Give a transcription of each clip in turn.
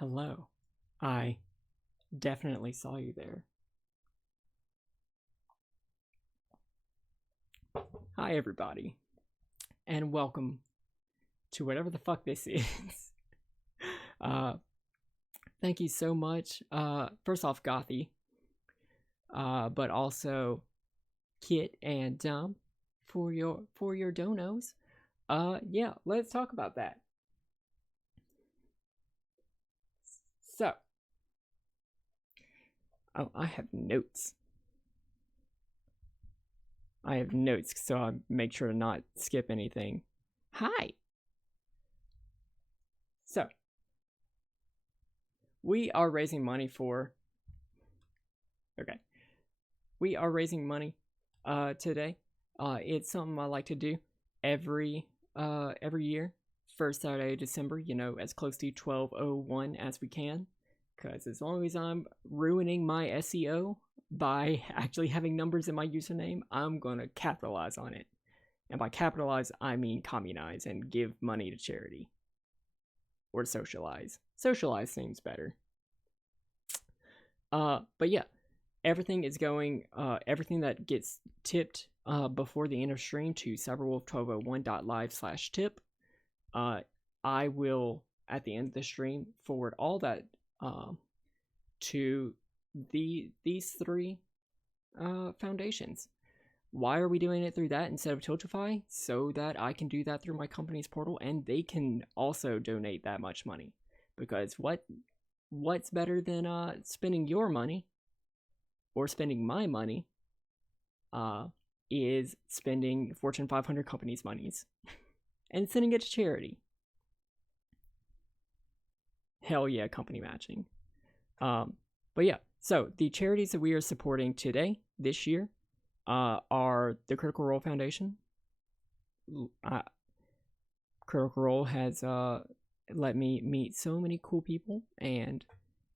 Hello. I definitely saw you there. Hi, everybody, and welcome to whatever the fuck this is. uh, Thank you so much. First off, Gothy, but also Kit and Dom for your donos. Yeah, let's talk about that. So, oh, I have notes. So I make sure to not skip anything. Hi. So, we are raising money for. Okay, we are raising money today. It's something I like to do every year, first Saturday of December. As close to 12:01 as we can, because as long as I'm ruining my SEO by actually having numbers in my username, I'm gonna capitalize on it. And by capitalize, I mean communize and give money to charity or socialize. Socialize seems better. But yeah, everything is going, everything that gets tipped before the end of stream to cyberwolf1201.live/tip. I will, at the end of the stream, forward all that to these three foundations. Why are we doing it through that instead of Tiltify? So that I can do that through my company's portal, and they can also donate that much money. Because what's better than spending your money or spending my money is spending Fortune 500 companies' monies and sending it to charity. Hell yeah, company matching. But yeah, so the charities that we are supporting this year, are the Critical Role Foundation. Critical Role has let me meet so many cool people and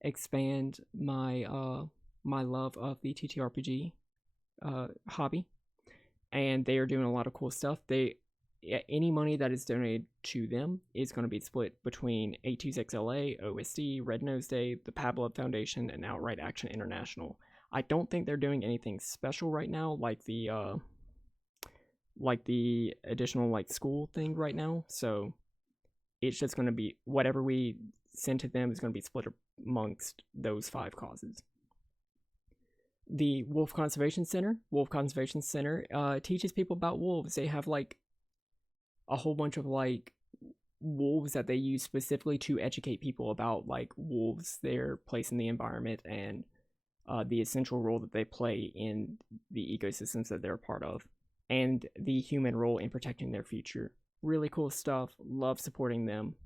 expand my my love of the TTRPG hobby, and they are doing a lot of cool stuff. Any money that is donated to them is going to be split between 826LA, OSD, Red Nose Day, the Pavlov Foundation, and Outright Action International. I don't think they're doing anything special right now, like the additional school thing right now. So it's just going to be whatever we send to them is going to be split amongst those 5 causes. The Wolf Conservation Center teaches people about wolves. They have a whole bunch of wolves that they use specifically to educate people about wolves, their place in the environment, and the essential role that they play in the ecosystems that they're a part of, and the human role in protecting their future. Really cool stuff. Love supporting them.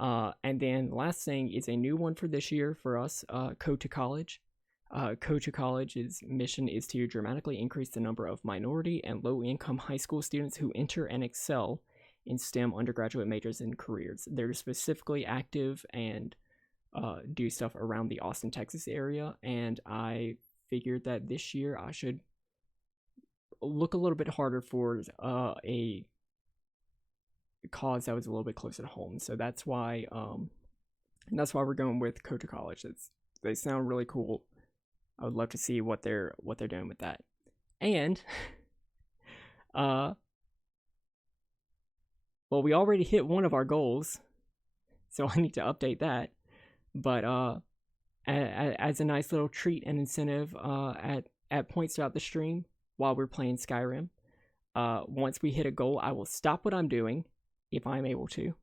And then the last thing is a new one for this year for us, Code to College. Code to College's mission is to dramatically increase the number of minority and low-income high school students who enter and excel in STEM undergraduate majors and careers. They're specifically active and do stuff around the Austin, Texas area, and I figured that this year I should look a little bit harder for a cause that was a little bit closer to home. So that's why we're going with Code to College. They sound really cool. I would love to see what they're doing with that. And well, we already hit one of our goals, so I need to update that. But as a nice little treat and incentive at points throughout the stream while we're playing Skyrim, once we hit a goal, I will stop what I'm doing, if I'm able to,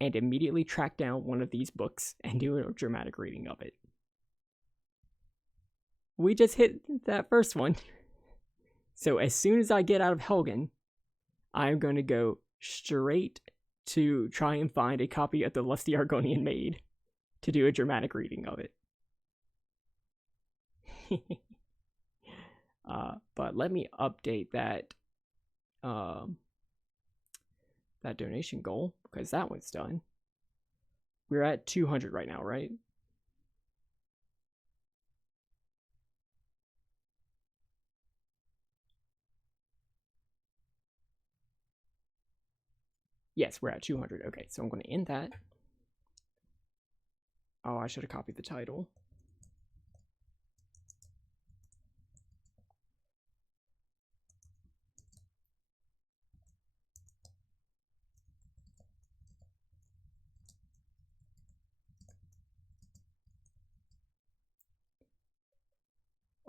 and immediately track down one of these books and do a dramatic reading of it. We just hit that first one. So as soon as I get out of Helgen, I'm going to go straight to try and find a copy of The Lusty Argonian Maid to do a dramatic reading of it. But let me update that that donation goal, because that one's done. We're at 200 right now, right? Yes, we're at 200. Okay, so I'm going to end that. Oh, I should have copied the title.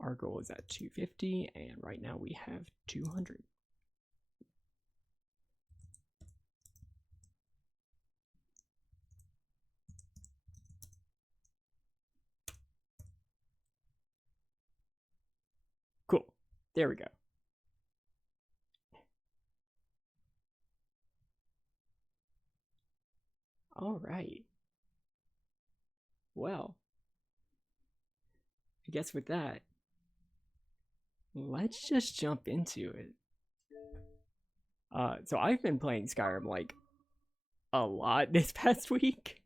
Our goal is at 250, and right now we have 200. Cool. There we go. All right. Well, I guess with that, let's just jump into it. So I've been playing Skyrim like a lot this past week.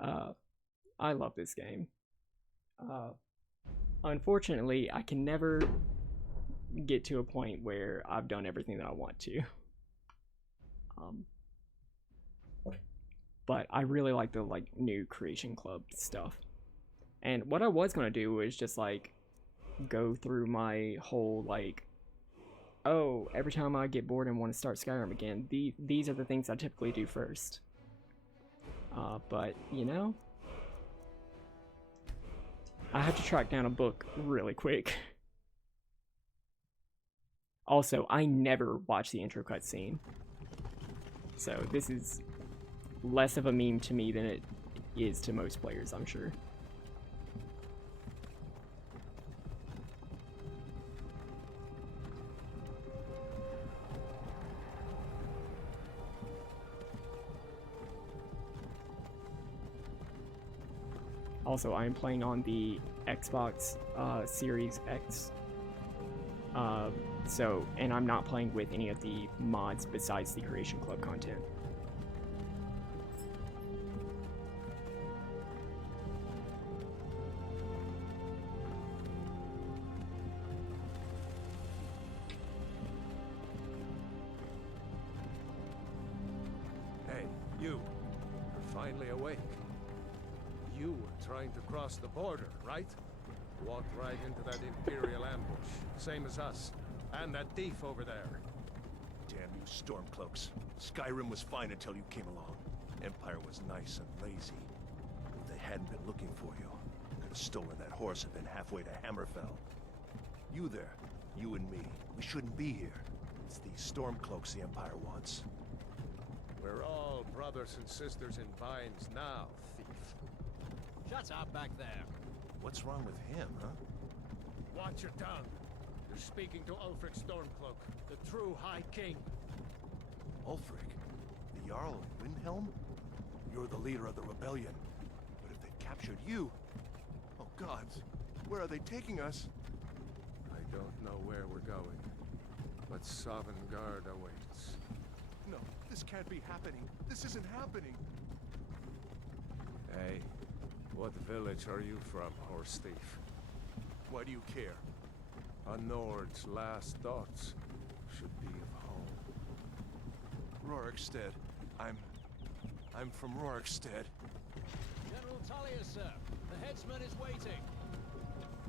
I love this game. Unfortunately, I can never get to a point where I've done everything that I want to. But I really like the new Creation Club stuff. And what I was gonna do was just go through my whole oh, every time I get bored and want to start Skyrim again, these are the things I typically do first. But you know, I have to track down a book really quick. Also, I never watch the intro cutscene, so this is less of a meme to me than it is to most players, I'm sure. Also, I am playing on the Xbox Series X. And I'm not playing with any of the mods besides the Creation Club content. Hey, you. You're finally awake. You were trying to cross the border, right? Walked right into that Imperial ambush, same as us. And that thief over there. Damn you Stormcloaks. Skyrim was fine until you came along. Empire was nice and lazy. If they hadn't been looking for you, could have stolen that horse and been halfway to Hammerfell. You there, you and me, we shouldn't be here. It's these Stormcloaks the Empire wants. We're all brothers and sisters in binds now, thief. Shut up back there. What's wrong with him, huh? Watch your tongue. You're speaking to Ulfric Stormcloak, the true High King. Ulfric? The Jarl of Windhelm? You're the leader of the rebellion. But if they've captured you... Oh gods, where are they taking us? I don't know where we're going, but Sovngarde awaits. No, this can't be happening. This isn't happening. Hey, what village are you from, horse thief? Why do you care? A Nord's last thoughts should be of home. Rorikstead. I'm from Rorikstead. General Tullius, sir. The headsman is waiting.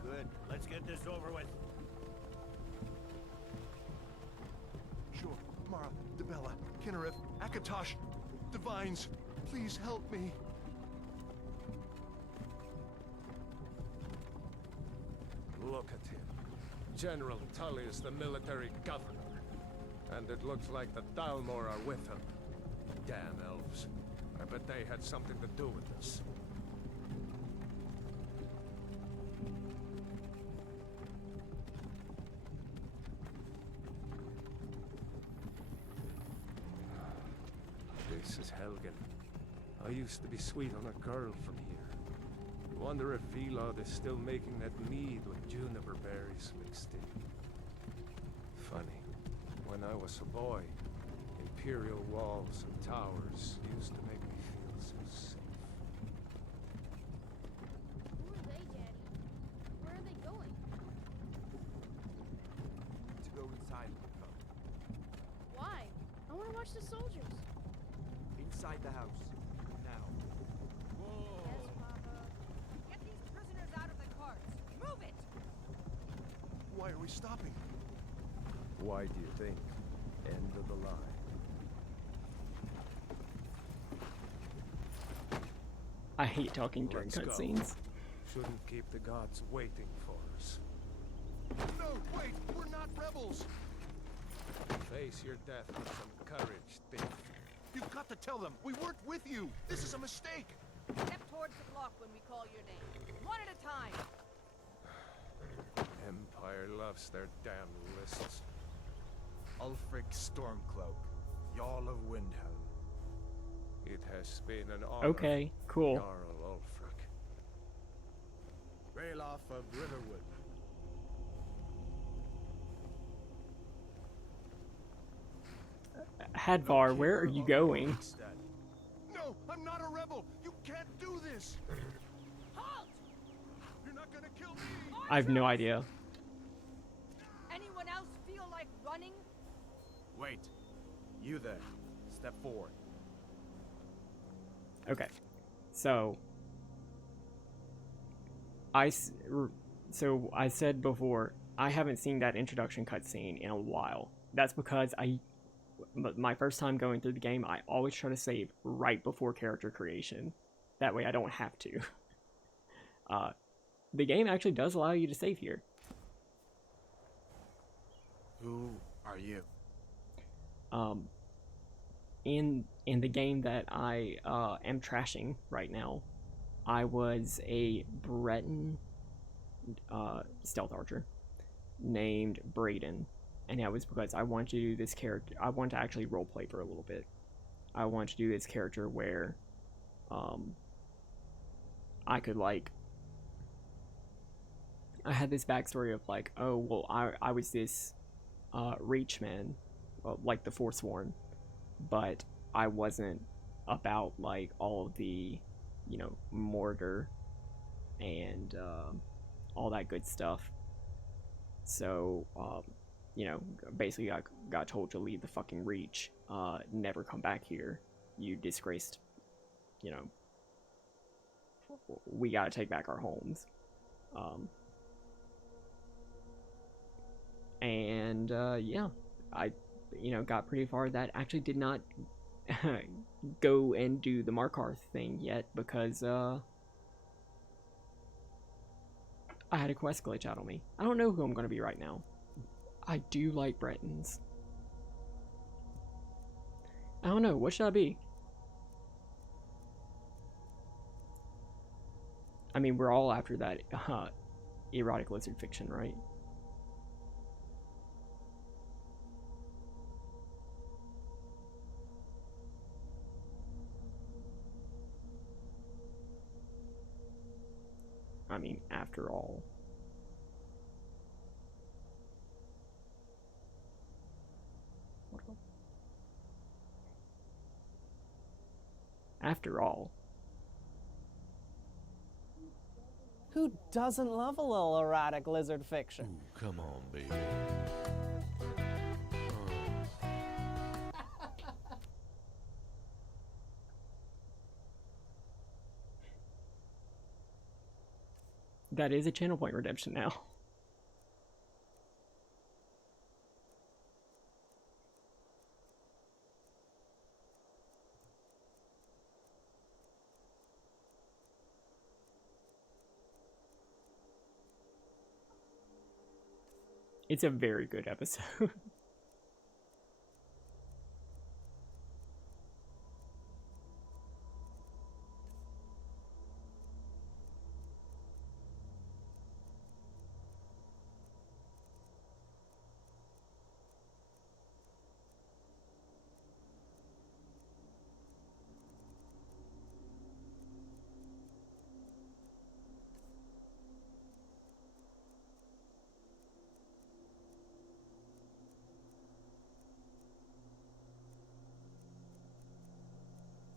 Good. Let's get this over with. Sure. Mara, Dibella, Kinnereth, Akatosh, Divines, please help me. Look at him. General Tullius, the military governor. And it looks like the Thalmor are with him. Damn elves. I bet they had something to do with this. This is Helgen. I used to be sweet on a girl from here. Wonder if Vilod is still making that mead with juniper berries mixed in. Funny. When I was a boy, imperial walls and towers used to make me feel so safe. Who are they, Daddy? Where are they going? To go inside, Luca. Why? I want to watch the soldiers. Inside the house. Now. Why are we stopping? Why do you think? End of the line. I hate talking during Let's go. cutscenes. Shouldn't keep the gods waiting for us. No, wait! We're not rebels! Face your death with some courage, thief. You've got to tell them we weren't with you! This is a mistake! Step towards the block when we call your name. One at a time. Empire loves their damn lists. Ulfric Stormcloak, Jarl of Windhelm. It has been an honor. Okay, cool. Jarl Ulfric. Ralof of Riverwood. Hadvar, where are you going? No, I'm not a rebel! You can't do this! Halt! You're not gonna kill me! I have no idea. Anyone else feel like running? Wait. You there. Step forward. Okay, so I said before I haven't seen that introduction cutscene in a while. That's because my first time going through the game, I always try to save right before character creation. That way I don't have to. The game actually does allow you to save here. Who are you? In the game that I am trashing right now, I was a Breton stealth archer named Brayden, and that was because I wanted to do this character. I wanted to actually roleplay for a little bit. I wanted to do this character where I could I had this backstory of like, oh well, I was this Reachman, like the Forsworn, but I wasn't about like all of the, mortar and all that good stuff. So, basically I got told to leave the fucking Reach, never come back here. You disgraced, we gotta take back our homes. Yeah, I got pretty far. That actually did not go and do the Markarth thing yet because I had a quest glitch out on me. I don't know who I'm going to be right now. I do like Bretons. I don't know. What should I be? I mean, we're all after that erotic lizard fiction, right? I mean, after all. After all. Who doesn't love a little erotic lizard fiction? Ooh, come on, baby. That is a channel point redemption now. It's a very good episode.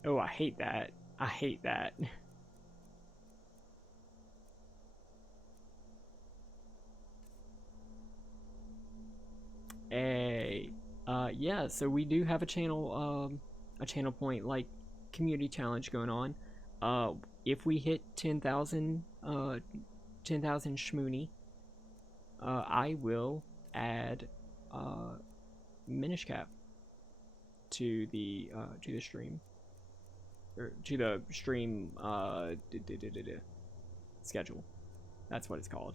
Oh, I hate that. I hate that. Hey, yeah, so we do have a channel point, like, community challenge going on. If we hit 10,000 shmoony, I will add Minish Cap to the stream, or to the stream schedule. That's what it's called.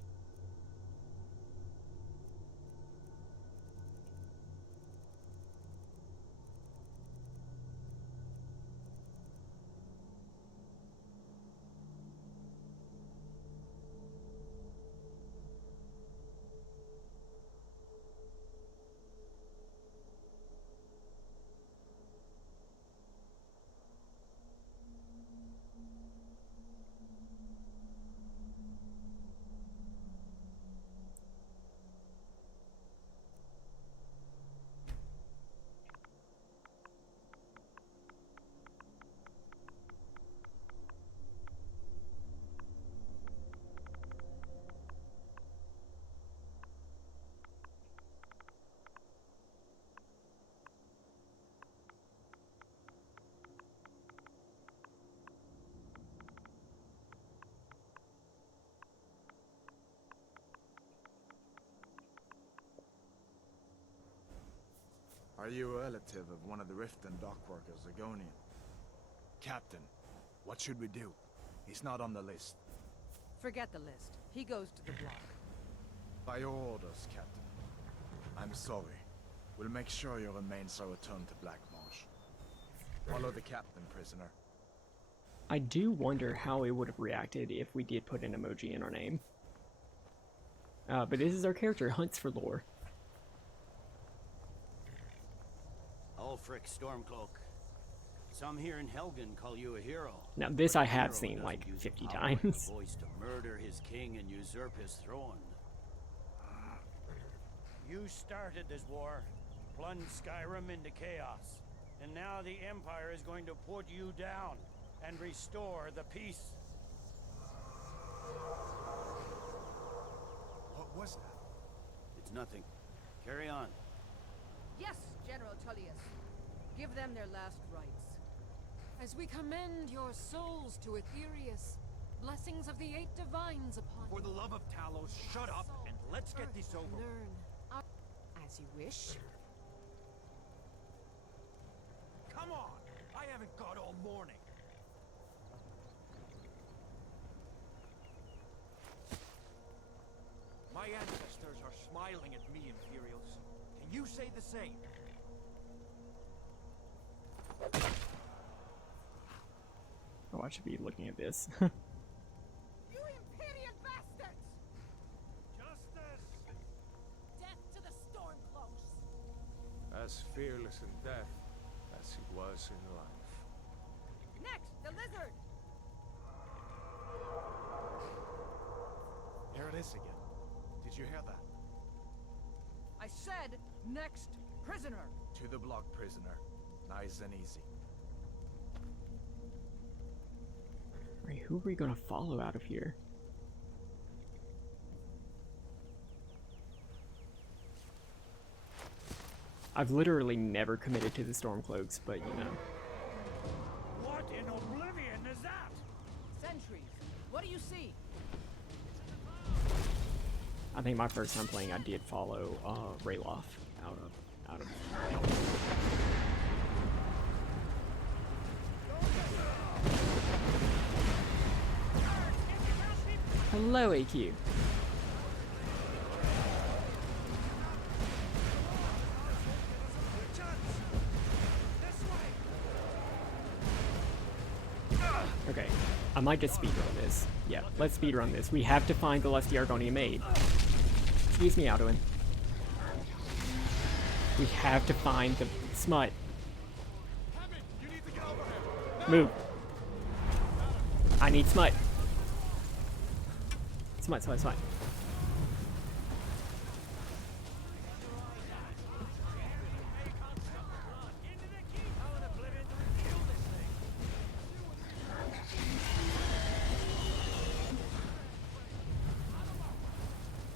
Are you a relative of one of the Riften dockworkers, Agonian? Captain, what should we do? He's not on the list. Forget the list. He goes to the block. By your orders, Captain. I'm sorry. We'll make sure your remains are returned to Black Marsh. Follow the captain, prisoner. I do wonder how it would have reacted if we did put an emoji in our name. But this is our character, hunts for lore. Ulfric Stormcloak. Some here in Helgen call you a hero. Now this But I a have hero seen doesn't like use 50 power like a times. voice to murder his king and usurp his throne. You started this war, plunged Skyrim into chaos, and now the Empire is going to put you down and restore the peace. What was that? It's nothing. Carry on. Yes, General Tullius. Give them their last rites. As we commend your souls to Aetherius, blessings of the 8 divines upon For you. the love of Talos, shut up and let's get this over. Learn. As you wish. Come on! I haven't got all morning. My ancestors are smiling at me, Imperials. Can you say the same? Oh, I should be looking at this. You Imperial bastards! Justice! Death to the Stormcloaks! As fearless in death as he was in life. Next, the lizard! Here it is again. Did you hear that? I said, next, prisoner! To the block, prisoner. Nice and easy. Right, who are we gonna follow out of here? I've literally never committed to the Stormcloaks, but you know. What in oblivion is that? Sentries, what do you see? I think my first time playing, I did follow Rayloff out of. Hello, AQ. Okay, I might just speedrun this. Yeah, let's speedrun this. We have to find the lusty Argonian maid. Excuse me, Alduin. We have to find the smut. Move. I need smut. Smut, smut, smut.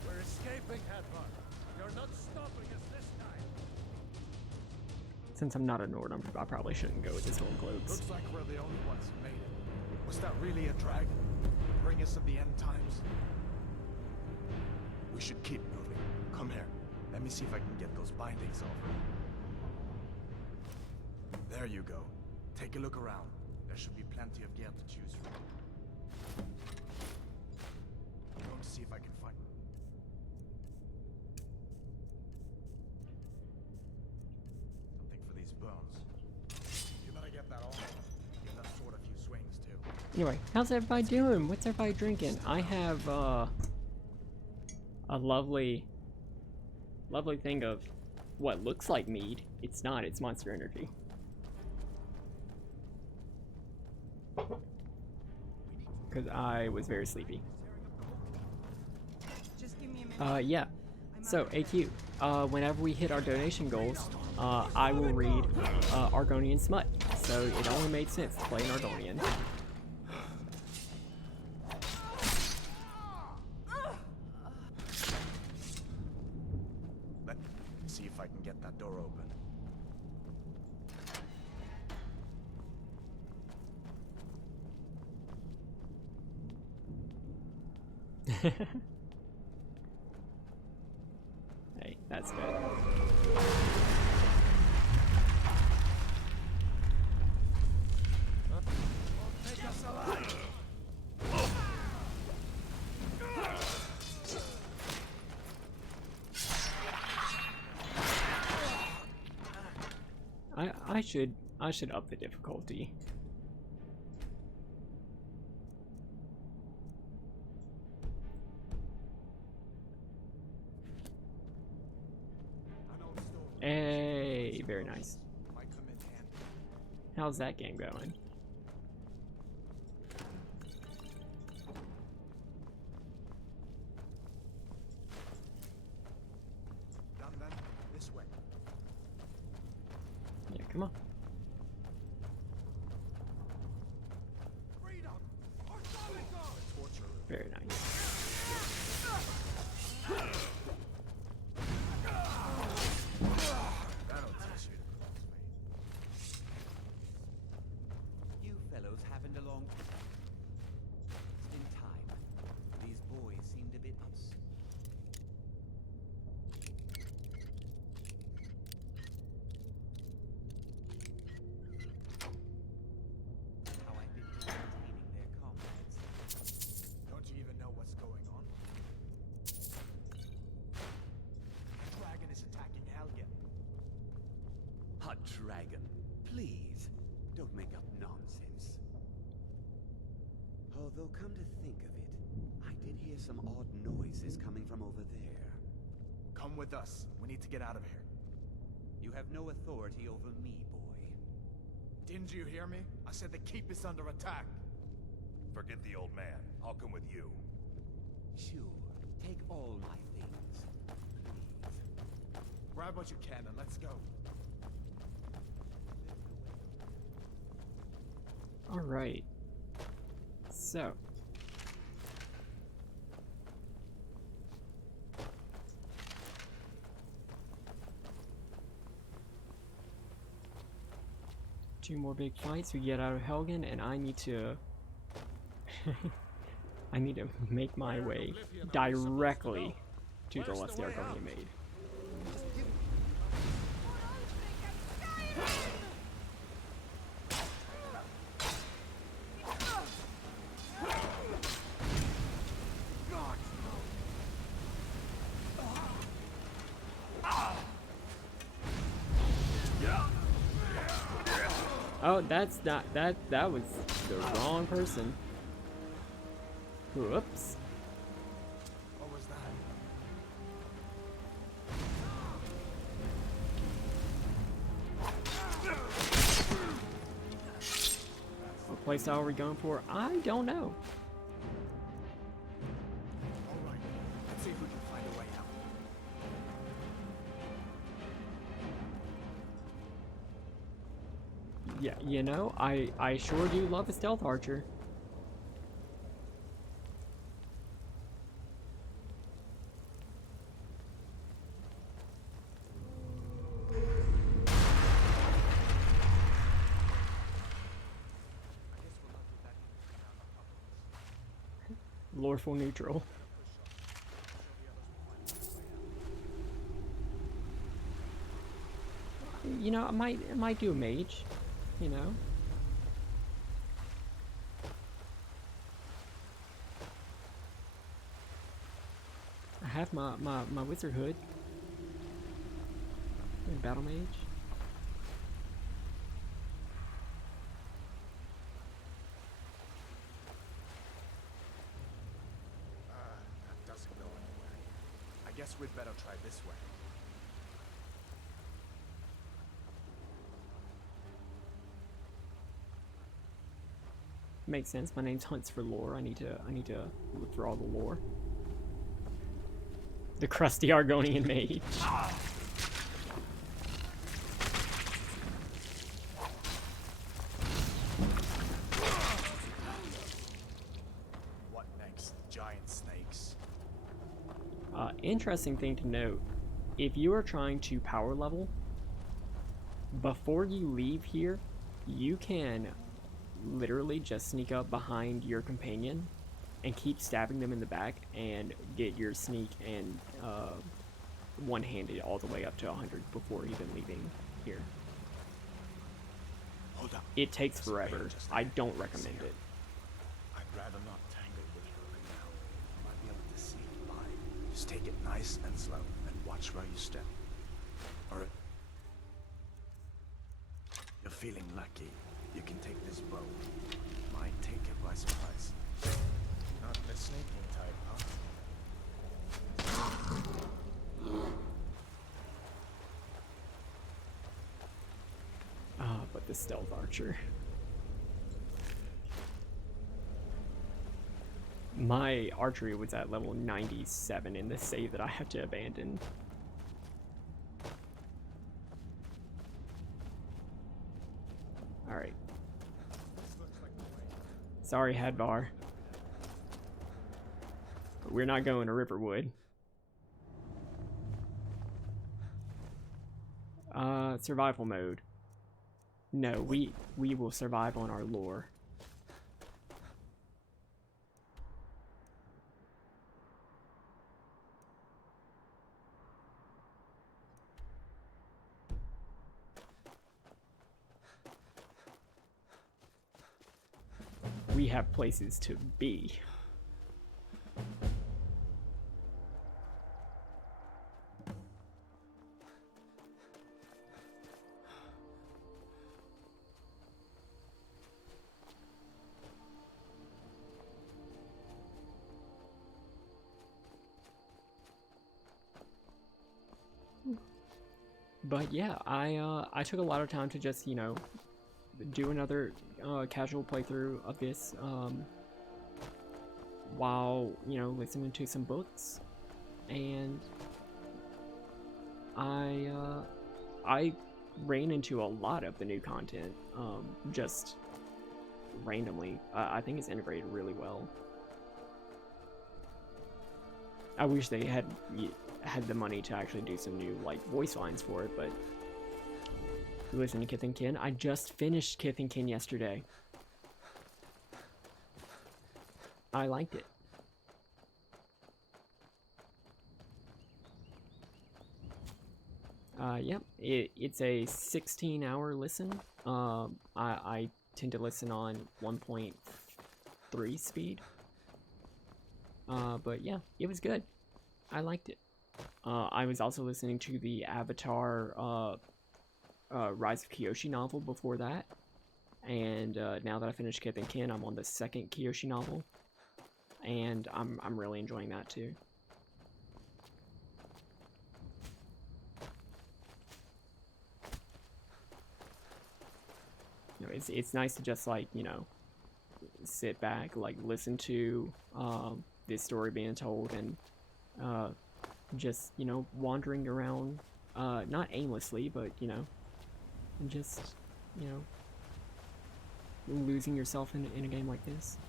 We're escaping, Hadvar. You're not stopping us this time. Since I'm not a Nord, I probably shouldn't go with the Stormcloaks. Looks like we're the only ones who made it. Was that really a dragon? Bring us of the end times? We should keep moving. Lovely. Come here. Let me see if I can get those bindings off. There you go. Take a look around. There should be plenty of gear to choose from. I'm going to see if I can find... something for these burns. You better get that on. Give that sword a few swings, too. Anyway, how's everybody doing? What's everybody drinking? I have a lovely thing of what looks like mead. It's not, it's Monster Energy. Because I was very sleepy. Yeah. So, AQ, whenever we hit our donation goals, I will read Argonian Smut. So, it only made sense to play an Argonian. Let's see if I can get that door open. Hey, that's good. Take us alive! I should up the difficulty. Hey, very nice. How's that game going? Done then. This way. Yeah, come on. Freedom! Or solid go! Torture. Very nice. That'll teach you. You fellows happened along in time. These boys seemed a bit upset. How I've been entertaining their comrades. Don't you even know what's going on? The dragon is attacking Helgen. A dragon, please, don't make up nonsense. Although, come to think of it, I did hear some odd noises coming from over there. Come with us. We need to get out of here. You have no authority over me, boy. Didn't you hear me? I said the keep is under attack. Forget the old man. I'll come with you. Sure, take all my things, please. Grab what you can and let's go. Alright. So. Two more big fights, we get out of Helgen, and I need to... I need to make my way directly to the left the Argonian made. Oh, that's not that was the wrong person. Whoops. What was that? What playstyle are we going for? I don't know. Alright, let's see if we can find a way out. Yeah, you know, I sure do love a stealth archer. Loreful neutral. you know, I might do a mage, you know. I have my wizard hood. Battle mage. That doesn't go anywhere. I guess we'd better try this way. Makes sense. My name's Hunts for lore. I need to look for all the lore. The crusty Argonian mage. What next? Giant snakes? Interesting thing to note. If you are trying to power level, before you leave here, you can literally just sneak up behind your companion and keep stabbing them in the back and get your sneak and one-handed all the way up to 100 before even leaving here. Hold up. It takes There's a forever. veil just I there. don't See recommend her? it. I'd rather not tangle with her right now. I might be able to see it by. Just take it nice and slow and watch where you step. Alright. You're feeling lucky. You can take this bow. Might take it by surprise. Not the sneaking type, huh? But the stealth archer. My archery was at level 97 in the save that I had to abandon. Alright. Sorry, Hadvar. But we're not going to Riverwood. Survival mode. No, we will survive on our lore. We have places to be. But yeah, I took a lot of time to just, you know, do another casual playthrough of this while, you know, listening to some books, and I ran into a lot of the new content just randomly. I think it's integrated really well. I wish they had the money to actually do some new like voice lines for it, but listen to Kith and Kin. I just finished Kith and Kin yesterday. I liked it. Yep, it's a 16-hour listen. I tend to listen on 1.3 speed. But yeah, it was good. I liked it. I was also listening to the Avatar Rise of Kyoshi novel before that, and now that I finished Kith and Kin, I'm on the second Kyoshi novel, and I'm really enjoying that too. You know, it's nice to just like, you know, sit back, like listen to this story being told, and just, you know, wandering around, not aimlessly, but, you know, just, you know, losing yourself in a game like this.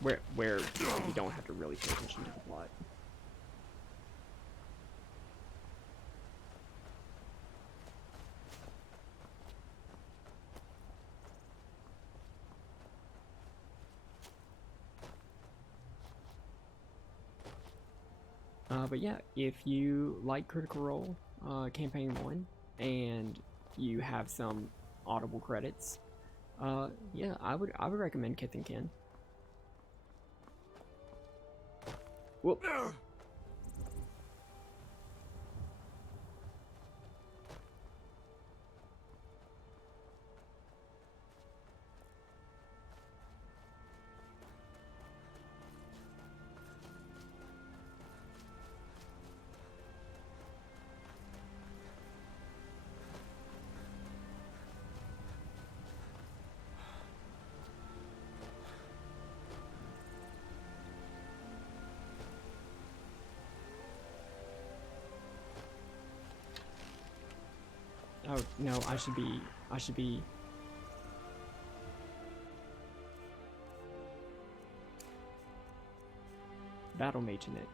Where you don't have to really pay attention to the plot. But yeah, if you like Critical Role Campaign 1 and you have some Audible credits, yeah, I would recommend Kith and Kin. Whoop. Oh no, I should be battle maging it.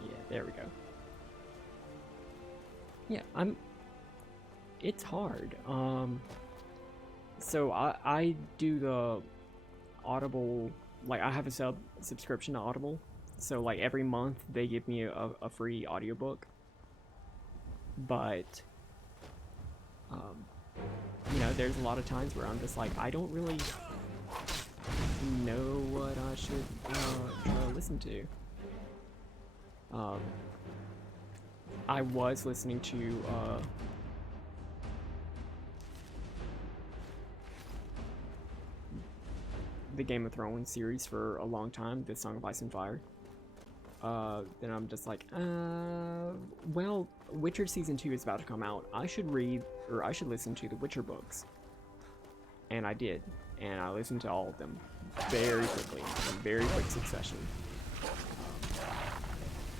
Yeah, there we go. Yeah, it's hard. So I do the Audible, like I have a subscription to Audible, so like every month they give me a free audiobook, but you know, there's a lot of times where I'm just like, I don't really know what I should try to listen to. I was listening to the Game of Thrones series for a long time, the Song of Ice and Fire. Then I'm just like, well, Witcher Season 2 is about to come out. I should listen to the Witcher books. And I did. And I listened to all of them very quickly, in very quick succession.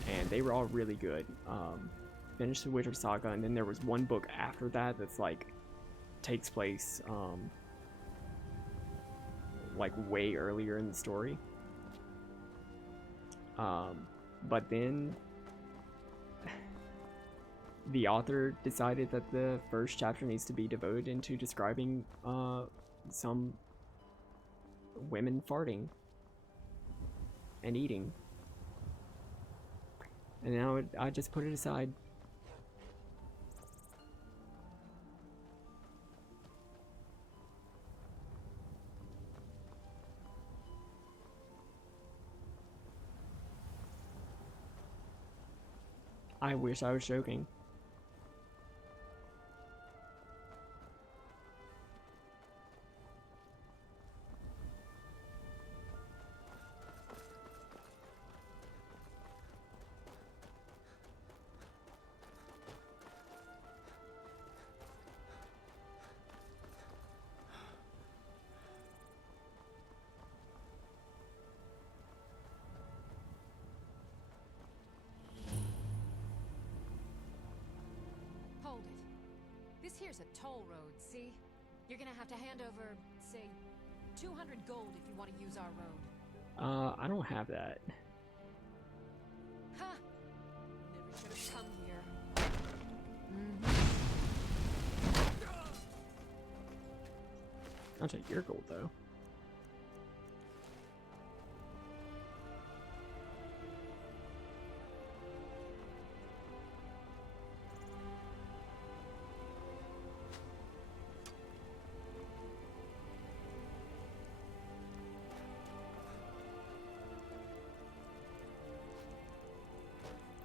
And they were all really good. Finished the Witcher Saga, and then there was one book after that that's like, takes place, like way earlier in the story. But then the author decided that the first chapter needs to be devoted into describing some women farting and eating. And now I just put it aside. I wish I was joking. Hold it. This here's a toll road, see? You're gonna have to hand over, say, 200 gold if you want to use our road. I don't have that. Ha! Never should have come here. I'll take your gold though.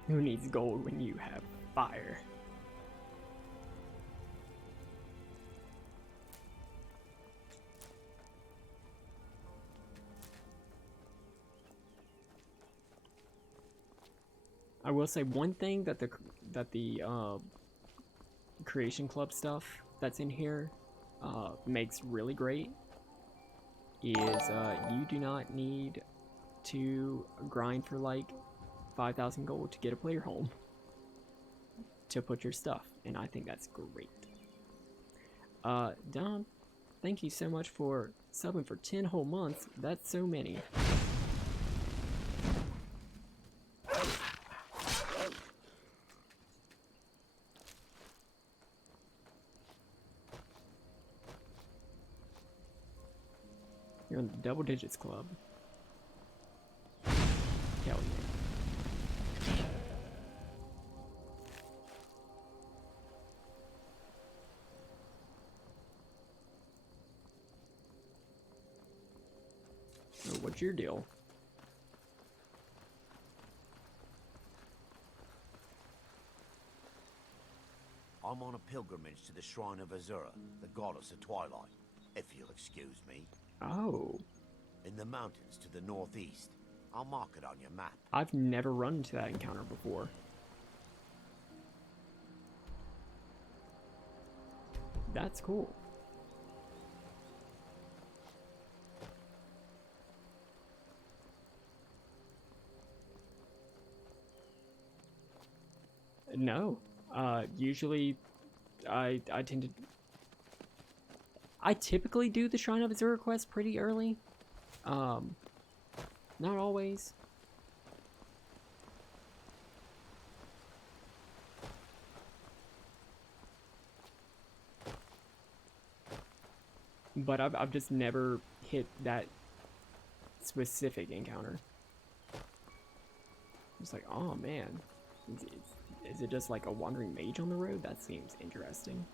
Who needs gold when you have fire? I will say one thing that the Creation Club stuff that's in here makes really great is you do not need to grind for like 5,000 gold to get a player home to put your stuff, and I think that's great. Dom, thank you so much for subbing for 10 whole months. That's so many. You're in the double digits club. Hell yeah. So what's your deal? I'm on a pilgrimage to the shrine of Azura, the goddess of twilight, if you'll excuse me. Oh. In the mountains to the northeast. I'll mark it on your map. I've never run into that encounter before. That's cool. No. Usually I tend to... I typically do the Shrine of Azura quest pretty early. Not always. But I've just never hit that specific encounter. It's like, oh man. Is it just like a wandering mage on the road? That seems interesting.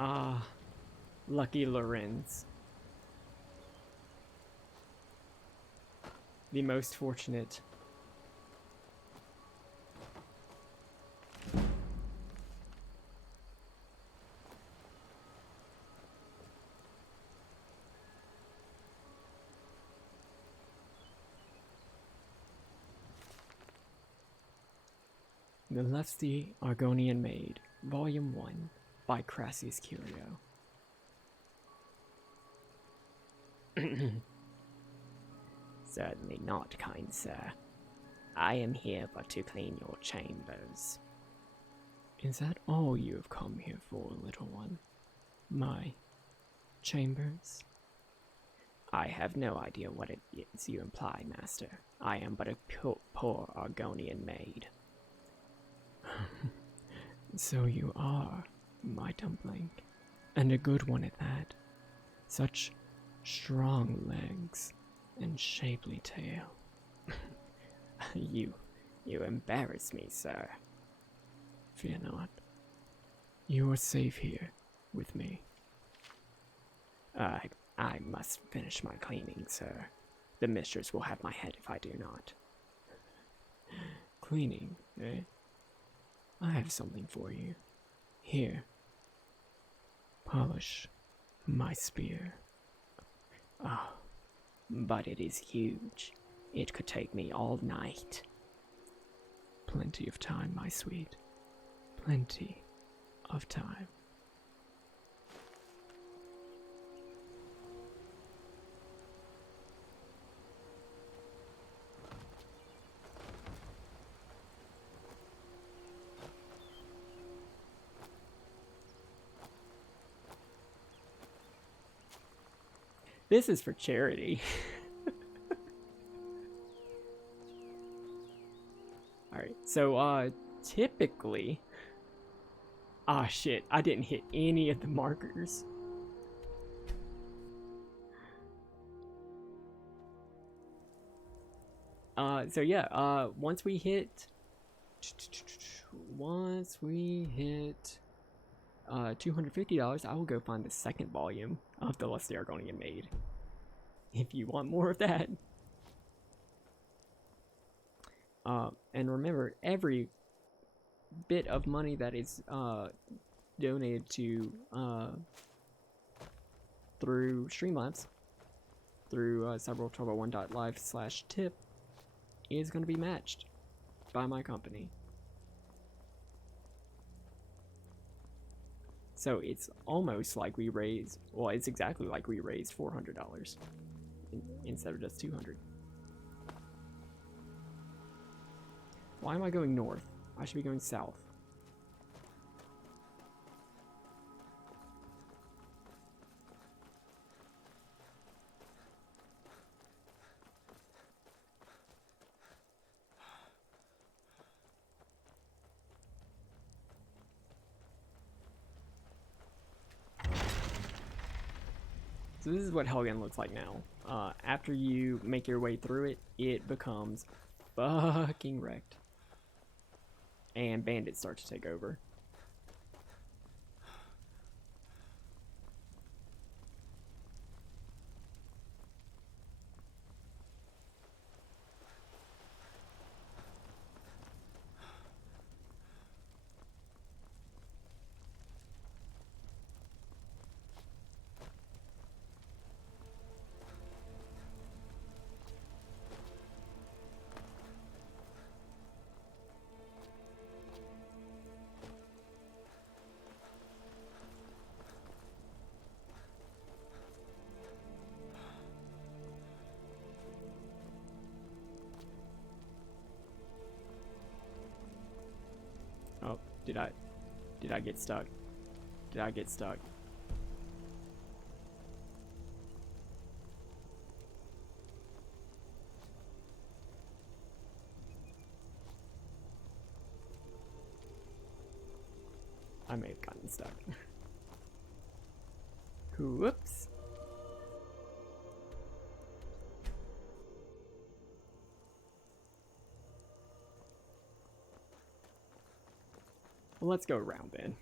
Ah, lucky Lorenz. The most fortunate. The Lusty Argonian Maid, Volume 1, by Crassius Curio. Certainly not, kind sir. I am here but to clean your chambers. Is that all you have come here for, little one? My chambers? I have no idea what it is you imply, master. I am but a poor Argonian maid. So you are, my dumpling, and a good one at that. Such strong legs and shapely tail. You embarrass me, sir. Fear not. You are safe here with me. I must finish my cleaning, sir. The mistress will have my head if I do not. Cleaning, eh? I have something for you. Here. Polish my spear. Ah, but it is huge. It could take me all night. Plenty of time, my sweet. Plenty of time. This is for charity. Alright, so, typically... Ah, shit, I didn't hit any of the markers. So yeah, once we hit $250, I will go find the second volume of The Lusty Argonian Maid. If you want more of that. And remember, every bit of money that is donated to through Streamlabs, through cyber1201.live/tip, is going to be matched by my company. So it's almost like we raised, well, it's exactly like we raised $400 instead of just $200. Why am I going north? I should be going south. So this is what Helgen looks like now. After you make your way through it, it becomes fucking wrecked. And bandits start to take over. Oh, did I get stuck? Did I get stuck? I may have gotten stuck. Whoops. Well, let's go around then.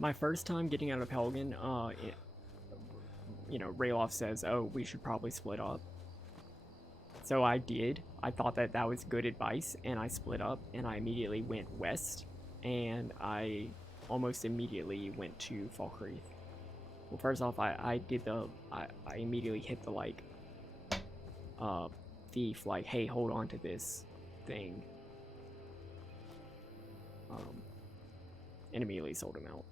My first time getting out of Helgen, you know, Ralof says, oh, we should probably split up. So I did. I thought that that was good advice, and I split up, and I immediately went west, and I almost immediately went to Falkreath. Well, first off, I immediately hit the, like, thief, like, hey, hold on to this thing. And immediately sold him out.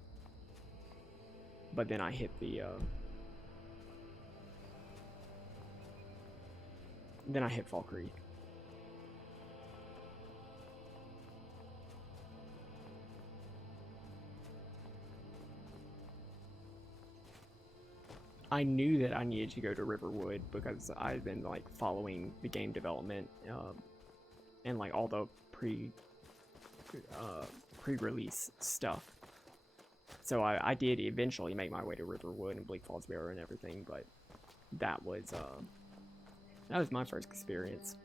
But then I hit the, then I hit Falkreath. I knew that I needed to go to Riverwood because I've been, like, following the game development, and, like, all the pre-release stuff. So I did eventually make my way to Riverwood and Bleak Falls Barrow and everything, but that was my first experience.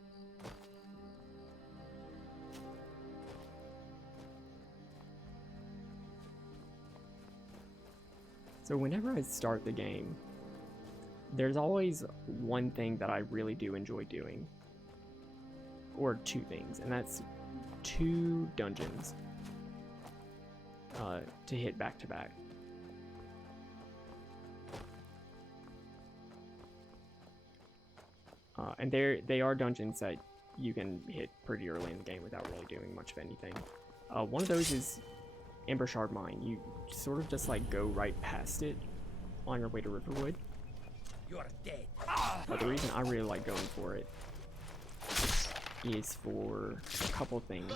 So whenever I start the game, there's always one thing that I really do enjoy doing. Or two things, and that's 2 dungeons to hit back to back. And they are dungeons that you can hit pretty early in the game without really doing much of anything. One of those is Ember Shard Mine. You sort of just like go right past it on your way to Riverwood. You're dead. But the reason I really like going for it is for a couple things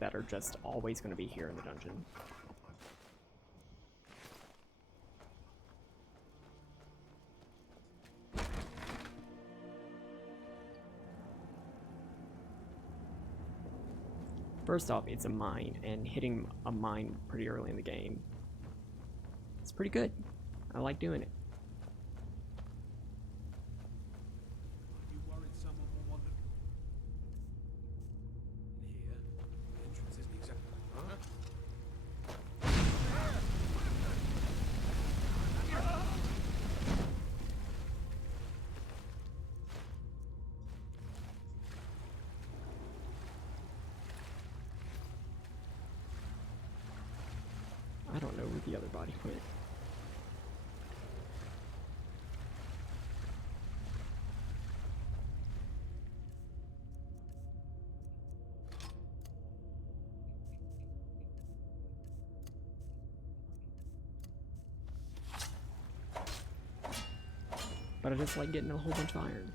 that are just always going to be here in the dungeon. First off, it's a mine, and hitting a mine pretty early in the game, it's pretty good. I like doing it. You worried someone will want to... Here, the entrance isn't exactly... Huh? I don't know where the other body went. But I just like getting a whole bunch of iron.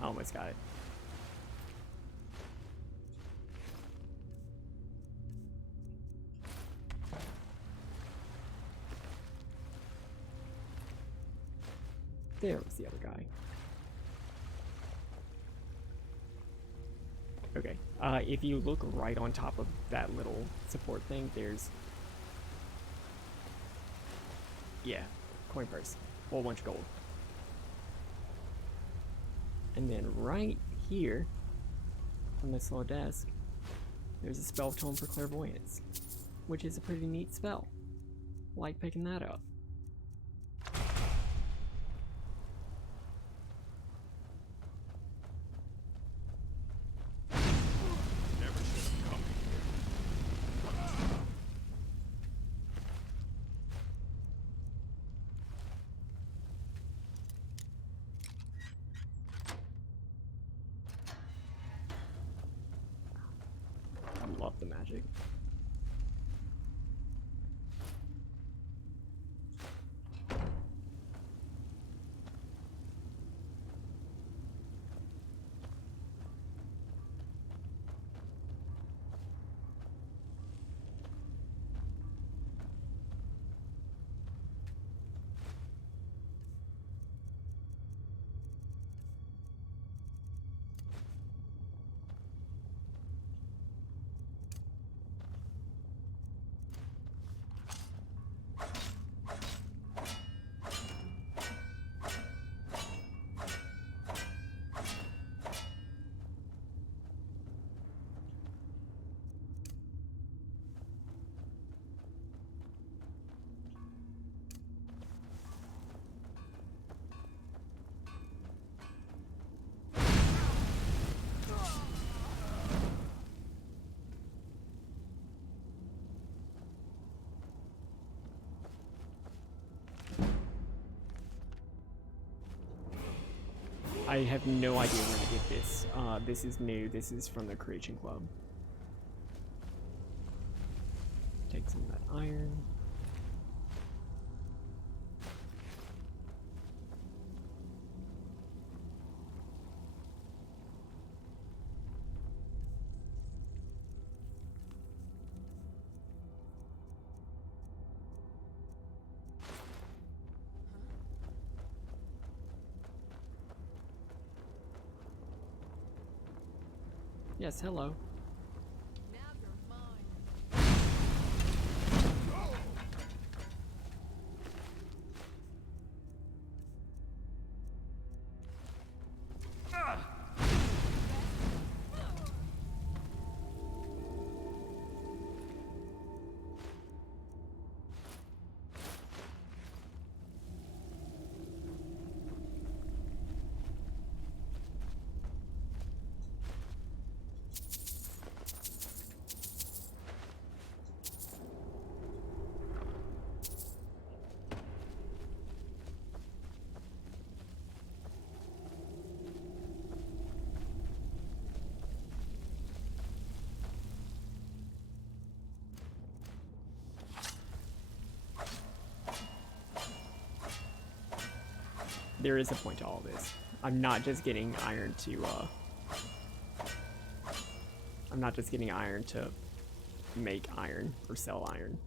I almost got it. There was the other guy. Okay, if you look right on top of that little support thing, there's... Yeah, coin purse. Whole bunch of gold. And then right here, on this little desk, there's a spell tome for clairvoyance, which is a pretty neat spell. Like picking that up. Never should have come here. I love the magic. I have no idea where to get this. This is new. This is from the Creation Club. Take some of that iron. Yes, hello. Now you're mine. There is a point to all this. I'm not just getting iron to, I'm not just getting iron to make iron or sell iron.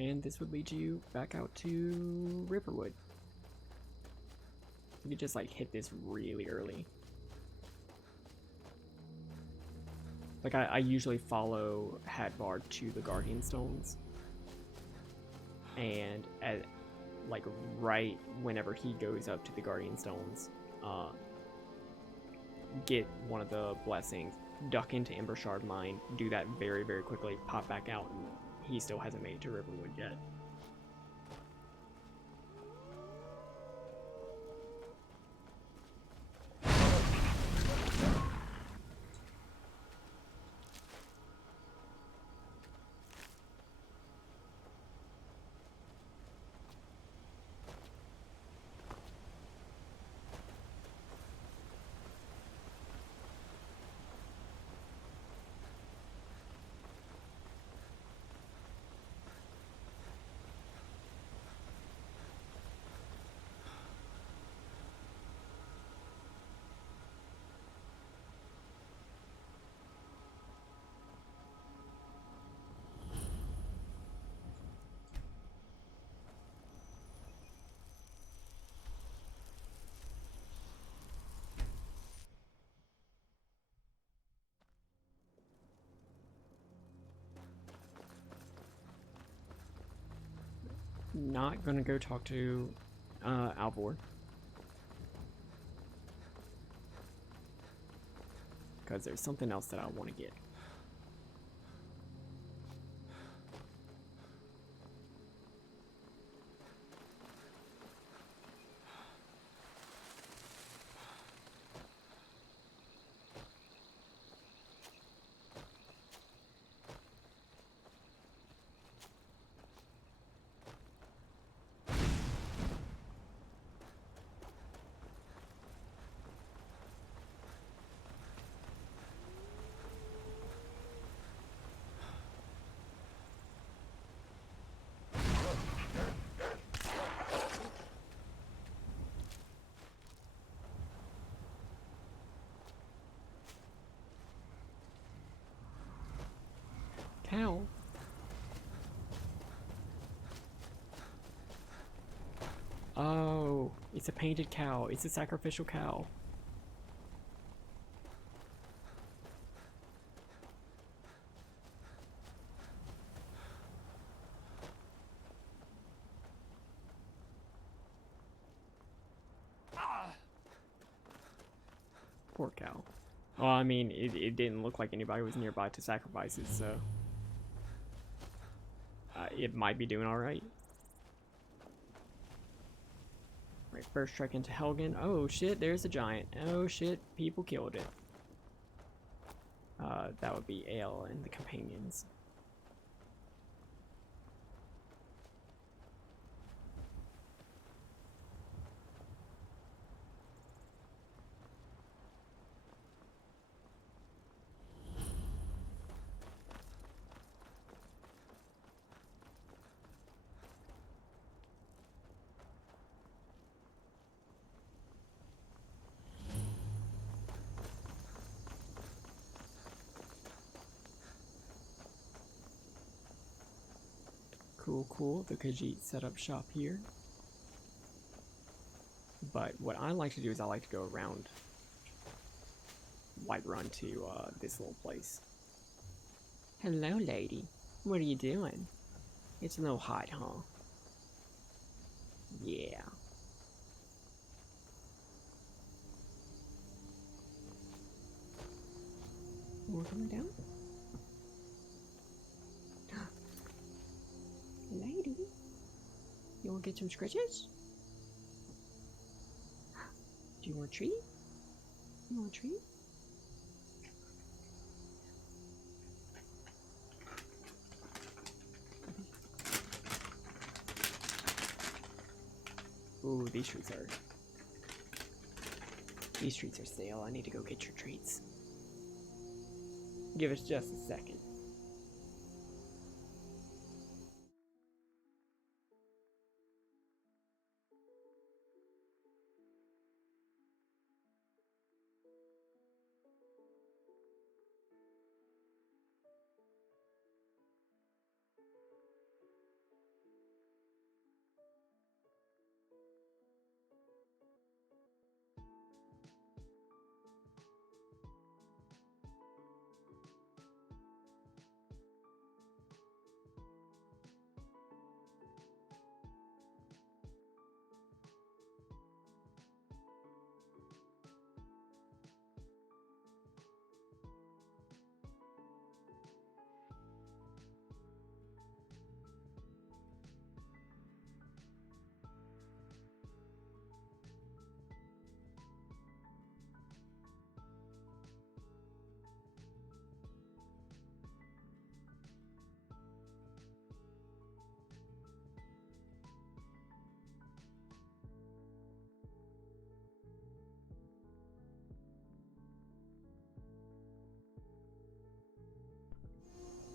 And this would lead you back out to Riverwood. You could just like hit this really early. Like I usually follow Hadvar to the Guardian Stones. And at like right whenever he goes up to the Guardian Stones, get one of the blessings, duck into Ember Shard Mine, do that very, very quickly, pop back out, and he still hasn't made it to Riverwood yet. Not gonna go talk to Alvor. Because there's something else that I want to get. Cow? Oh, it's a painted cow. It's a sacrificial cow. Poor cow. Well, I mean, it didn't look like anybody was nearby to sacrifice it, so... it might be doing alright. Right, first trek into Helgen. Oh shit, there's a giant. Oh shit, people killed it. That would be Ale and the companions. Cool, cool. The Khajiit set up shop here. But what I like to do is I like to go around Whiterun to this little place. Hello, lady. What are you doing? It's a little hot, huh? Yeah. More coming down? Lady, you want to get some scratches? Do you want a treat? You want a treat? Ooh, these treats are stale. I need to go get your treats. Give us just a second.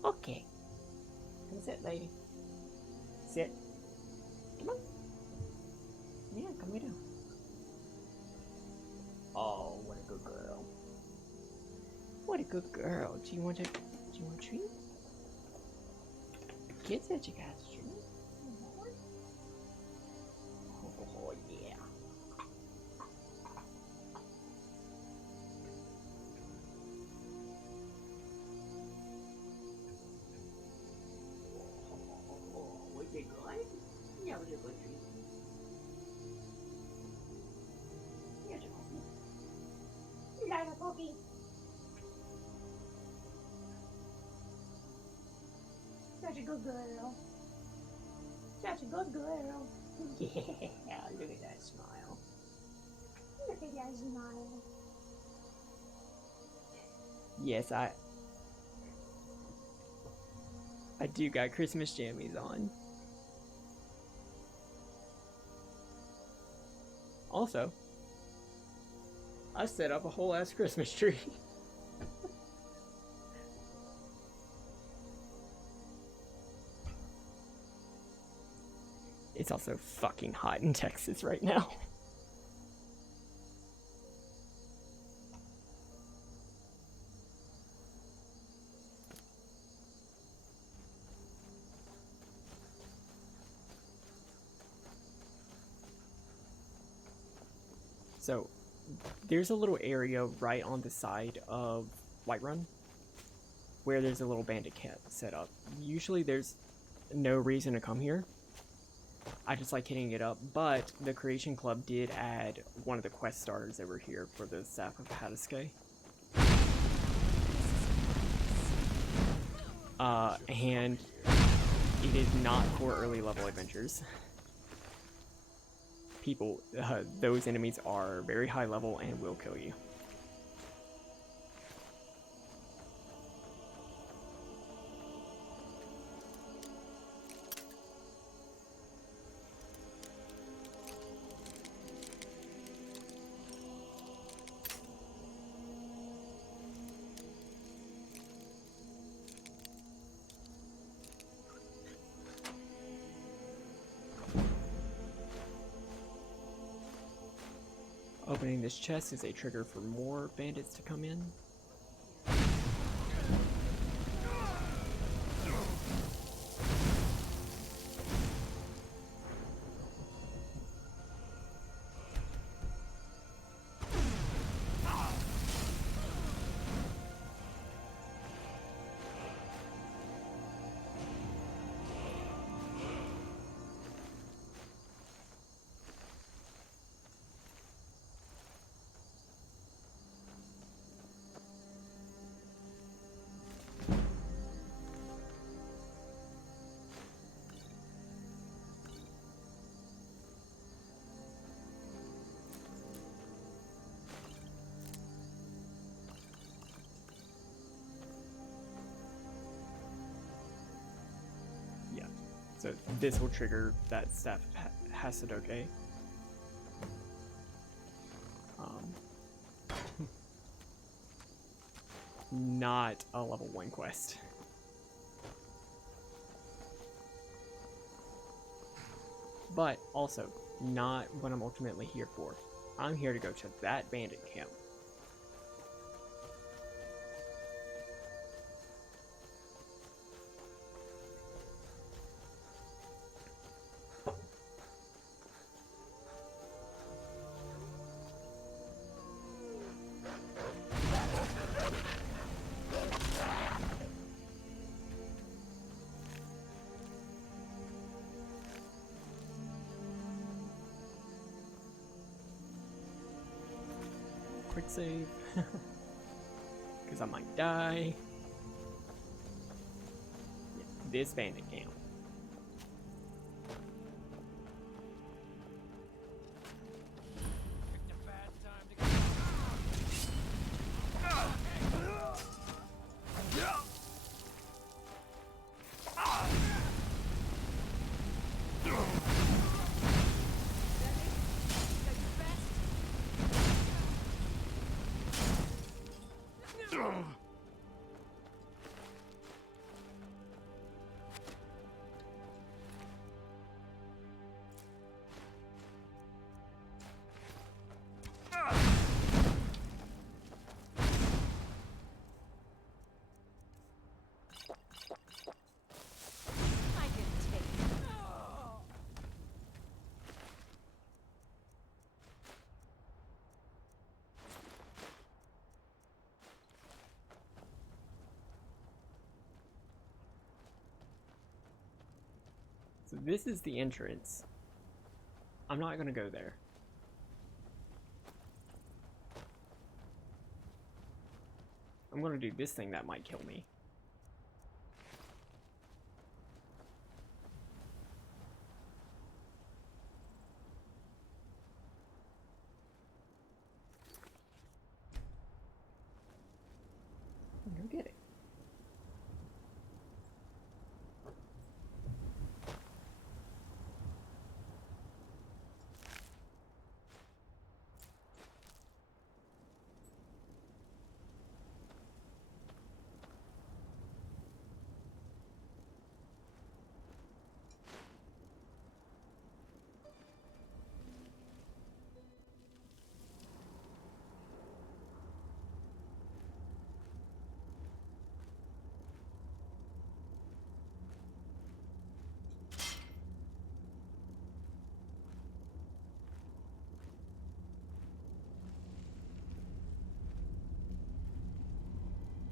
Okay. Come sit, lady. Sit. Come on. Yeah, come lay down. Oh, what a good girl. What a good girl. Do you want a treat? Kid said you got a treat. Oh, yeah. Was it good? Yeah, it was a good treat. Here's a cookie. You like a cookie? Such a good girl. Such a good girl. Yeah, look at that smile. Look at that smile. Yes, I do got Christmas jammies on. Also, I set up a whole ass Christmas tree. It's also fucking hot in Texas right now. So, there's a little area right on the side of Whiterun where there's a little bandit camp set up. Usually there's no reason to come here. I just like hitting it up, but the Creation Club did add one of the quest starters that were here for the Staff of Hadaske. And it is not for early level adventures. People, those enemies are very high level and will kill you. Opening this chest is a trigger for more bandits to come in. So this will trigger that Staff Hasadoke. Not a level 1 quest. But also, not what I'm ultimately here for. I'm here to go to that bandit camp. Quick save, because I might die. Yeah, this bandit camp. So this is the entrance. I'm not gonna go there. I'm gonna do this thing that might kill me. Go get it.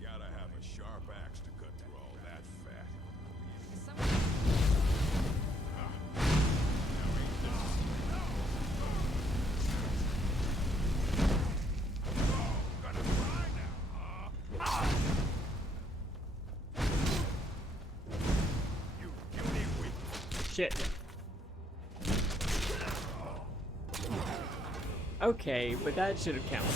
Gotta have a sharp axe to cut through all that fat. Shit. Okay, but that should have counted.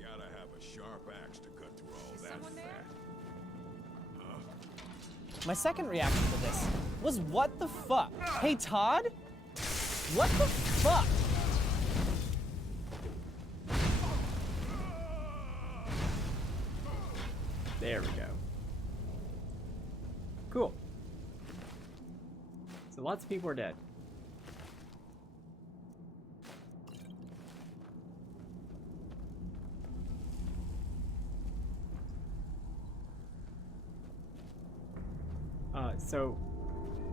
Gotta have a sharp axe to cut through all that someone there? fat. My second reaction to this was, what the fuck? Hey, Todd? What the fuck? There we go. Cool. So lots of people are dead. So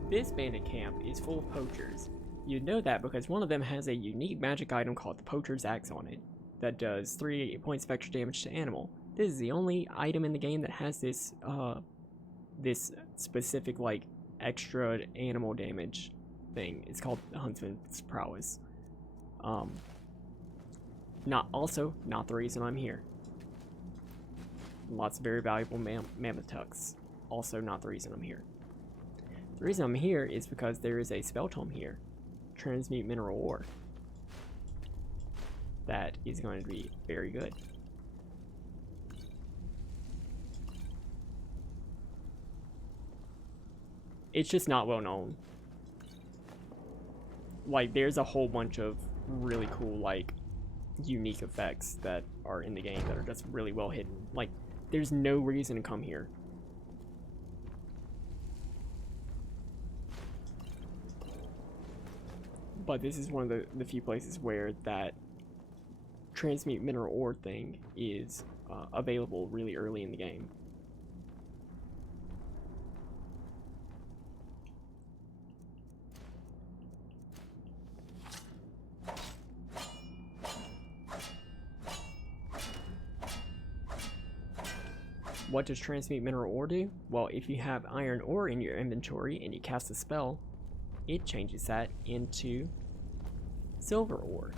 this bandit camp is full of poachers. You'd know that because one of them has a unique magic item called the Poacher's Axe on it that does 3 points of extra damage to animal. This is the only item in the game that has this this specific like extra animal damage thing. It's called the Huntsman's Prowess. Not the reason I'm here. Lots of very valuable mammoth tucks. Also not the reason I'm here. The reason I'm here is because there is a spell tome here, transmute mineral ore, that is going to be very good. It's just not well known. Like, there's a whole bunch of really cool, like, unique effects that are in the game that are just really well hidden. Like, there's no reason to come here. But this is one of the few places where that transmute mineral ore thing is available really early in the game. What does transmute mineral ore do? Well, if you have iron ore in your inventory and you cast a spell, it changes that into silver ore.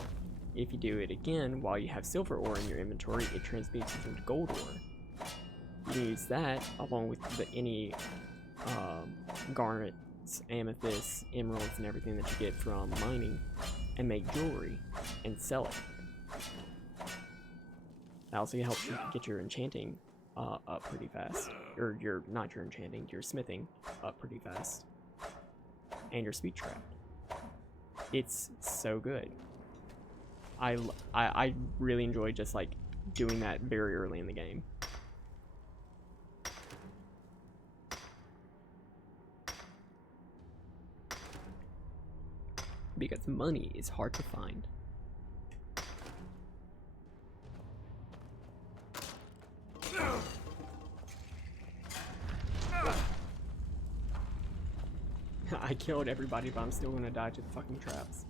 If you do it again while you have silver ore in your inventory, it transmutes it into gold ore. You can use that along with any garnets, amethysts, emeralds, and everything that you get from mining and make jewelry and sell it. That also helps you get your enchanting up pretty fast. Or not your enchanting, your smithing up pretty fast. And your speedcraft. It's so good. I really enjoy just like doing that very early in the game. Because money is hard to find. I killed everybody, but I'm still gonna die to the fucking traps.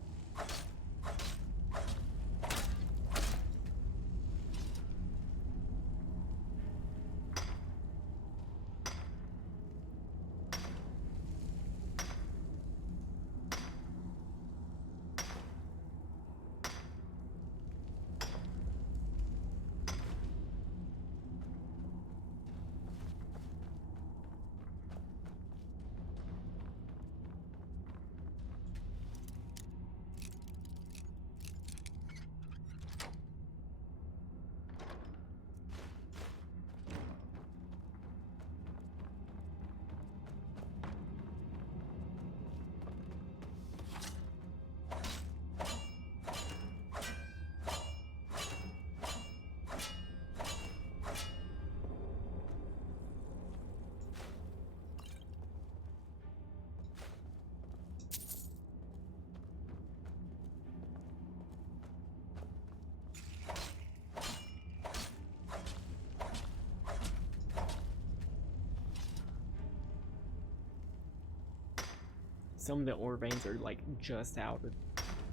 Some of the ore veins are like just out of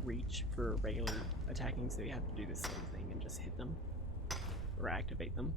reach for regular attacking, so you have to do this sort of thing and just hit them or activate them.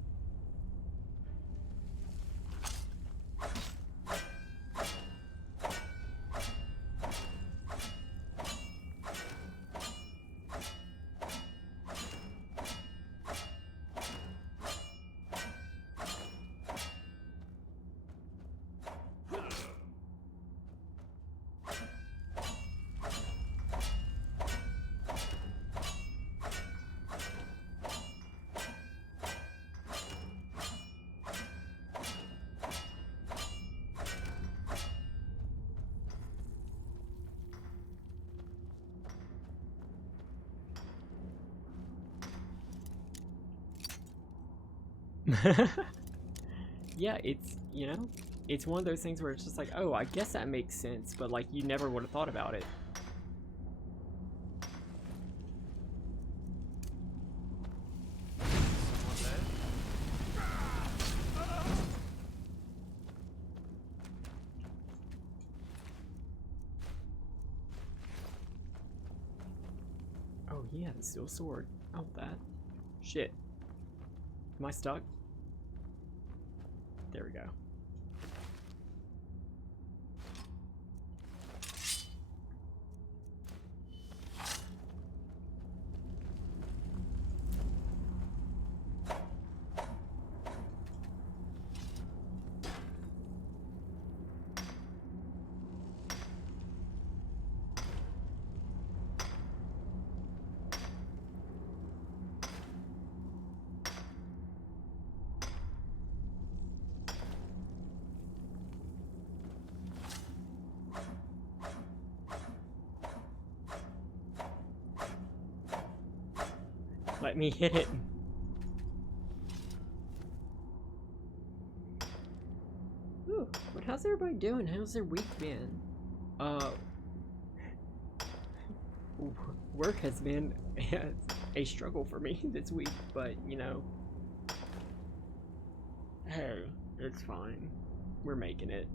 Yeah, it's, you know, it's one of those things where it's just like, oh, I guess that makes sense, but like you never would have thought about it. Oh yeah, the steel sword. I want that. Shit. Am I stuck? There we go. Let me hit it. Ooh, but how's everybody doing? How's their week been? Work has been a struggle for me this week, but you know, hey, it's fine. We're making it.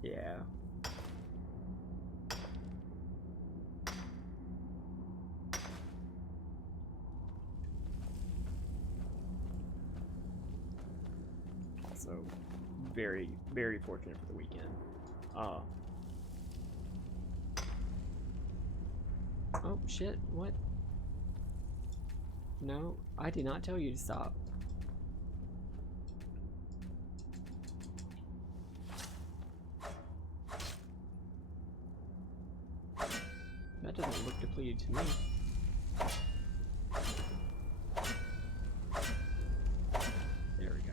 Yeah. So, very, very fortunate for the weekend. Oh shit, what? No, I did not tell you to stop. That doesn't look depleted to me. There we go.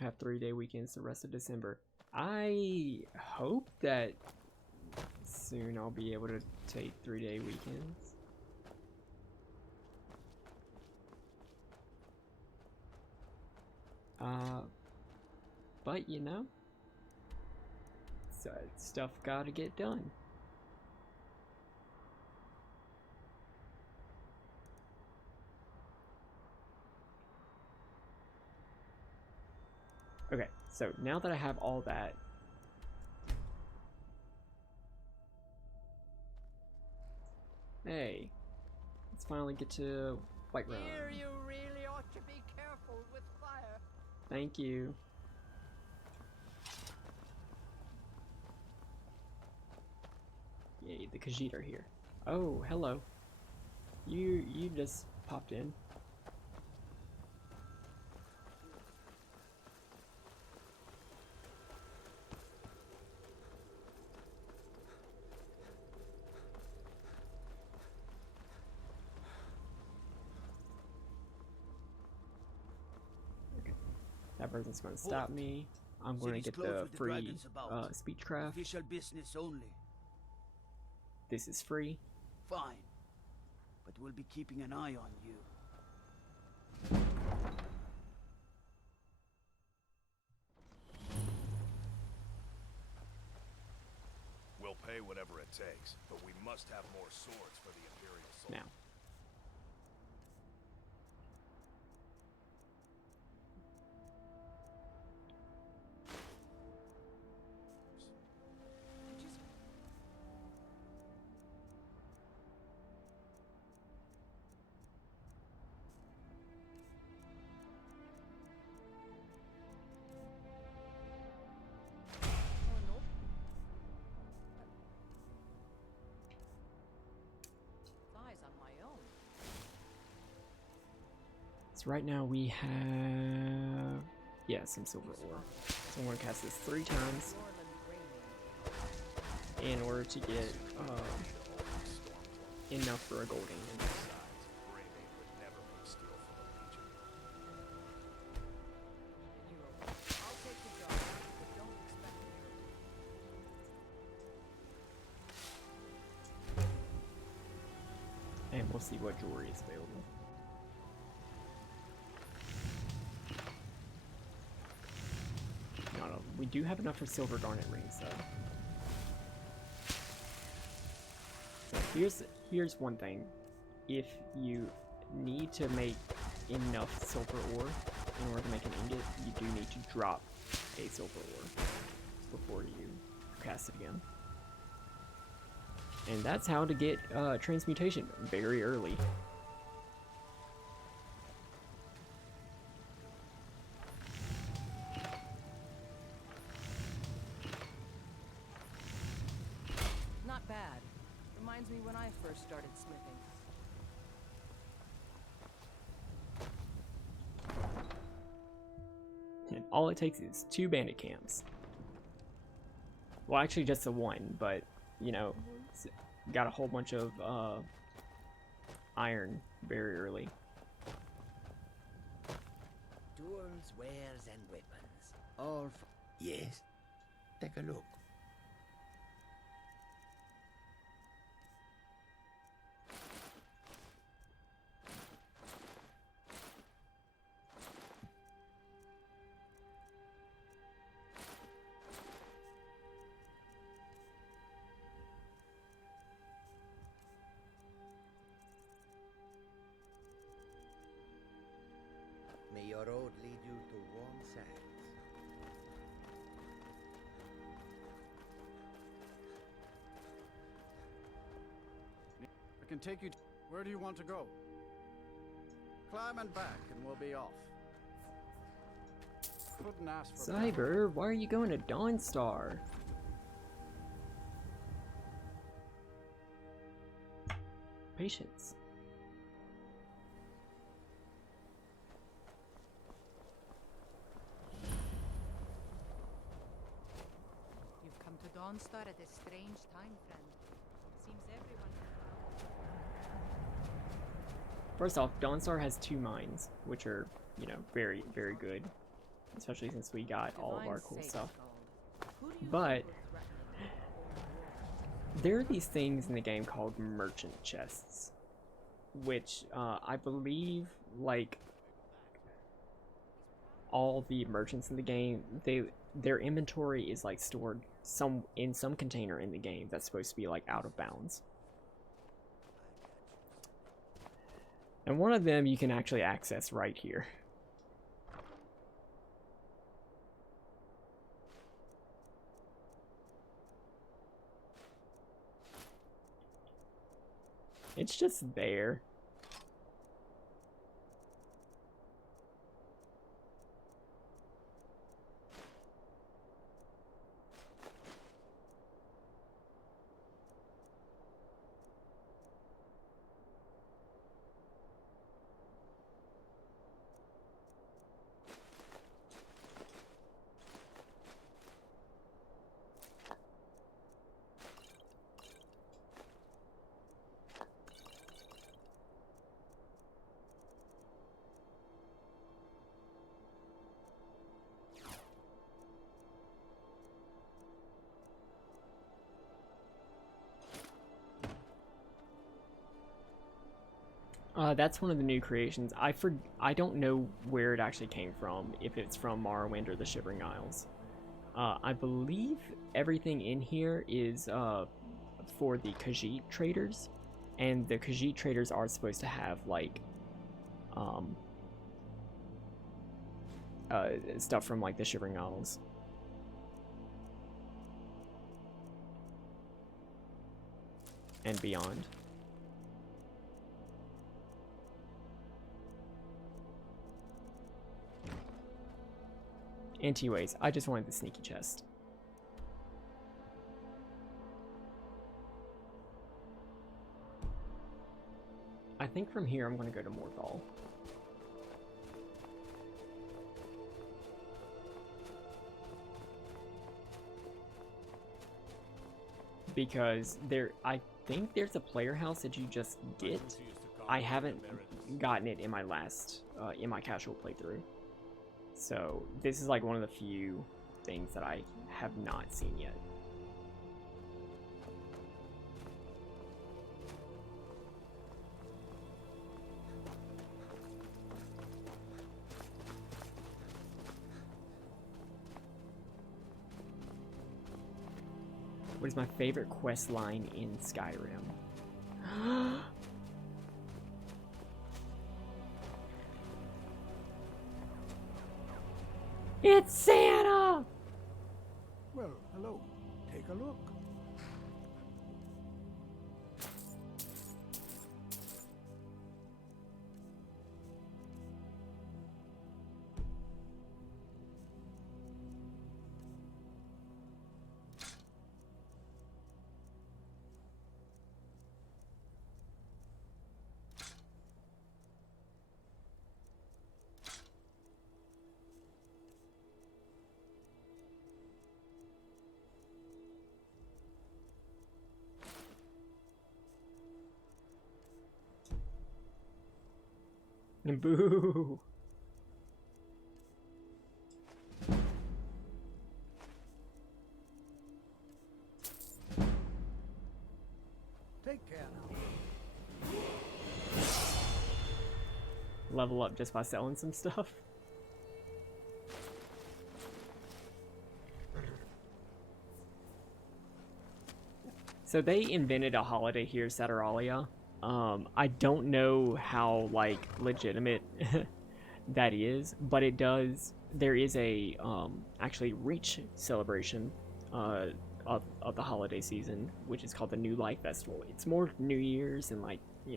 Have 3-day weekends the rest of December. I hope that soon I'll be able to take 3-day weekends. But you know, so stuff gotta get done. Okay, so now that I have all that, hey, let's finally get to Whiterun. Here you really ought to be careful with fire. Thank you. Yay, the Khajiit are here. Oh, hello. You just popped in. Okay. That person's gonna stop me. I'm gonna get the free speechcraft. Official business only. This is free. Fine. But we'll be keeping an eye on you. We'll pay whatever it takes, but we must have more swords for the Imperial soldiers. Now. So right now we have, yeah, some silver ore. So I'm going to cast this 3 times in order to get enough for a gold ingot. And we'll see what jewelry is available. No, we do have enough for silver garnet rings, though. So here's one thing. If you need to make enough silver ore in order to make an ingot, you do need to drop a silver ore before you cast it again. And that's how to get transmutation very early. Not bad. Reminds me when I first started smithing. And all it takes is 2 bandit camps. Well, actually just the 1, but, you know, got a whole bunch of iron very early. Tools, wares, and weapons. All yes. Take a look. May your road lead you to warm sands. I can take you. Where do you want to go? Climb and back, and we'll be off. Couldn't ask for Cyber, why are you going to Dawnstar? Patience. You've come to Dawnstar at a strange time, friend. Seems everyone... First off, Dawnstar has 2 mines, which are, you know, very, very good. Especially since we got all of our cool stuff. But There are these things in the game called merchant chests, which I believe, like, all the merchants in the game, their inventory is like stored in some container in the game that's supposed to be like out of bounds. And one of them you can actually access right here. It's just there. That's one of the new creations. I don't know where it actually came from, if it's from Morrowind or the Shivering Isles. I believe everything in here is for the Khajiit traders, and the Khajiit traders are supposed to have like stuff from like the Shivering Isles. And beyond. Anyways, I just wanted the sneaky chest. I think from here I'm going to go to Morthal. Because I think there's a player house that you just get. I haven't gotten it in my last, in my casual playthrough. So this is like one of the few things that I have not seen yet. What is my favorite quest line in Skyrim? It's Santa! Well, hello. Take a look. Boo! Take care now. Level up just by selling some stuff. So they invented a holiday here, Saturalia. I don't know how like legitimate that is, but it does. There is a actually Reach celebration of the holiday season, which is called the New Life Festival. It's more New Year's and like, you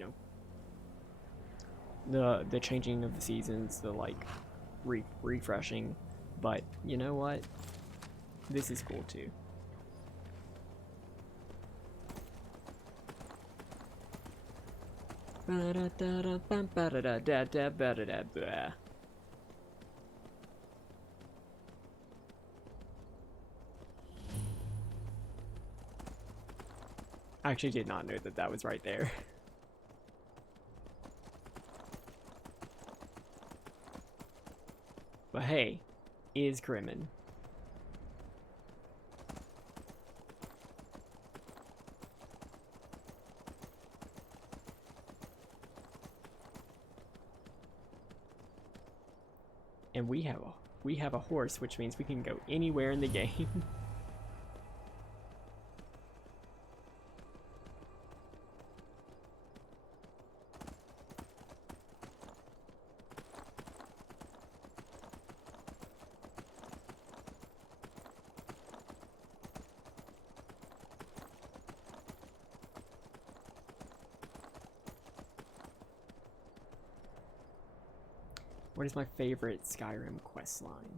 know, the changing of the seasons, the like refreshing. But you know what? This is cool too. I actually did not know that that was right there. But hey, is Crimin. And we have a horse, which means we can go anywhere in the game. What is my favorite Skyrim questline?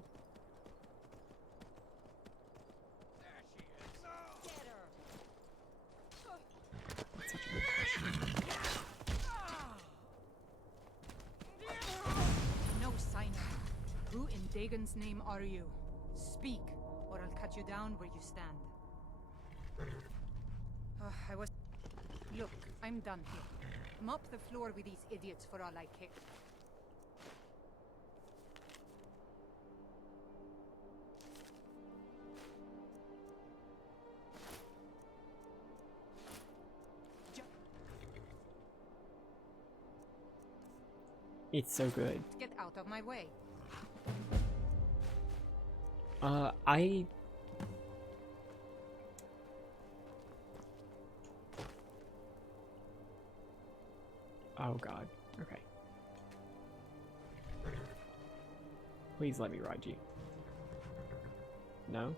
That's such a good question. No sign of you. Who in Dagon's name are you? Speak, or I'll cut you down where you stand. I was... Look, I'm done here. Mop the floor with these idiots for all I care. It's so good. Get out of my way. I... Oh god. Okay. Please let me ride you. No?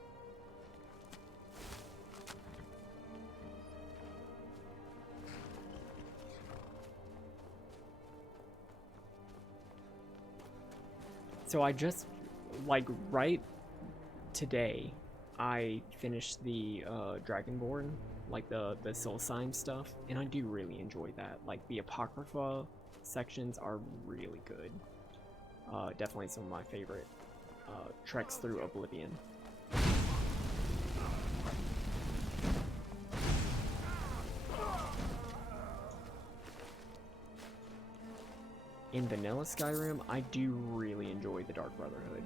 So I just, like, right today, I finished the Dragonborn, like the Soul Sign stuff, and I do really enjoy that. Like, the Apocrypha sections are really good. Definitely some of my favorite treks through Oblivion. In vanilla Skyrim, I do really enjoy the Dark Brotherhood.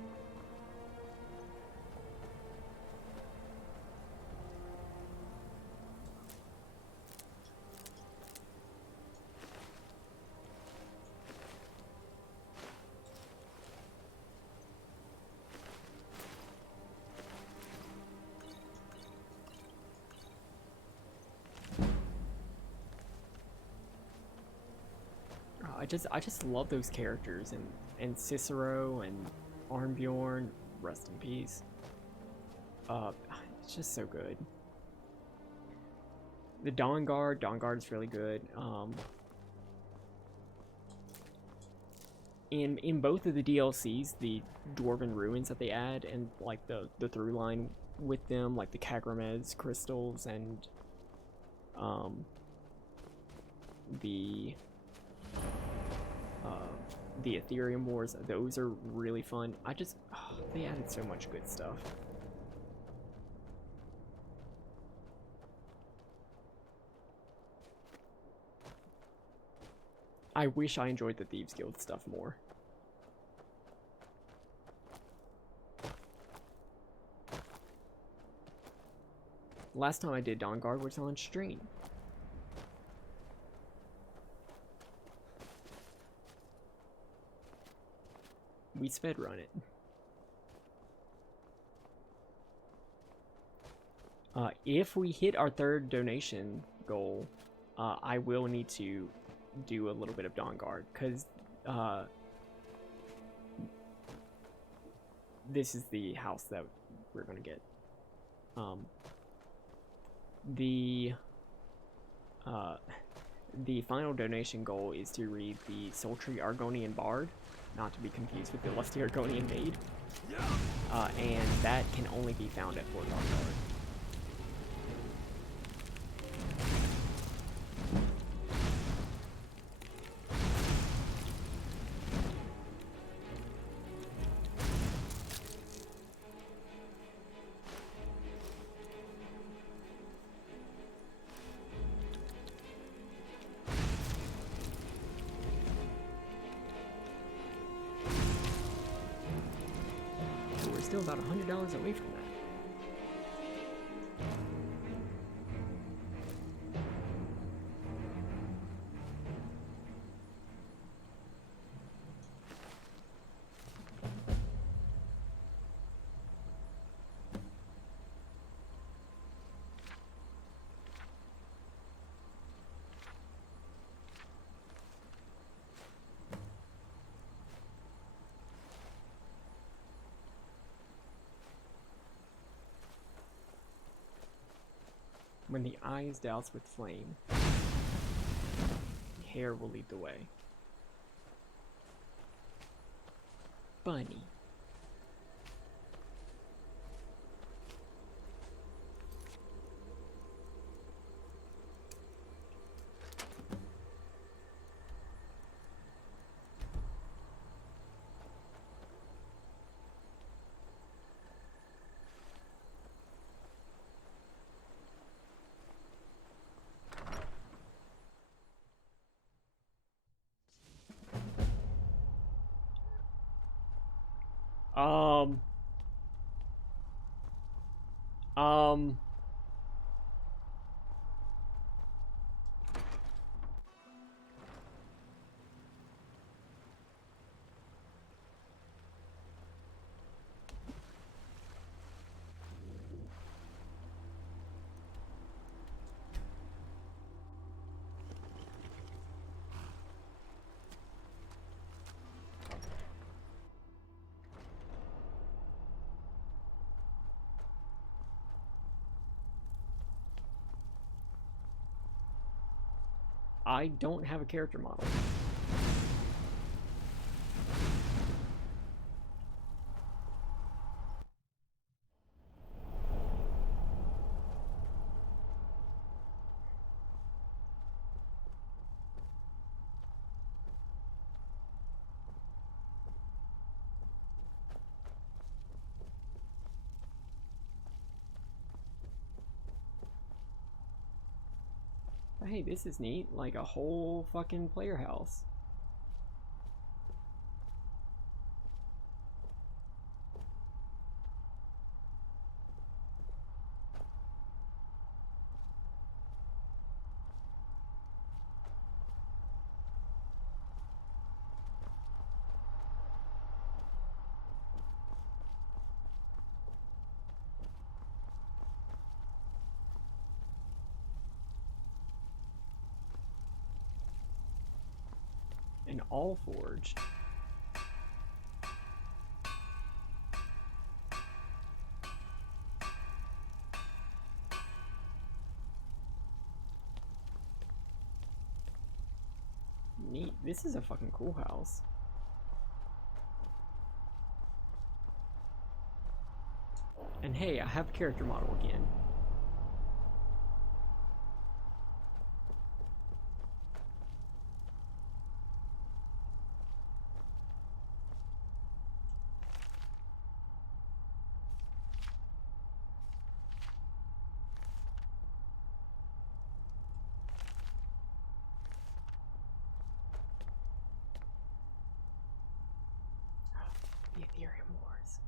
I just love those characters, and Cicero and Arnbjorn, rest in peace. It's just so good. The Dawnguard is really good. In both of the DLCs, the Dwarven ruins that they add, and like the through line with them, like the Kagramez crystals and the Ethereum Wars, those are really fun. They added so much good stuff. I wish I enjoyed the Thieves Guild stuff more. Last time I did Dawnguard was on stream. We sped run it. If we hit our 3rd donation goal, I will need to do a little bit of Dawnguard, because this is the house that we're gonna get. The final donation goal is to read the Sultry Argonian Bard, not to be confused with the Lusty Argonian Maid, and that can only be found at Fort Dawnguard. Still about $100 away from that. When the eye is doused with flame, hair will lead the way. Bunny. Um. I don't have a character model. But hey, this is neat. Like a whole fucking player house. And all forged. Neat. This is a fucking cool house. And hey, I have a character model again. The Ethereum Wars.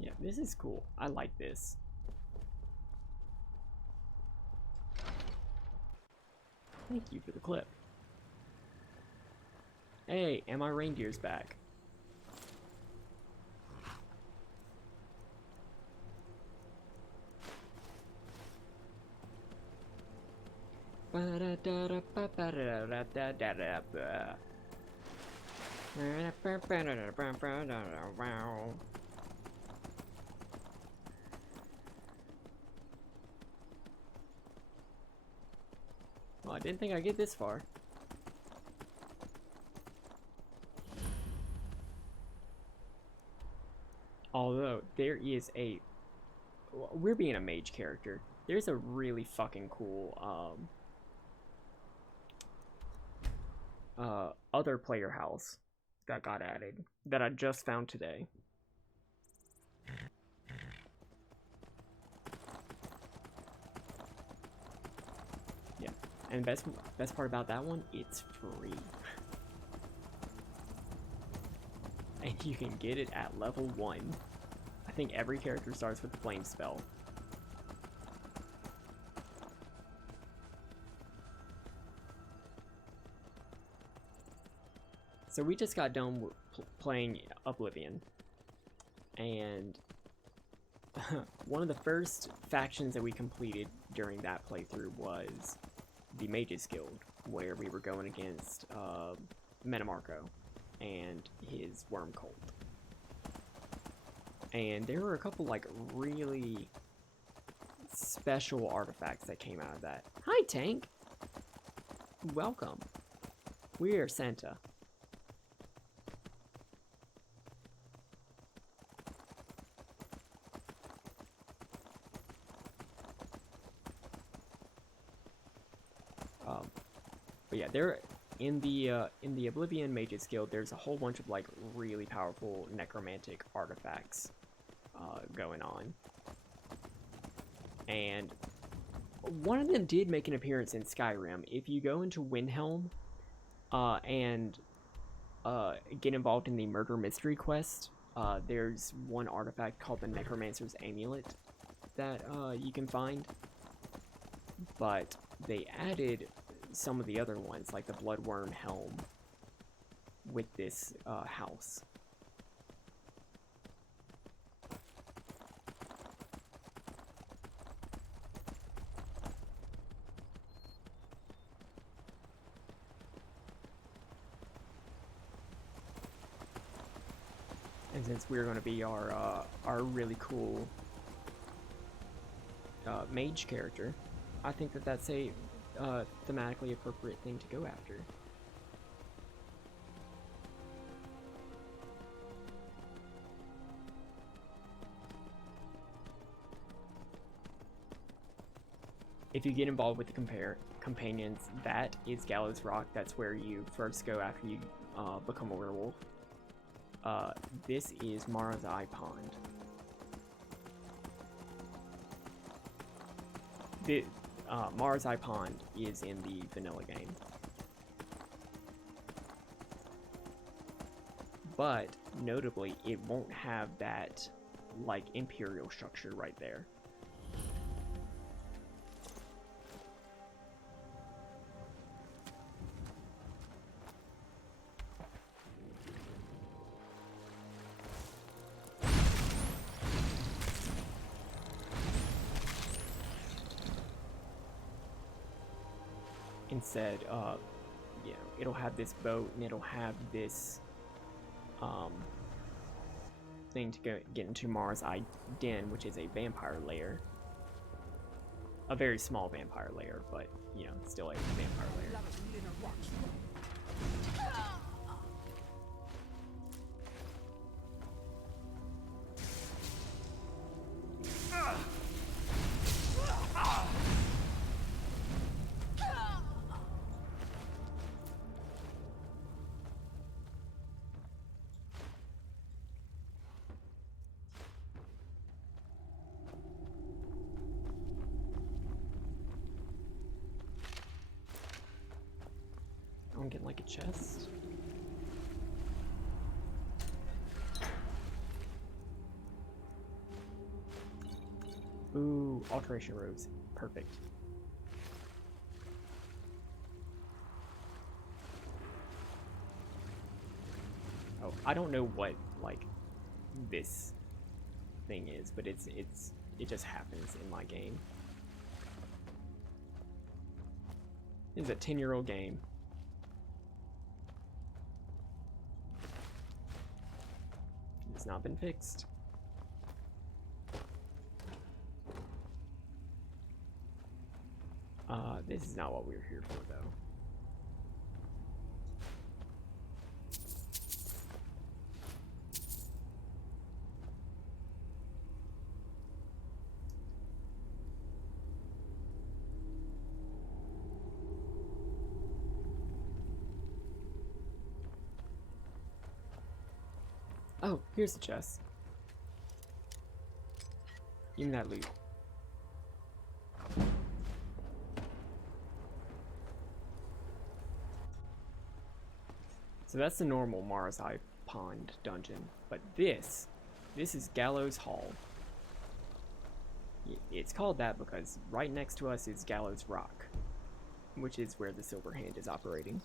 Yeah, this is cool. I like this. Thank you for the clip. Hey, and my reindeer's back. Well, I didn't think I'd get this far. Although, there is a... We're being a mage character. There's a really fucking cool, other player house that got added that I just found today. Yeah, and best part about that one, it's free. And you can get it at level 1. I think every character starts with the flame spell. So we just got done playing Oblivion, and one of the first factions that we completed during that playthrough was the Mages Guild, where we were going against Metamarco and his Worm Cult. And there were a couple like really special artifacts that came out of that. Hi, Tank! Welcome. We are Santa. But yeah, there in the Oblivion Mages Guild, there's a whole bunch of like really powerful necromantic artifacts going on, and one of them did make an appearance in Skyrim. If you go into Windhelm and get involved in the Murder Mystery quest, there's one artifact called the Necromancer's Amulet that you can find, but they added some of the other ones, like the Bloodworm Helm, with this house. And since we're going to be our really cool mage character, I think that that's a thematically appropriate thing to go after. If you get involved with the companions, that is Gallows Rock. That's where you first go after you become a werewolf. This is Mara's Eye Pond. Mara's Eye Pond is in the vanilla game. But, notably, it won't have that, like, Imperial structure right there. Instead, you know, it'll have this boat and it'll have this thing to get into Mara's Eye Den, which is a vampire lair. A very small vampire lair, but, you know, still a vampire lair. I'm getting like a chest. Ooh, alteration robes. Perfect. Oh, I don't know what like this thing is, but it just happens in my game. It's a 10-year-old game. It's not been fixed. This is not what we were here for, though. Oh, here's the chest. Give me that loot. So that's the normal Mara's Eye Pond dungeon, but this This is Gallows Hall. It's called that because right next to us is Gallows Rock, which is where the Silver Hand is operating.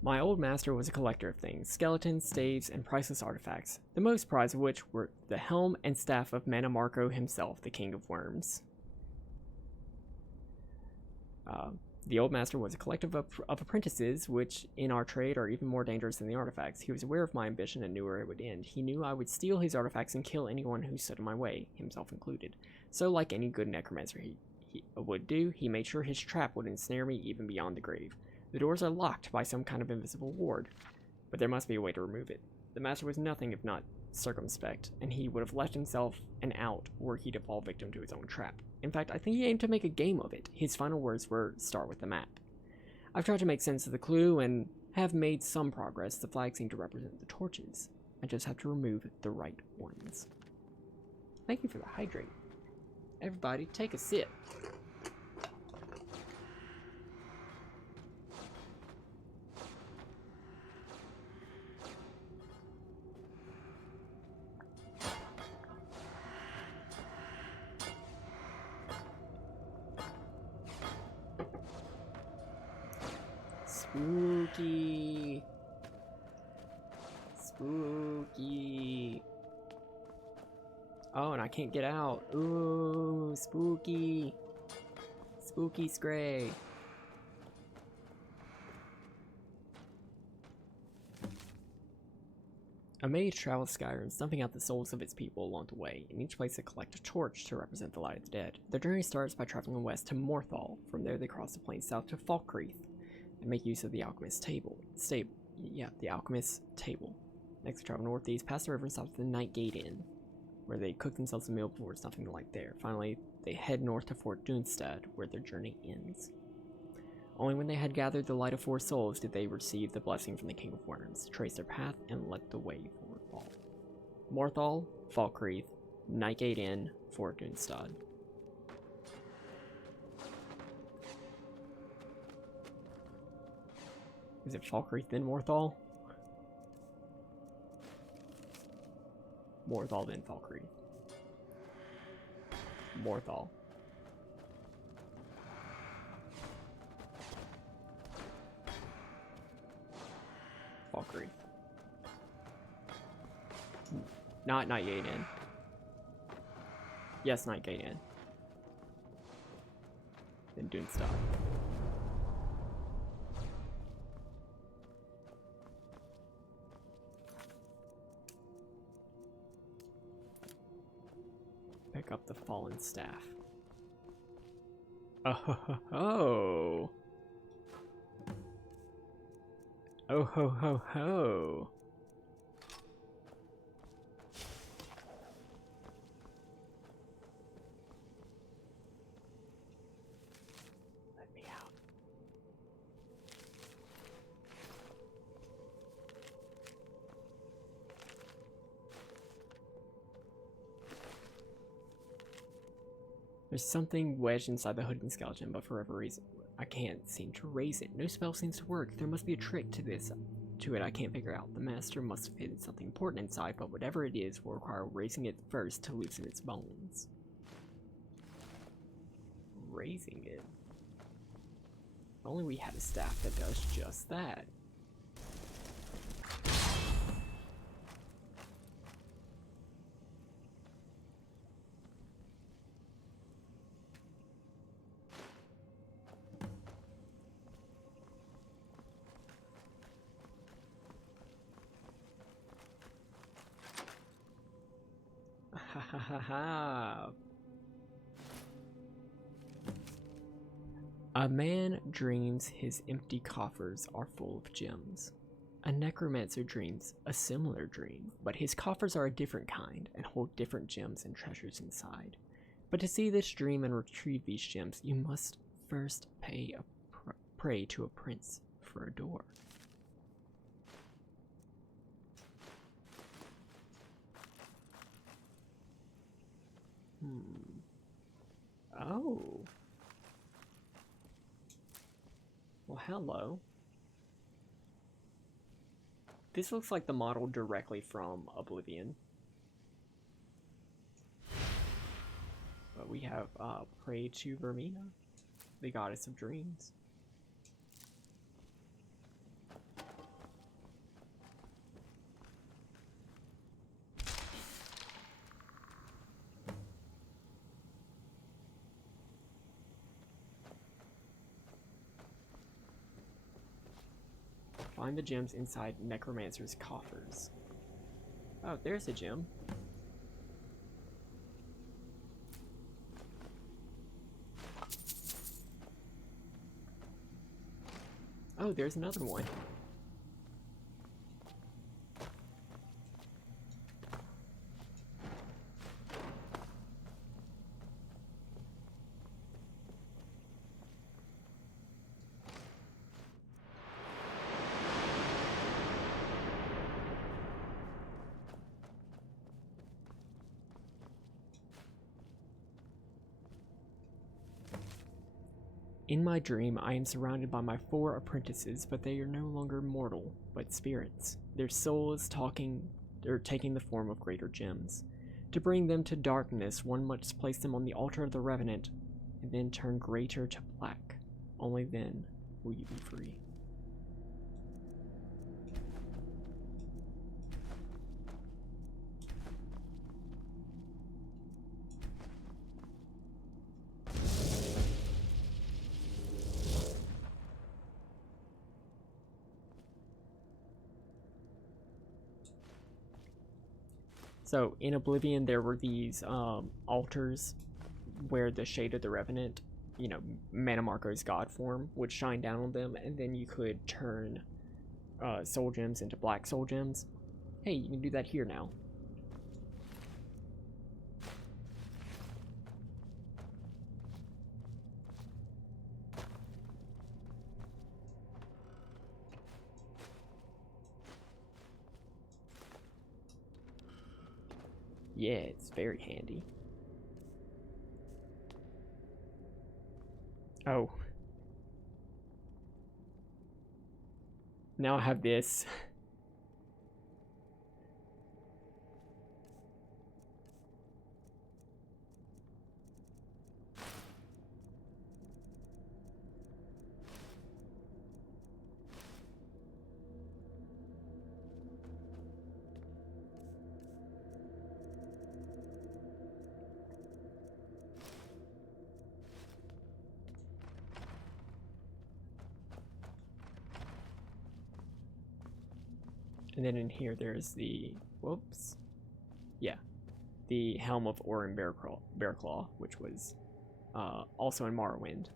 My old master was a collector of things, skeletons, staves, and priceless artifacts, the most prized of which were the helm and staff of Manamarco himself, the King of Worms. The old master was a collective of apprentices, which in our trade are even more dangerous than the artifacts. He was aware of my ambition and knew where it would end. He knew I would steal his artifacts and kill anyone who stood in my way, himself included. So like any good necromancer he would do, he made sure his trap would ensnare me even beyond the grave. The doors are locked by some kind of invisible ward, but there must be a way to remove it. The master was nothing if not circumspect, and he would have left himself an out were he to fall victim to his own trap. In fact, I think he aimed to make a game of it. His final words were, "Start with the map." I've tried to make sense of the clue and have made some progress. The flags seem to represent the torches. I just have to remove the right ones. Thank you for the hydrate. Everybody, take a sip. Spooky. Spooky. Oh, and I can't get out. Ooh, spooky. Spooky Scray. A mage travels Skyrim, stumping out the souls of its people along the way. In each place they collect a torch to represent the light of the dead. Their journey starts by traveling west to Morthal. From there they cross the plains south to Falkreath and make use of the alchemist's table. The alchemist's table. Next, they travel northeast, past the river and stop at the Nightgate Inn, where they cook themselves a meal before it's nothing to like there. Finally, they head north to Fort Dunstad, where their journey ends. Only when they had gathered the light of 4 souls did they receive the blessing from the King of Worms, trace their path, and let the way forward fall. Morthal, Falkreath, Nightgate Inn, Fort Dunstad. Is it Falkreath then Morthal? Morthal then Falkreath. Morthal. Falkreath. Not Nightgate Inn. Yes, Nightgate Inn. Then Dunstad. Pick up the fallen staff. Oh ho ho ho! Oh ho ho ho! Let me out. There's something wedged inside the hooded skeleton, but for whatever reason, I can't seem to raise it. No spell seems to work. There must be a trick to it I can't figure out. The master must have hidden something important inside, but whatever it is will require raising it first to loosen its bones. Raising it? If only we had a staff that does just that. Ha ha ha. A man dreams his empty coffers are full of gems. A necromancer dreams a similar dream, but his coffers are a different kind and hold different gems and treasures inside. But to see this dream and retrieve these gems, you must first pray to a prince for a door. Oh. Well, hello. This looks like the model directly from Oblivion. But we have Pray to Vermina, the goddess of dreams. Find the gems inside Necromancer's coffers. Oh, there's a gem. Oh, there's another one. In my dream, I am surrounded by my 4 apprentices, but they are no longer mortal, but spirits. Their soul is taking the form of greater gems. To bring them to darkness, one must place them on the altar of the Revenant, and then turn greater to black. Only then will you be free. So, in Oblivion, there were these altars where the Shade of the Revenant, you know, Mana Marco's god form, would shine down on them, and then you could turn soul gems into black soul gems. Hey, you can do that here now. Yeah, it's very handy. Oh. Now I have this. And then in here there's the, whoops, yeah, the Helm of Orin Bearclaw, which was also in Morrowind.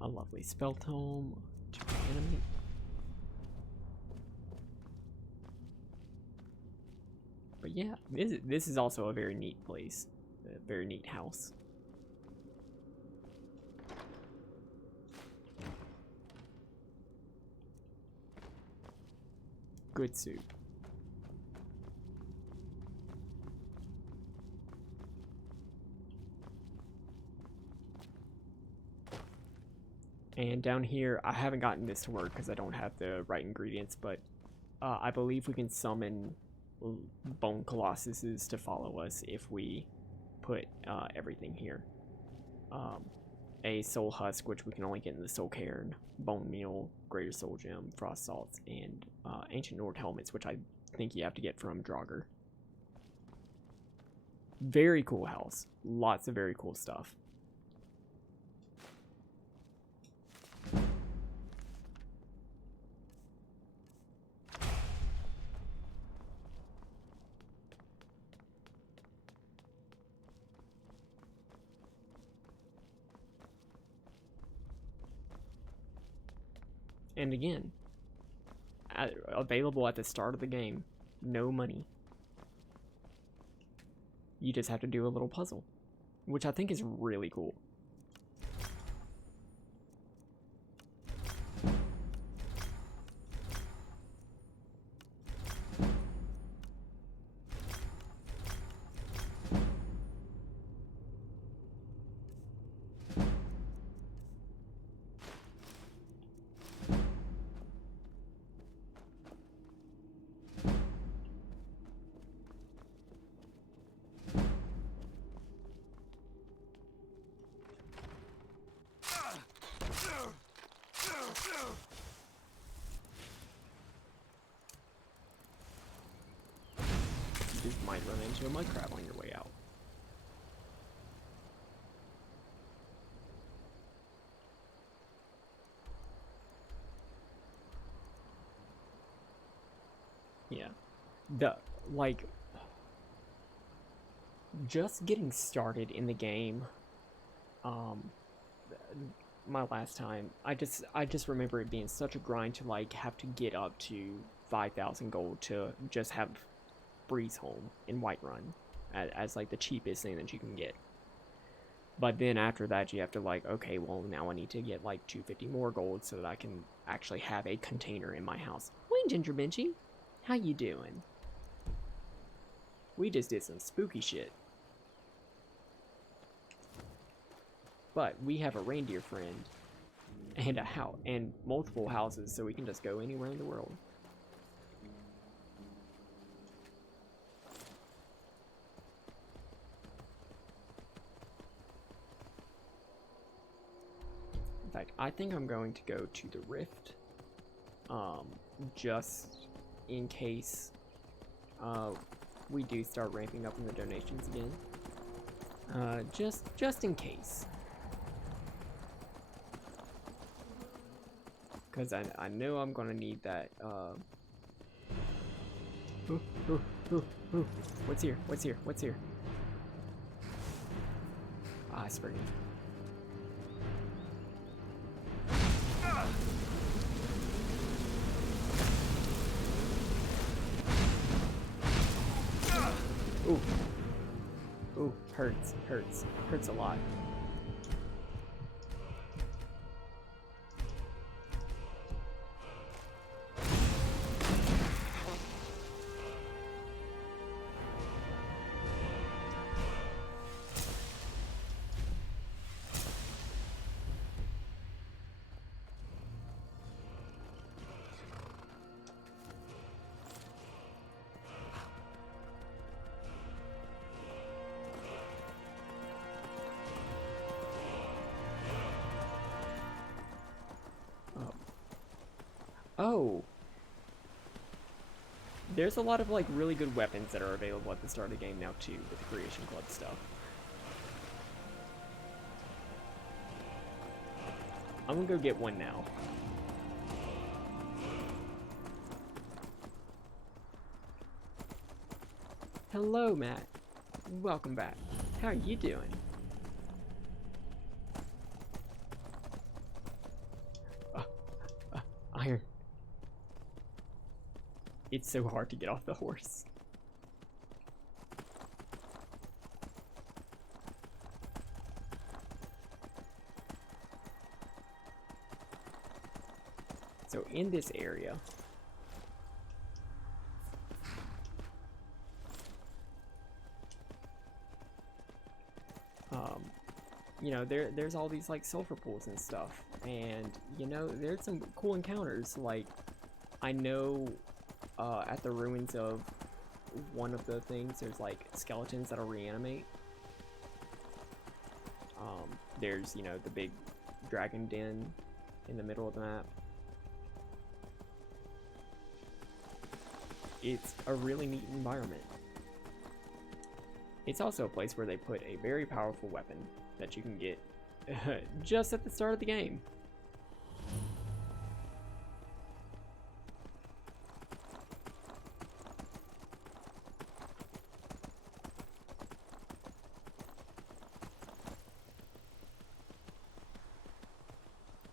A lovely spell tome to animate. But yeah, this is also a very neat place, a very neat house. Good soup. And down here, I haven't gotten this to work because I don't have the right ingredients, but I believe we can summon bone colossuses to follow us if we put everything here. A soul husk, which we can only get in the soul cairn, bone meal, greater soul gem, frost salts, and ancient Nord helmets, which I think you have to get from Draugr. Very cool house. Lots of very cool stuff. And again, available at the start of the game, no money. You just have to do a little puzzle, which I think is really cool. into a mud crab on your way out. Yeah. Just getting started in the game, my last time, I just remember it being such a grind to like have to get up to 5,000 gold to just have Breeze Home in Whiterun as like the cheapest thing that you can get. But then after that you have to like, okay, well now I need to get like 250 more gold so that I can actually have a container in my house. Wayne Ginger Benchy, how you doing? We just did some spooky shit. But we have a reindeer friend and a house and multiple houses, so we can just go anywhere in the world. In fact, I think I'm going to go to the Rift, just in case we do start ramping up in the donations again. Just in case. Because I know I'm gonna need that, What's here? What's here? What's here? Ah, spring. Ooh. Ooh, hurts. Hurts a lot. Oh. There's a lot of like really good weapons that are available at the start of the game now too, with the Creation Club stuff. I'm gonna go get one now. Hello, Matt. Welcome back. How are you doing? Iron. It's so hard to get off the horse. So in this area, you know, there's all these like sulfur pools and stuff, and you know, there's some cool encounters. Like, I know at the ruins of one of the things, there's like skeletons that'll reanimate. There's, you know, the big dragon den in the middle of the map. It's a really neat environment. It's also a place where they put a very powerful weapon that you can get just at the start of the game.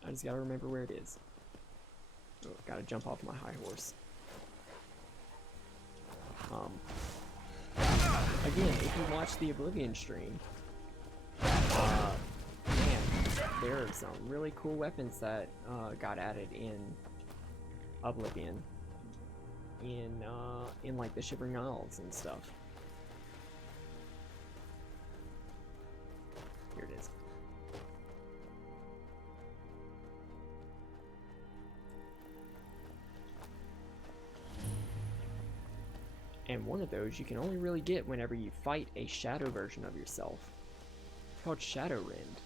I just gotta remember where it is. Oh, gotta jump off my high horse. Again, if you watch the Oblivion stream, man, there are some really cool weapons that got added in Oblivion, in like the Shivering Isles and stuff. Here it is. And one of those you can only really get whenever you fight a shadow version of yourself. It's called Shadow Rend.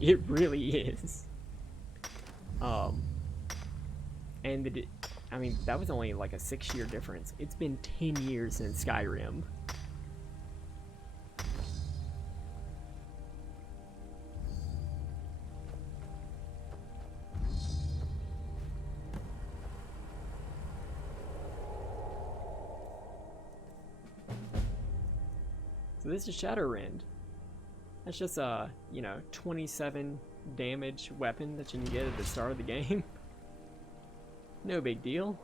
It really is. And I mean, that was only like a 6-year difference. It's been 10 years since Skyrim. So this is Shadowrend. That's just a, you know, 27 damage weapon that you can get at the start of the game. No big deal.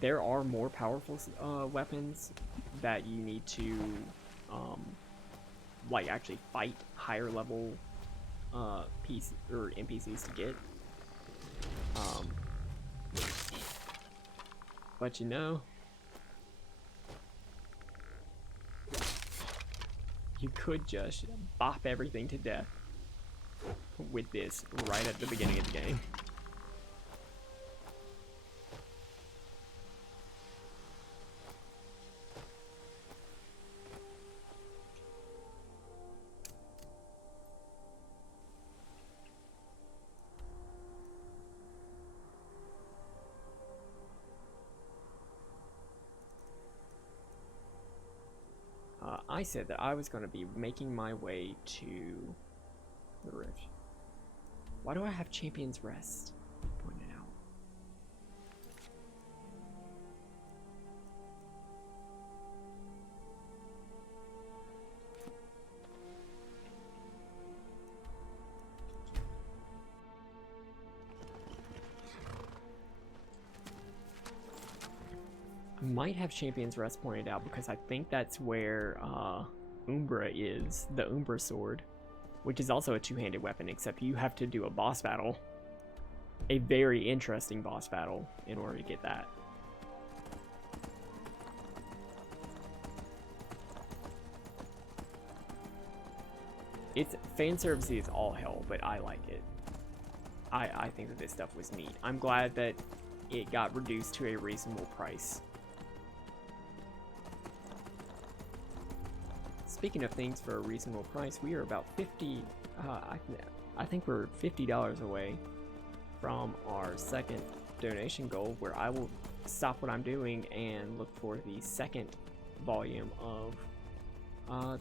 There are more powerful weapons that you need to like actually fight higher level NPCs to get. But you know, you could just bop everything to death with this right at the beginning of the game. I said that I was going to be making my way to the Rift. Why do I have Champion's Rest pointed out? I might have Champion's Rest pointed out because I think that's where Umbra is, the Umbra sword, which is also a two-handed weapon, except you have to do a boss battle, a very interesting boss battle, in order to get that. It's fanservice is all hell, but I like it. I think that this stuff was neat. I'm glad that it got reduced to a reasonable price. Speaking of things for a reasonable price, we are about I think we're $50 away from our second donation goal, where I will stop what I'm doing and look for the second volume of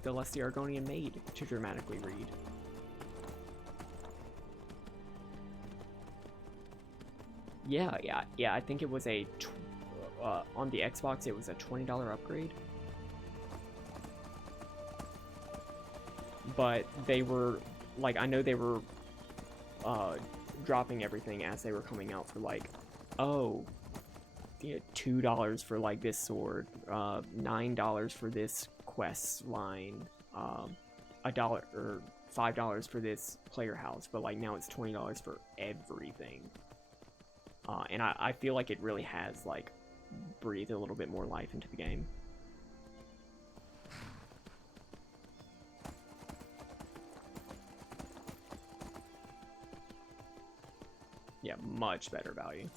The Lusty Argonian Maid to dramatically read. Yeah, I think it was a, on the Xbox it was a $20 upgrade. But they were, like, I know they were dropping everything as they were coming out for, like, oh, yeah, $2 for, like, this sword, $9 for this quest line, $1 or $5 for this player house, but, like, now it's $20 for everything. And I feel like it really has, like, breathed a little bit more life into the game. Yeah, much better value.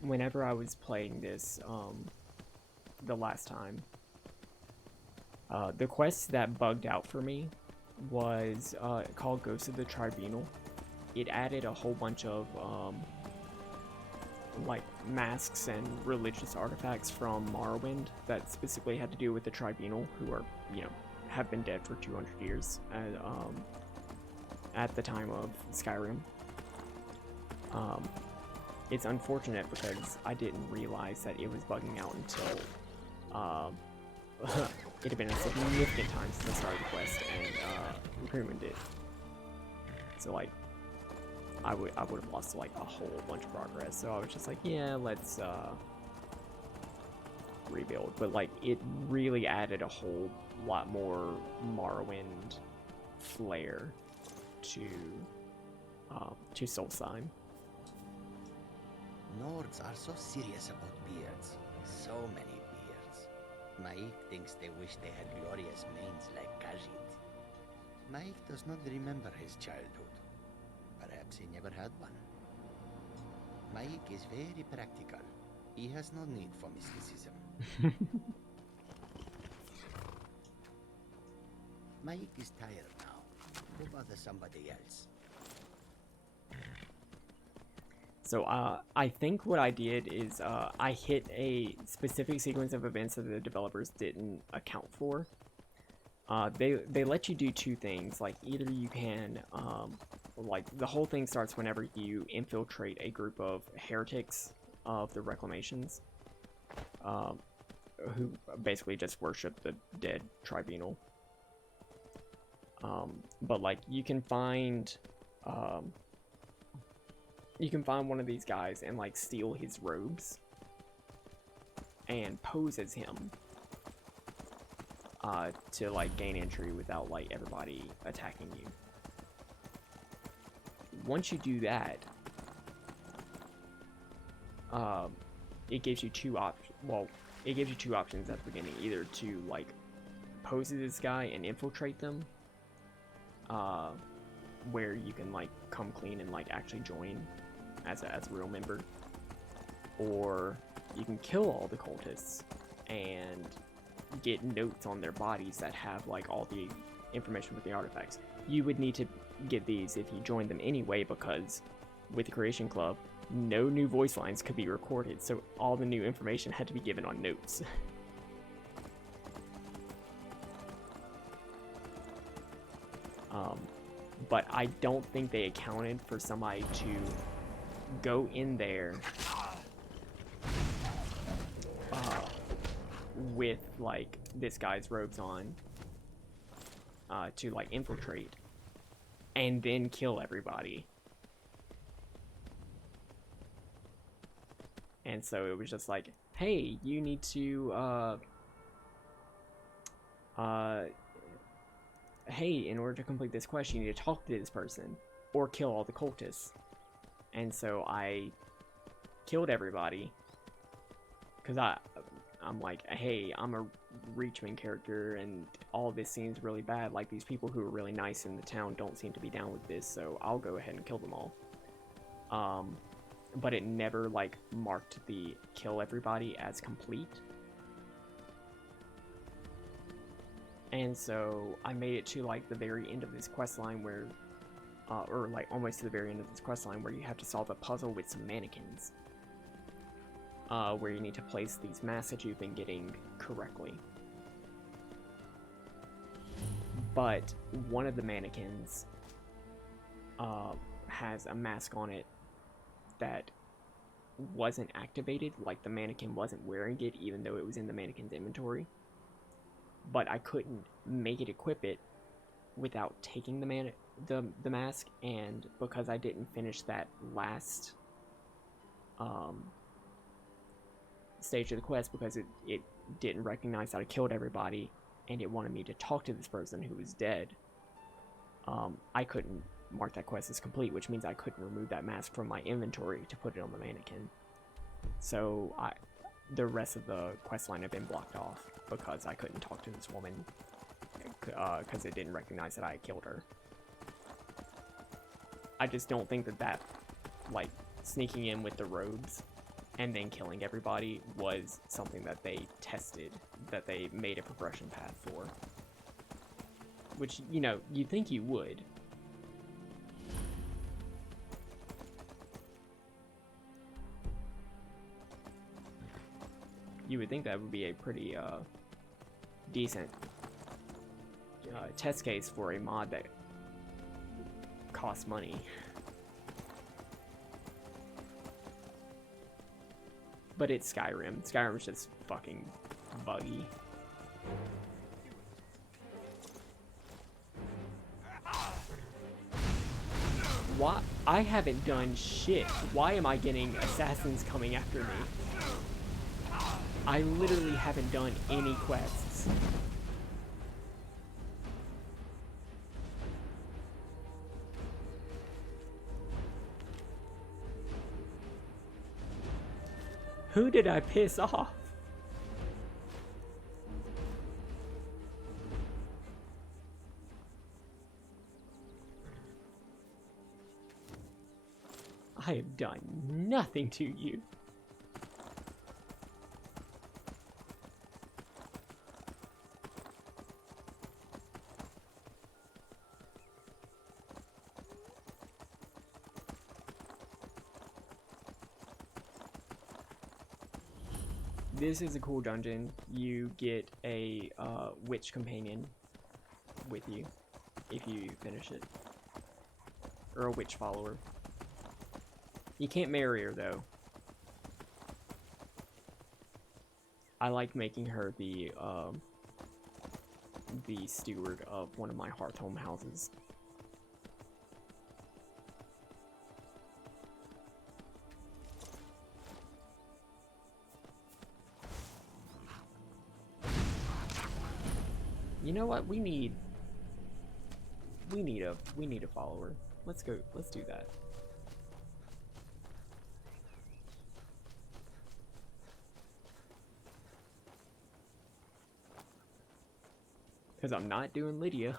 whenever I was playing this the last time, the quest that bugged out for me was called Ghost of the Tribunal. It added a whole bunch of like masks and religious artifacts from Morrowind that specifically had to do with the Tribunal, who are, you know, have been dead for 200 years at the time of Skyrim. It's unfortunate because I didn't realize that it was bugging out until it had been a significant time since I started the quest and ruined it. So like, I would have lost like a whole bunch of progress. So I was just like, yeah, let's rebuild. But like, it really added a whole lot more Morrowind flair to Soulsheim. Nords are so serious about beards. So many beards. Maik thinks they wish they had glorious manes like Khajiit. Maik does not remember his childhood. Perhaps he never had one. Maik is very practical. He has no need for mysticism. Maik is tired now. Go bother somebody else. So I think what I did is I hit a specific sequence of events that the developers didn't account for. They let you do two things. Like, either you can like, the whole thing starts whenever you infiltrate a group of heretics of the Reclamations, who basically just worship the dead tribunal. But like, you can find one of these guys and like steal his robes and pose as him to like gain entry without like everybody attacking you. Once you do that, it gives you two options at the beginning: either to like pose as this guy and infiltrate them, where you can like come clean and like actually join as a real member, or you can kill all the cultists and get notes on their bodies that have like all the information with the artifacts. You would need to get these if you joined them anyway, because with the Creation Club, no new voice lines could be recorded, so all the new information had to be given on notes. But I don't think they accounted for somebody to go in there with like this guy's robes on to like infiltrate and then kill everybody. And so it was just like, hey, you need to hey, in order to complete this quest, you need to talk to this person or kill all the cultists. And so I killed everybody because I'm like, hey, I'm a Reachman character and all this seems really bad. Like, these people who are really nice in the town don't seem to be down with this, so I'll go ahead and kill them all. But it never like marked the kill everybody as complete. And so I made it to like the very end of this quest line where or like almost to the very end of this quest line where you have to solve a puzzle with some mannequins, where you need to place these masks that you've been getting correctly. But one of the mannequins has a mask on it that wasn't activated. Like, the mannequin wasn't wearing it even though it was in the mannequin's inventory. But I couldn't make it equip it without taking the mask, and because I didn't finish that last stage of the quest, because it didn't recognize that I killed everybody and it wanted me to talk to this person who was dead, I couldn't mark that quest as complete, which means I couldn't remove that mask from my inventory to put it on the mannequin. So the rest of the quest line had been blocked off because I couldn't talk to this woman because it didn't recognize that I had killed her. I just don't think that like sneaking in with the robes and then killing everybody was something that they tested, that they made a progression path for. Which, you know, you'd think you would. You would think that would be a pretty decent test case for a mod that costs money. But it's Skyrim. Skyrim's just fucking buggy. Why? I haven't done shit. Why am I getting assassins coming after me? I literally haven't done any quests. Who did I piss off? I have done nothing to you. This is a cool dungeon. You get a witch companion with you if you finish it. Or a witch follower. You can't marry her though. I like making her the steward of one of my hearth home houses. You know what? We need a follower. Let's do that. Because I'm not doing Lydia.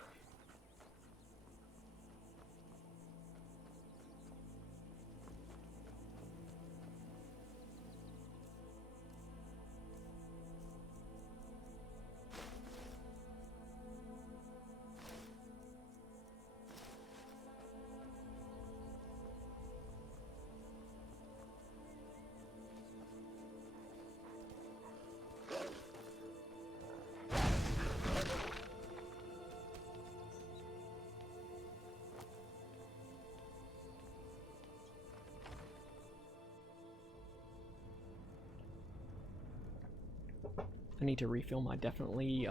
I need to refill my definitely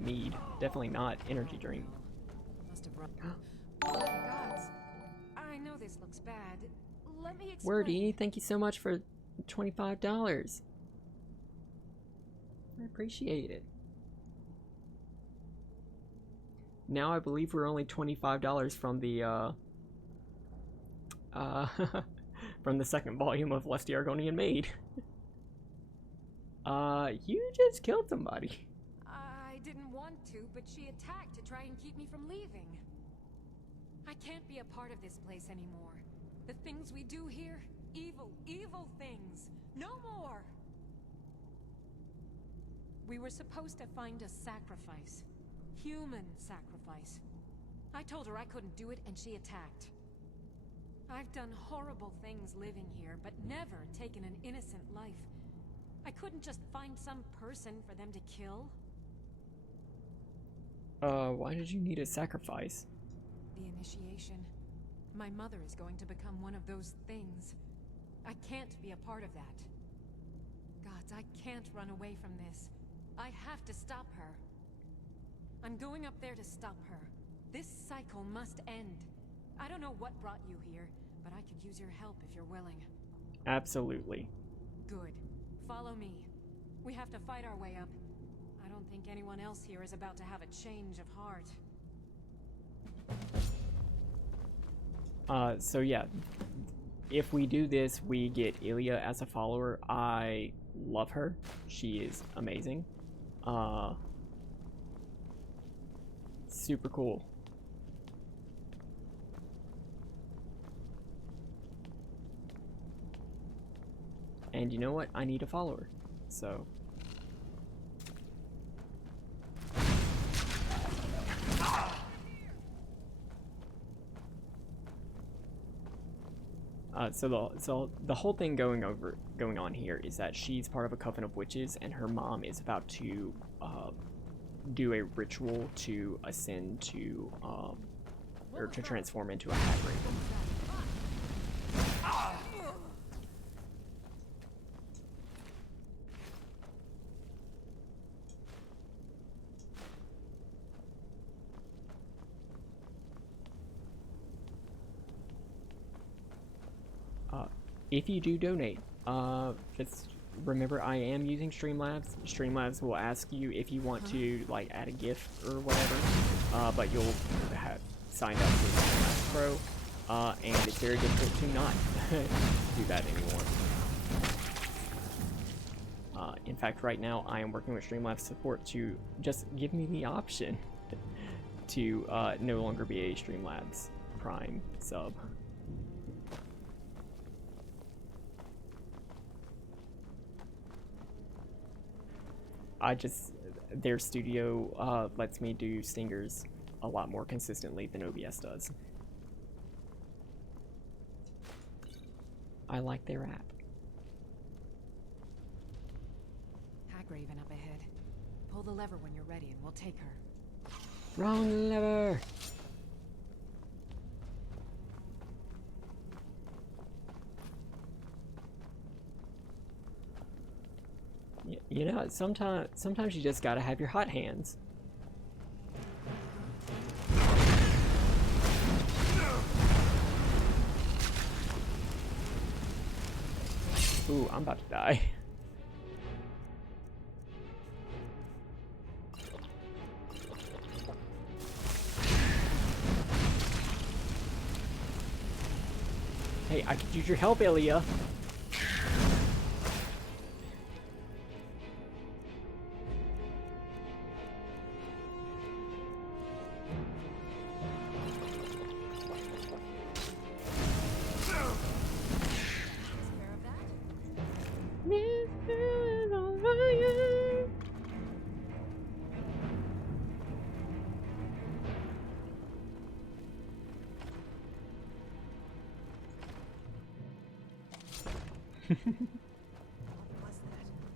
mead. Definitely not energy drink. Must have run. Oh my gods. I know this looks bad. Let me explain. Wordy, thank you so much for $25. I appreciate it. Now I believe we're only $25 from the from the second volume of Lest the Argonian Maid. You just killed somebody. I didn't want to, but she attacked to try and keep me from leaving. I can't be a part of this place anymore. The things we do here, evil, evil things. No more! We were supposed to find a sacrifice. Human sacrifice. I told her I couldn't do it and she attacked. I've done horrible things living here, but never taken an innocent life. I couldn't just find some person for them to kill. Why did you need a sacrifice? The initiation. My mother is going to become one of those things. I can't be a part of that. Gods, I can't run away from this. I have to stop her. I'm going up there to stop her. This cycle must end. I don't know what brought you here, but I could use your help if you're willing. Absolutely. Good. Follow me. We have to fight our way up. I don't think anyone else here is about to have a change of heart. So yeah. If we do this, we get Ilya as a follower. I love her. She is amazing. Super cool. And you know what? I need a follower. So. So the whole thing going on here is that she's part of a coven of witches, and her mom is about to do a ritual to ascend to or to transform into a hag raven. If you do donate, just remember I am using Streamlabs. Streamlabs will ask you if you want to like add a GIF or whatever, but you'll have signed up with Streamlabs Pro, and it's very difficult to not do that anymore. In fact, right now I am working with Streamlabs support to just give me the option to no longer be a Streamlabs Prime sub. Their studio lets me do stingers a lot more consistently than OBS does. I like their app. Hagraven up ahead. Pull the lever when you're ready and we'll take her. Wrong lever! You know, sometimes you just gotta have your hot hands. Ooh, I'm about to die. Hey, I could use your help, Ilya.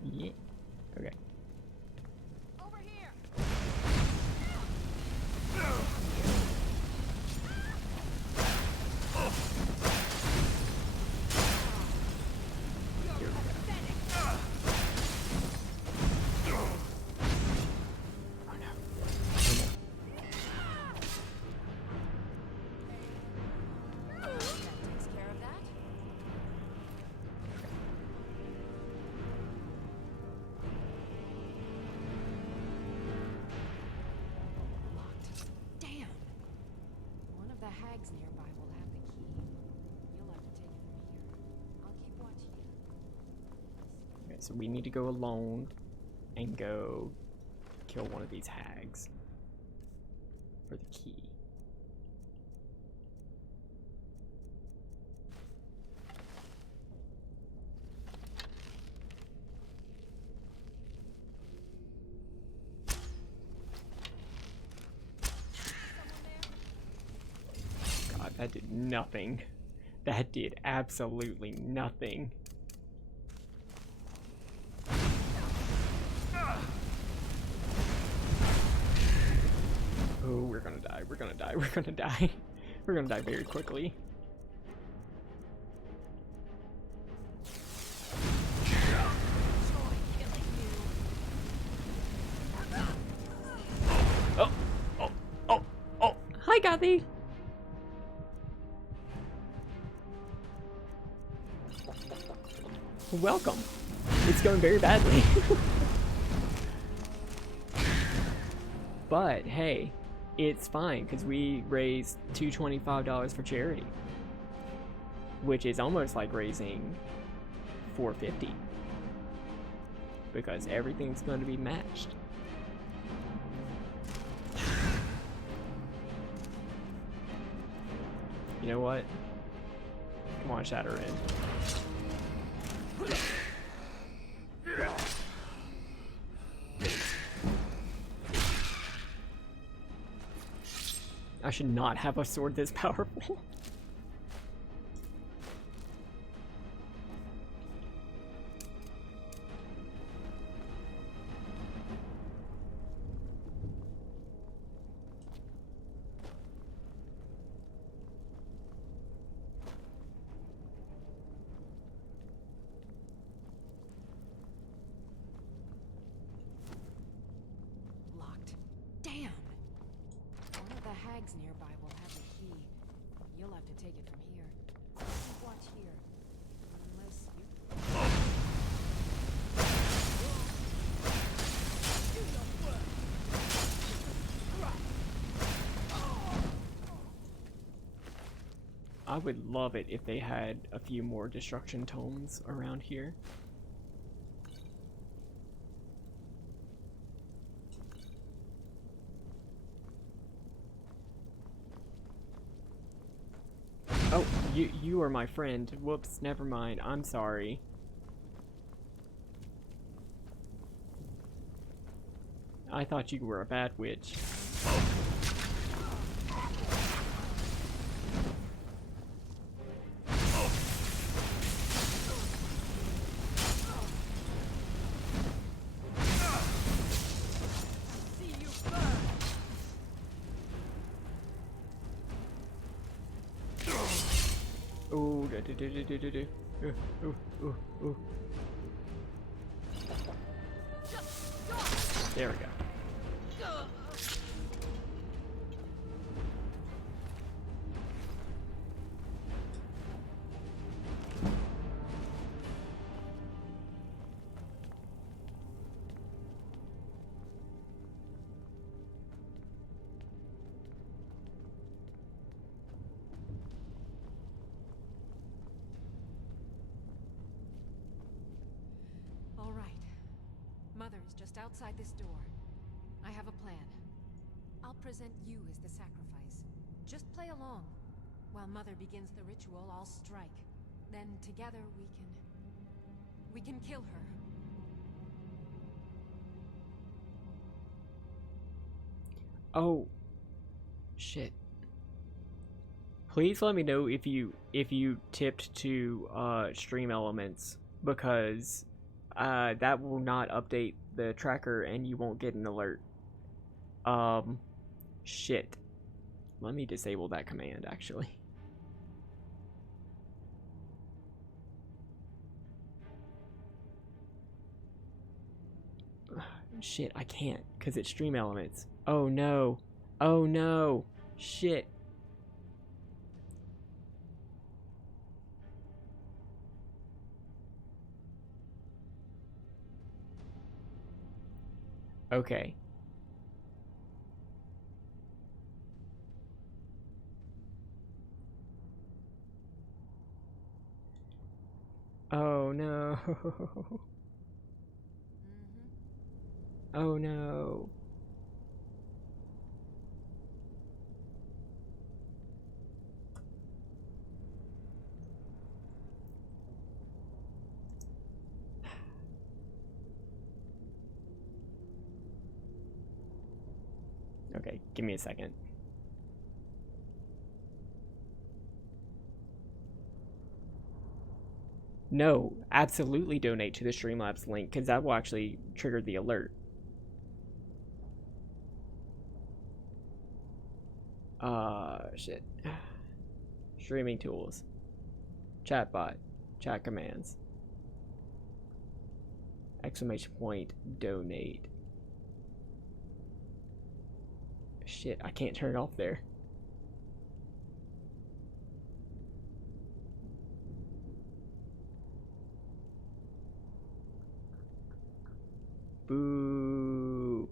Yeah. Okay. Over here. Hags nearby will have the key. You'll have to take it from here. I'll keep watching you. Okay, so we need to go alone and go kill one of these hags for the key. That did nothing. That did absolutely nothing. Oh, we're gonna die. We're gonna die. We're gonna die. We're gonna die very quickly. Oh, oh, oh, oh. Hi, Gothy. Welcome. It's going very badly. But hey, it's fine because we raised $225 for charity, which is almost like raising $450 because everything's going to be matched. You know what? Come on, Shatterin. should not have a sword this powerful. Locked. Damn! One of the hags nearby will have the key. You'll have to take it from here. Keep watch here. Unless you... I would love it if they had a few more destruction tomes around here. Oh, you are my friend. Whoops, never mind. I'm sorry. I thought you were a bad witch. Ooh, ooh. There we go. All right. Mother is just outside this door. I have a plan. I'll present you as the sacrifice. Just play along. While Mother begins the ritual, I'll strike. Then together we can kill her. Oh, shit. Please let me know if you tipped to stream elements, because that will not update the tracker and you won't get an alert. Shit. Let me disable that command, actually. Shit, I can't, because it's stream elements. Oh no. Oh no. Shit. Okay. Oh no. Oh no. Okay, give me a second. No, absolutely donate to the Streamlabs link, because that will actually trigger the alert. Shit. Streaming tools. Chatbot. Chat commands. Exclamation point, donate. Shit, I can't turn it off there. Boo.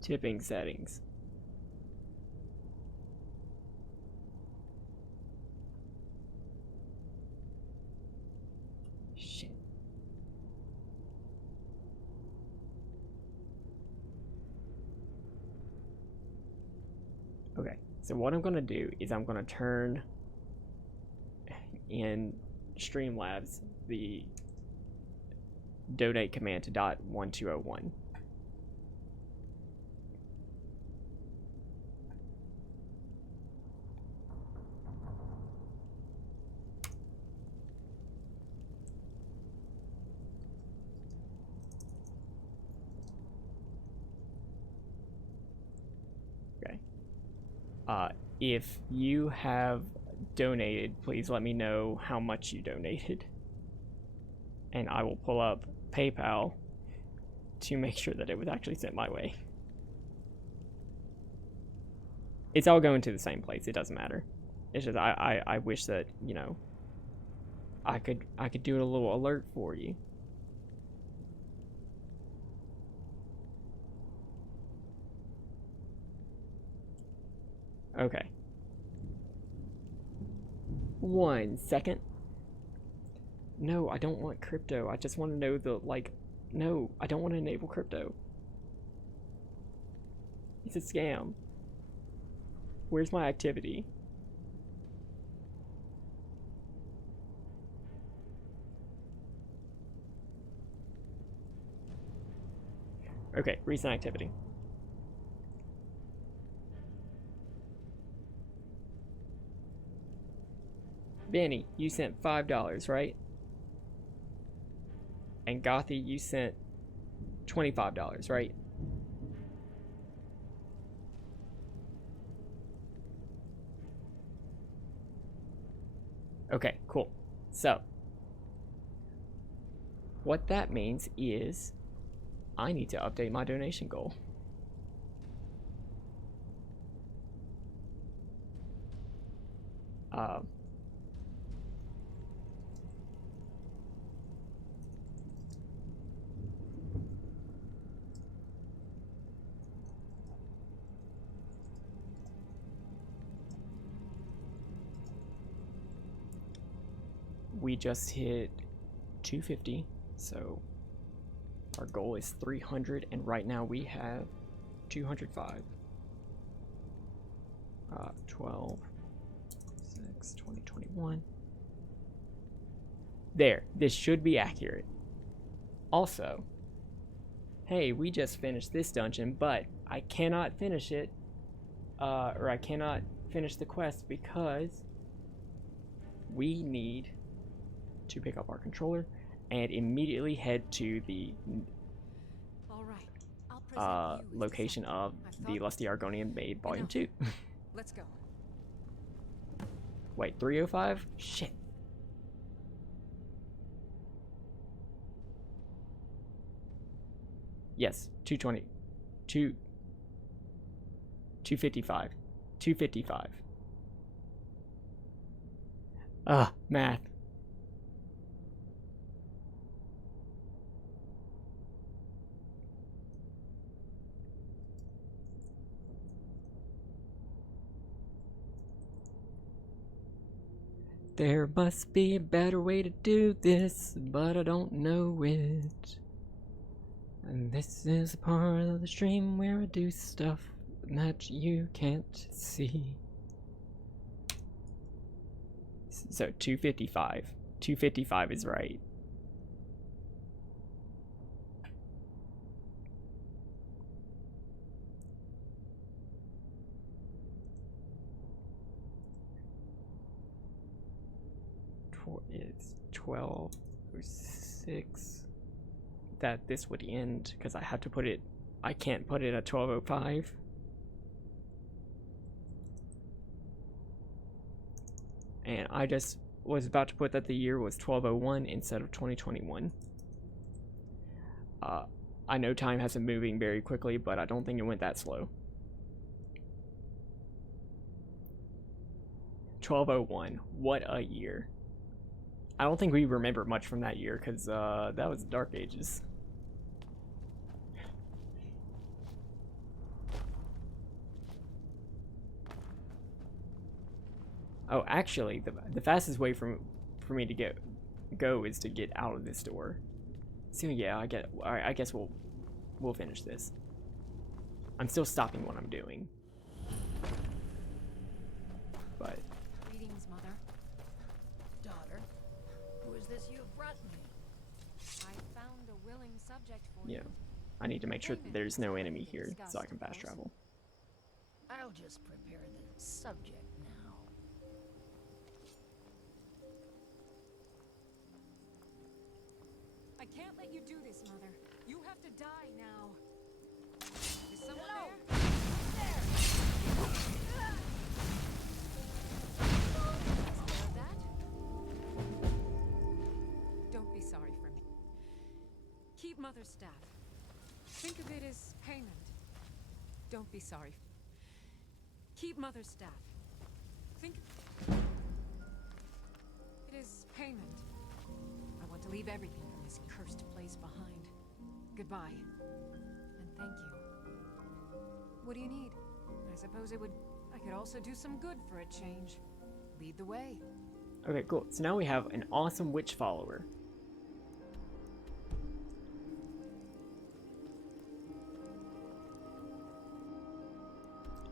Tipping settings. Shit. So what I'm going to do is I'm going to turn in Streamlabs the donate command to .1201. Okay. If you have donated, please let me know how much you donated. And I will pull up PayPal to make sure that it was actually sent my way. It's all going to the same place. It doesn't matter. It's just I wish that, you know, I could do a little alert for you. Okay. 1 second. No, I don't want crypto. I just want to know the, like, no, I don't want to enable crypto. It's a scam. Where's my activity? Okay, recent activity. Benny, you sent $5, right? And Gothy, you sent $25, right? Okay, cool. So, what that means is I need to update my donation goal. We just hit 250, so our goal is 300, and right now we have 205. 12, 6, 20, 21. There, this should be accurate. Also, hey, we just finished this dungeon, but I cannot finish it, or I cannot finish the quest because we need to pick up our controller and immediately head to the location of the Lusty Argonian Maid Volume 2. Let's go. Wait, 305? Shit. Yes, 220. 255. 255. Math. There must be a better way to do this, but I don't know it. And this is a part of the stream where I do stuff that you can't see. So 255. 255 is right. It's 12:06. That this would end because I have to put it. I can't put it at 12:05. And I just was about to put that the year was 1201 instead of 2021. I know time has been moving very quickly, but I don't think it went that slow. 1201. What a year. I don't think we remember much from that year because that was the Dark Ages. Oh, actually, the fastest way for me to go is to get out of this door. So yeah, I guess we'll finish this. I'm still stopping what I'm doing. but Greetings, Mother. Daughter, who is this you've brought me? I found a willing subject for you you. know, I need to make sure that there's no enemy here so I can fast travel. I'll just prepare the subject now. I can't let you do this, Mother. You have to die now. Is someone there? Spare that? Don't be sorry for me. Keep Mother's staff. Think of it as payment. Don't be sorry. Keep Mother's staff. Think it is payment. I want to leave everything from this cursed place behind. Goodbye. And thank you. What do you need? I suppose I could also do some good for a change. Lead the way. Okay, cool. So now we have an awesome witch follower.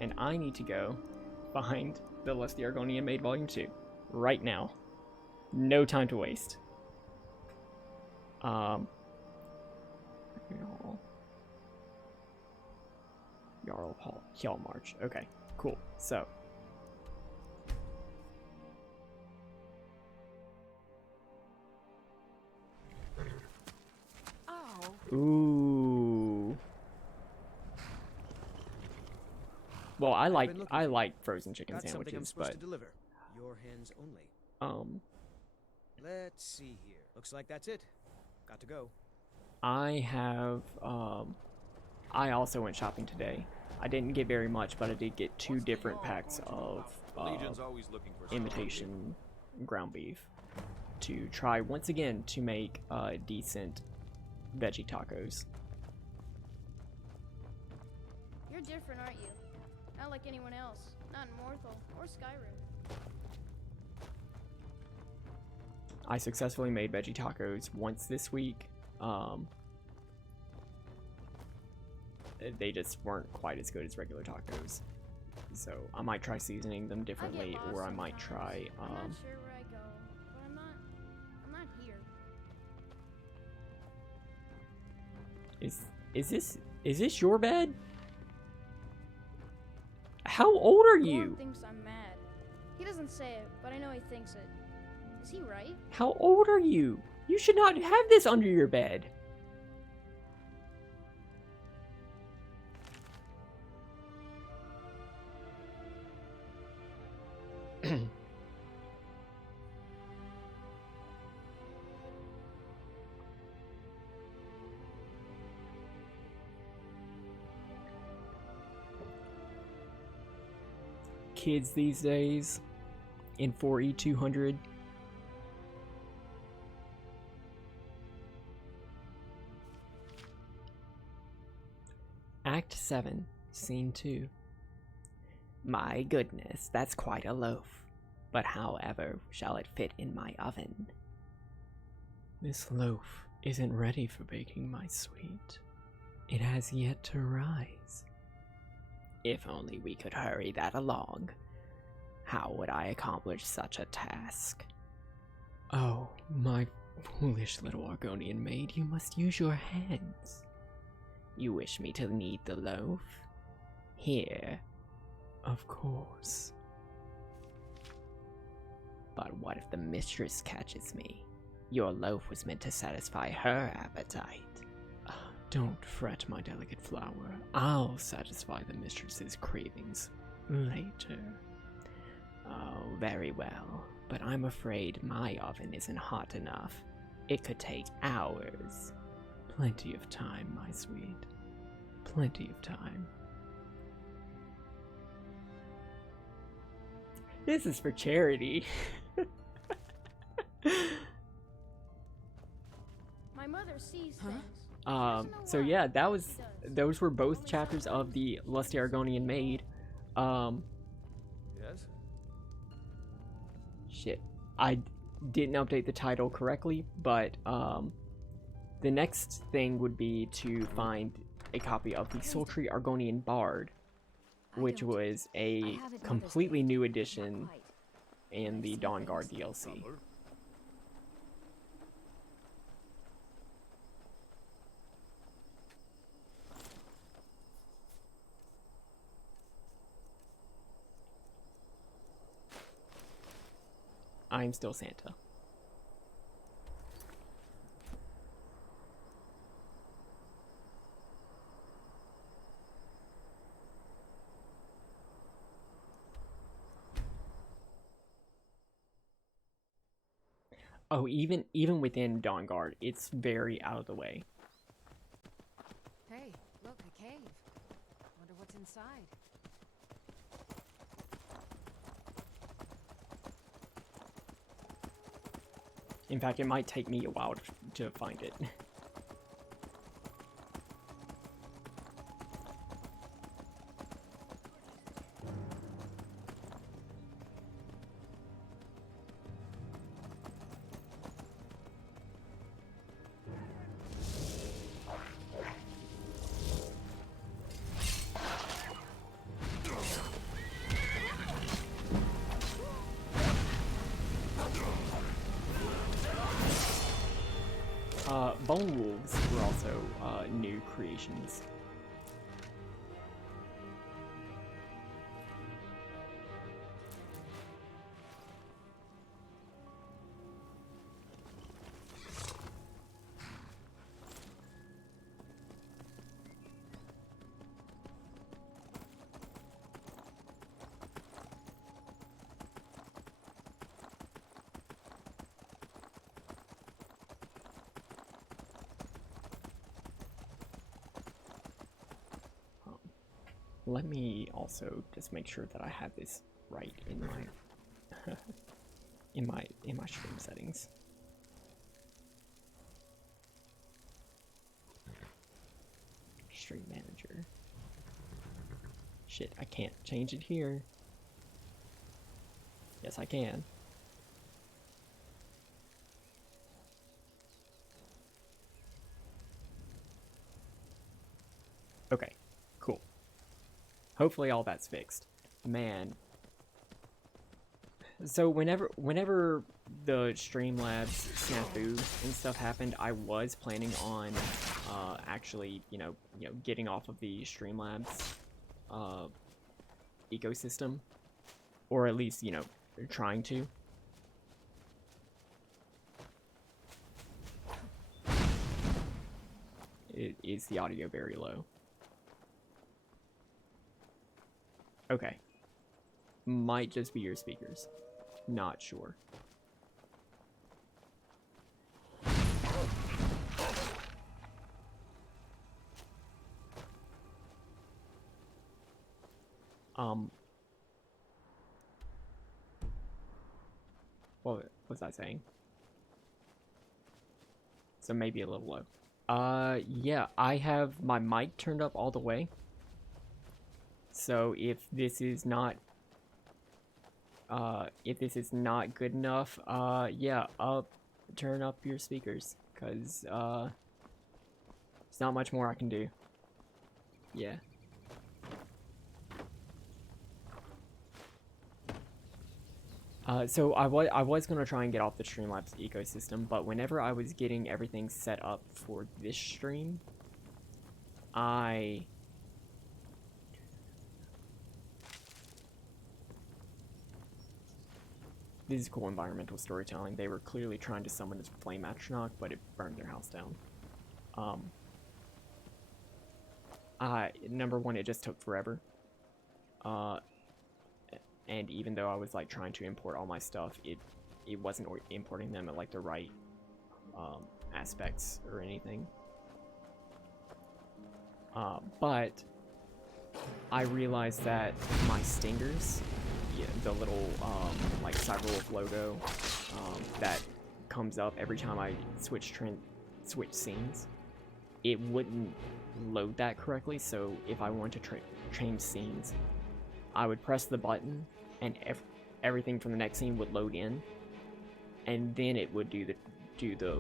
And I need to go find the Lest the Argonian Maid Volume 2 right now. No time to waste. Jarl Hjalmarch. Okay, cool. So ooh. Well, I like frozen chicken sandwiches, but to deliver. Your hands only. Let's see here. Looks like that's it. Got to go. I have I also went shopping today. I didn't get very much, but I did get 2 different packs of imitation ground beef to try once again to make decent veggie tacos. You're different, aren't you? Not like anyone else. Not in Morthal or Skyrim. I successfully made veggie tacos once this week. They just weren't quite as good as regular tacos. So I might try seasoning them differently, or I might try I'm not sure where I go, but I'm not here. Is this your bed? How old are you? Gorn thinks I'm mad. He doesn't say it, but I know he thinks it. Is he right? How old are you? You should not have this under your bed. Kids these days in 4E200. Act 7, Scene 2. My goodness, that's quite a loaf. But however shall it fit in my oven? This loaf isn't ready for baking, my sweet. It has yet to rise. If only we could hurry that along. How would I accomplish such a task? Oh, my foolish little Argonian maid, you must use your hands. You wish me to knead the loaf? Here. Of course. But what if the mistress catches me? Your loaf was meant to satisfy her appetite. Don't fret, my delicate flower. I'll satisfy the mistress's cravings later. Oh, very well. But I'm afraid my oven isn't hot enough. It could take hours. Plenty of time, my sweet. Plenty of time. This is for charity. My mother sees things. So yeah, those were both chapters of the Lusty Argonian Maid. Yes? Shit. I didn't update the title correctly, but the next thing would be to find a copy of the Sultry Argonian Bard, which was a completely new edition in the Dawn Guard DLC. I'm still Santa. Oh, even within Dawn Guard, it's very out of the way. Hey, look, a cave. Wonder what's inside. In fact, it might take me a while to find it. Bone Wolves were also new creations. Let me also just make sure that I have this right in my in my stream settings. Stream manager. Shit, I can't change it here. Yes, I can. Okay, cool. Hopefully all that's fixed. Man. So whenever the Streamlabs snafu and stuff happened, I was planning on actually, you know, getting off of the Streamlabs ecosystem, or at least, you know, trying to. Is the audio very low? Okay. Might just be your speakers. Not sure. What was I saying? So maybe a little low. Yeah, I have my mic turned up all the way. So if this is not good enough, yeah, turn up your speakers, cause there's not much more I can do. Yeah. So I was gonna try and get off the Streamlabs ecosystem, but whenever I was getting everything set up for this stream, This is cool environmental storytelling. They were clearly trying to summon this flame Atronach, but it burned their house down. Number one, it just took forever. And even though I was like trying to import all my stuff, it wasn't importing them at like the right aspects or anything. But I realized that my stingers, yeah, the little like Cyberwolf logo that comes up every time I switch scenes, it wouldn't load that correctly. So if I wanted to change scenes, I would press the button and everything from the next scene would load in, and then it would do the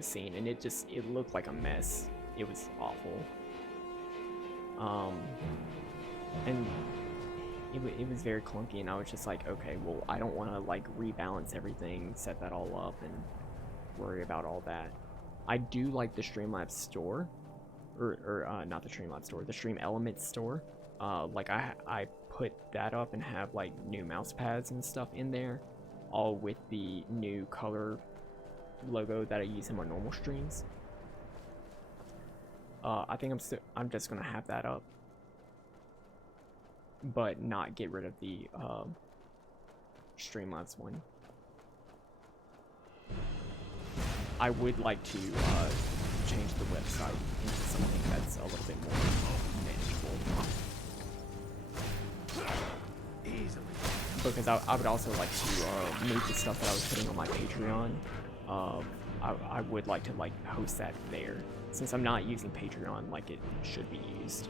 scene, and it looked like a mess. It was awful. And it was very clunky, and I was just like, okay, well, I don't want to like rebalance everything, set that all up, and worry about all that. I do like the Streamlabs store, or not the Streamlabs store, the Stream Elements store. Like I put that up and have like new mouse pads and stuff in there, all with the new color logo that I use in my normal streams. I think I'm just gonna have that up, but not get rid of the Streamlabs one. I would like to change the website into something that's a little bit more manageable. Easily. Because I would also like to move the stuff that I was putting on my Patreon. I would like to like host that there, since I'm not using Patreon like it should be used.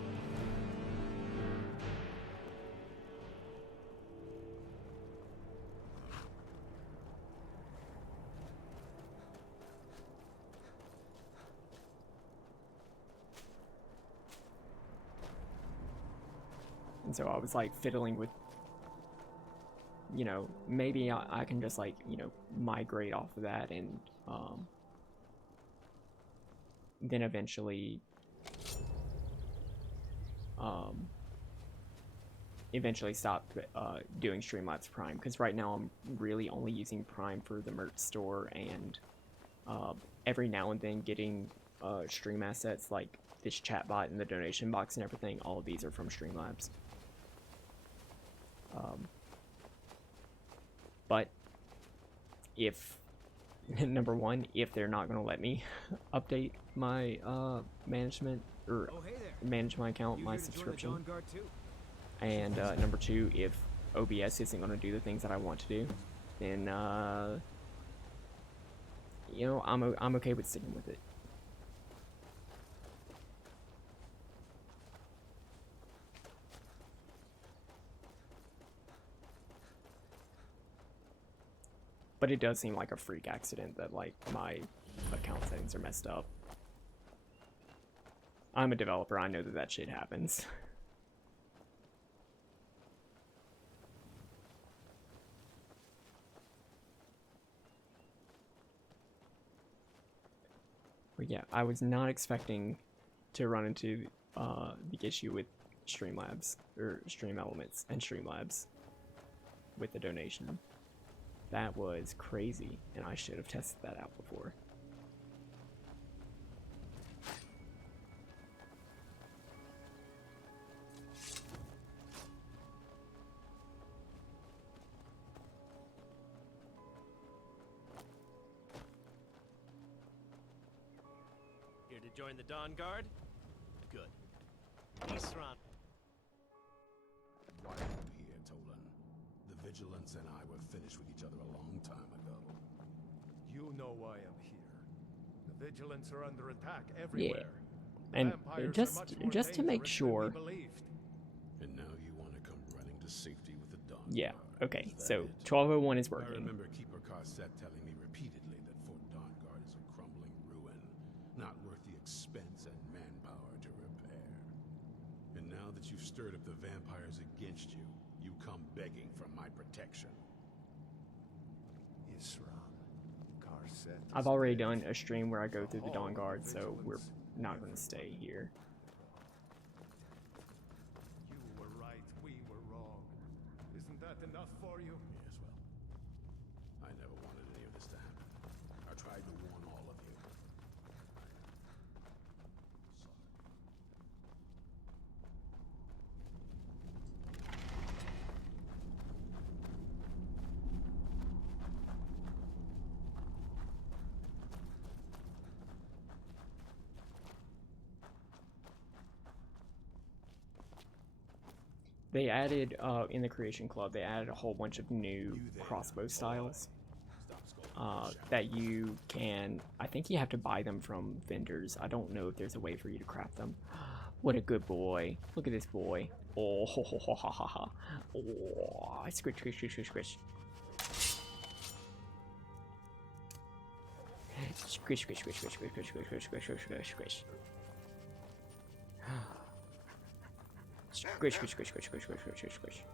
And so I was like fiddling with, you know, maybe I can just like, you know, migrate off of that and then eventually stop doing Streamlabs Prime, because right now I'm really only using Prime for the merch store and every now and then getting stream assets like this chatbot and the donation box and everything. All of these are from Streamlabs. But if number one, if they're not going to let me update my management or manage my account, my subscription, and number two, if OBS isn't going to do the things that I want to do, then you know, I'm okay with sticking with it. But it does seem like a freak accident that like my account settings are messed up. I'm a developer, I know that that shit happens. But yeah, I was not expecting to run into the issue with Streamlabs, or Stream Elements and Streamlabs with the donation. That was crazy, and I should have tested that out before. Here to join the Dawn Guard? Good. Isran. Why are you here, Tolan? The Vigilance and I were finished with each other a long time ago. You know why I'm here. The Vigilance are under attack everywhere. Yeah. And just to make sure. And now you want to come running to safety with the Dawn Yeah. Guard. Okay. So 1201 is working. I remember Keeper Carset telling me repeatedly that Fort Dawn Guard is a crumbling ruin, not worth the expense and manpower to repair. And now that you've stirred up the vampires against you, you come begging for my protection. I've already done a stream where I go through the Dawn Guard, so we're not going to stay here. You were right, we were wrong. Isn't that enough for you? Yes, well, I never wanted any of this to happen. I tried to warn all of you. They added, in the Creation Club, they added a whole bunch of new crossbow styles that you can, I think you have to buy them from vendors. I don't know if there's a way for you to craft them. What a good boy. Look at this boy. Oh, ho, ho, ho, ha, ha, ha. Oh, squish, squish, squish, squish, squish. Squish, squish, squish, squish, squish, squish, squish, squish, squish, squish, squish. Squish, squish, squish, squish, squish, squish, squish, squish, squish.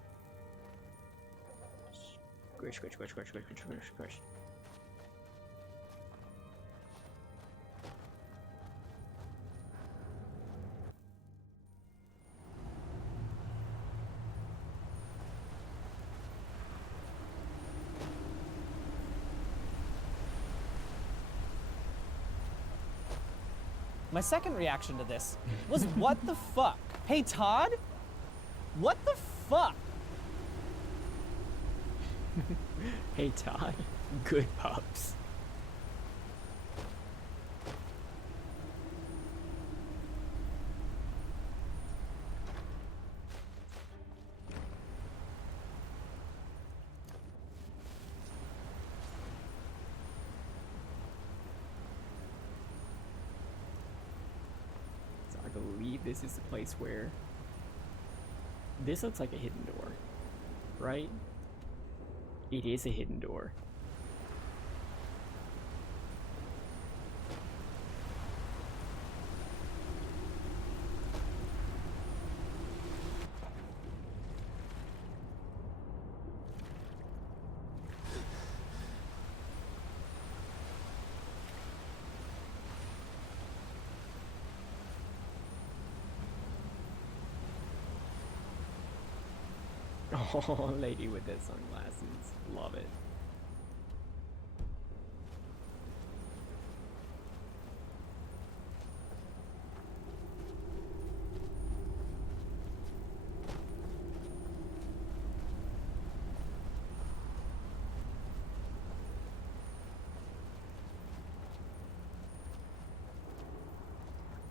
Squish, squish, squish, squish, squish, squish, squish, squish. My second reaction to this was, what the fuck? Hey, Todd? What the fuck? Hey, Todd. Good pups. I believe this is the place where this looks like a hidden door, right? It is a hidden door. Oh, lady with the sunglasses. Love it.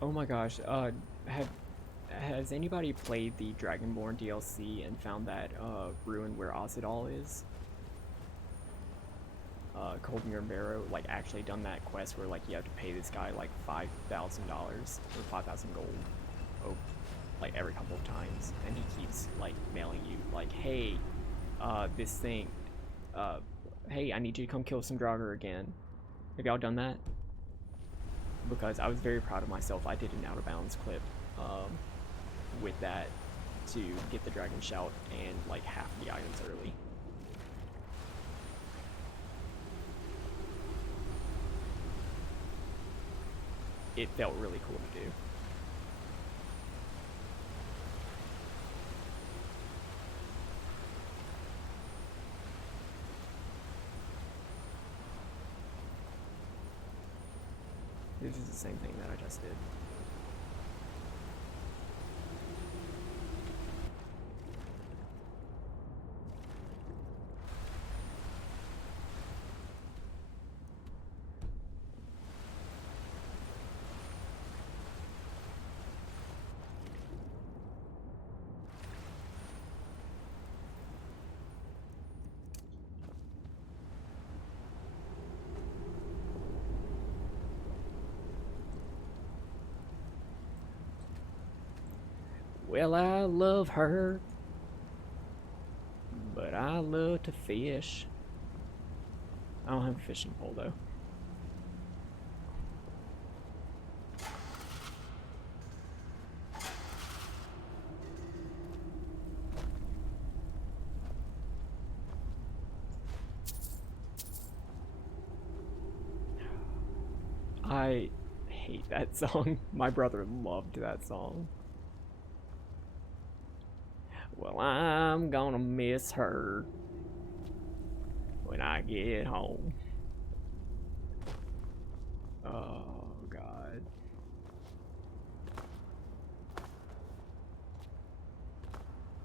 Oh my gosh, has anybody played the Dragonborn DLC and found that ruin where Ozidal is? Colden Barrow, like, actually done that quest where, like, you have to pay this guy, like, $5,000 or 5,000 gold, like, every couple of times, and he keeps, like, mailing you, like, hey, this thing, hey, I need you to come kill some Draugr again. Have y'all done that? Because I was very proud of myself. I did an Out of Bounds clip, with that to get the Dragon Shout and like half the items early. It felt really cool to do. This is the same thing that I just did. Well, I love her, but I love to fish. I don't have a fishing pole though. I hate that song. My brother loved that song. Well, I'm gonna miss her when I get home. Oh, God.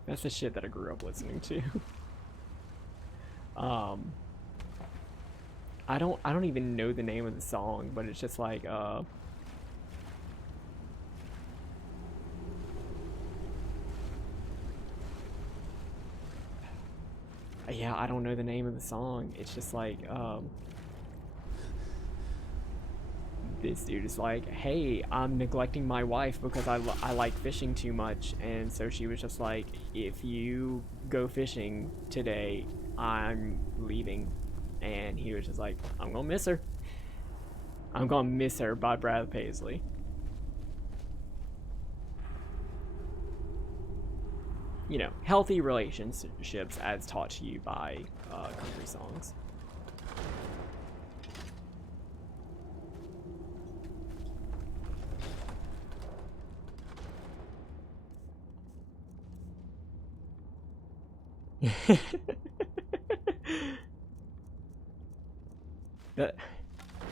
That's the shit that I grew up listening to. I don't even know the name of the song, but it's just like, yeah, I don't know the name of the song. It's just like, this dude is like, hey, I'm neglecting my wife because I like fishing too much. And so she was just like, if you go fishing today, I'm leaving. And he was just like, I'm gonna miss her. I'm gonna miss her by Brad Paisley. you know, healthy relationships as taught to you by country songs.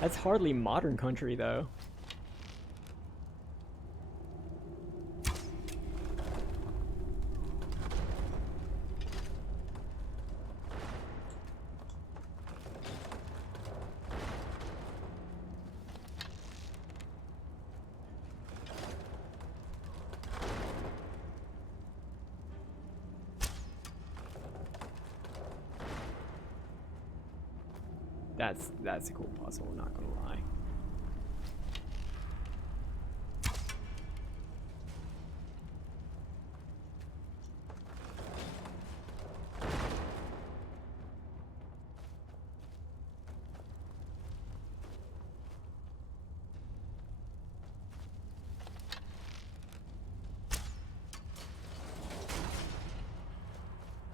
That's hardly modern country, though. That's a cool puzzle, not gonna lie.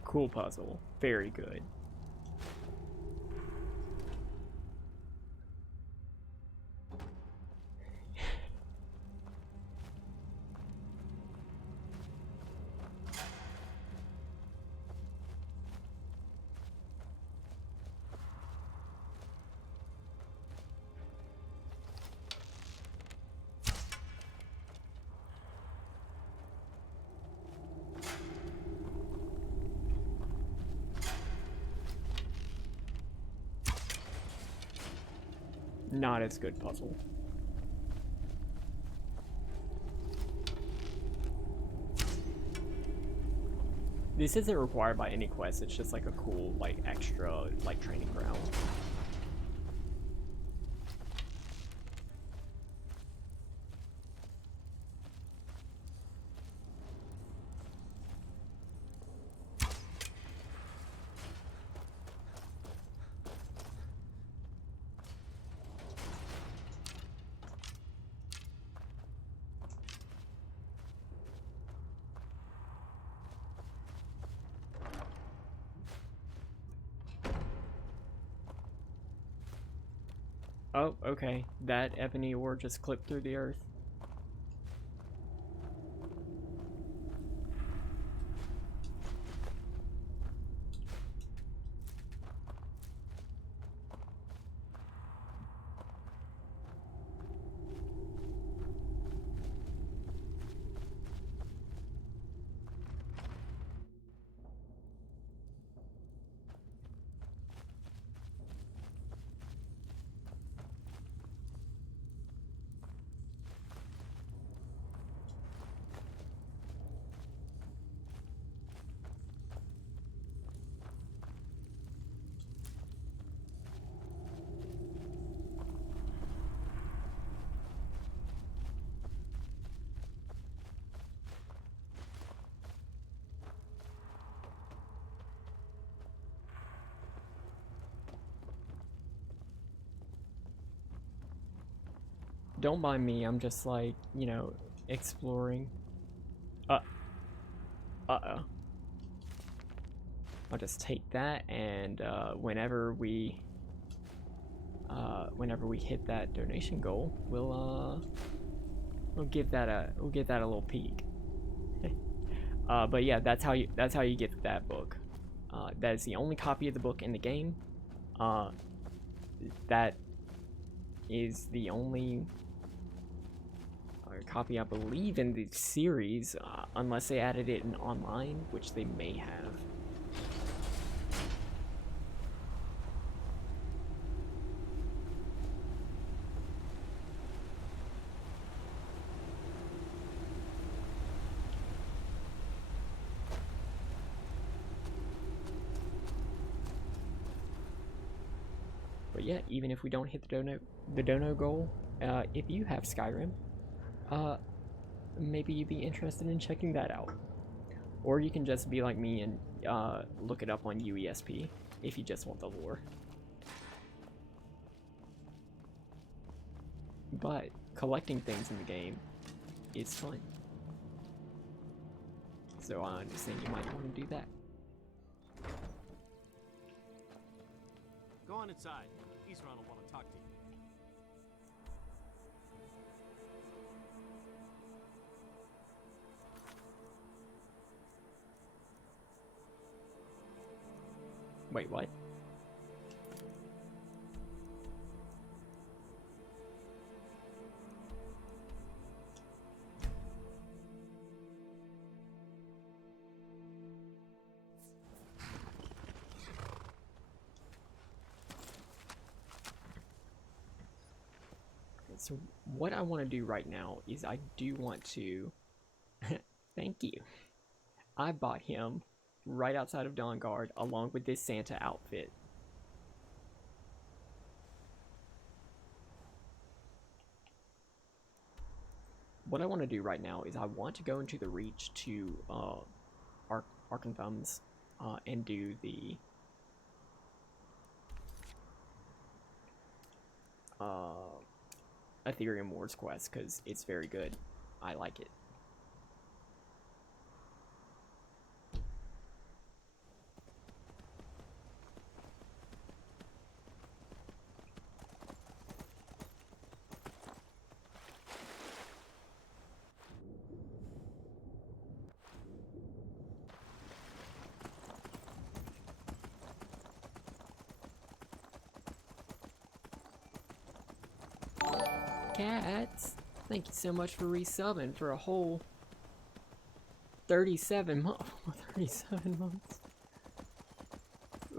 Cool puzzle, very good. Not as good puzzle. This isn't required by any quest, it's just like a cool, like, extra, like, training ground. Oh, okay. That ebony ore just clipped through the earth. Don't mind me, I'm just like, you know, exploring. Uh-oh. I'll just take that, and whenever we hit that donation goal, we'll give that a little peek. But yeah, that's how you get that book. That is the only copy of the book in the game. That is the only copy, I believe, in the series, unless they added it in online, which they may have. But yeah, even if we don't hit the dono goal, if you have Skyrim, maybe you'd be interested in checking that out. Or you can just be like me and look it up on UESP if you just want the lore. But collecting things in the game is fun. So I understand you might want to do that. Go on inside. Isran will want to talk to you. Wait, what? So what I want to do right now is I do want to thank you. I bought him right outside of Dawnguard along with this Santa outfit. What I want to do right now is I want to go into the Reach to Arkanthum's and do the Ethereum Wars quest because it's very good. I like it. Cats, thank you so much for resubbing for a whole 37 months. 37 months.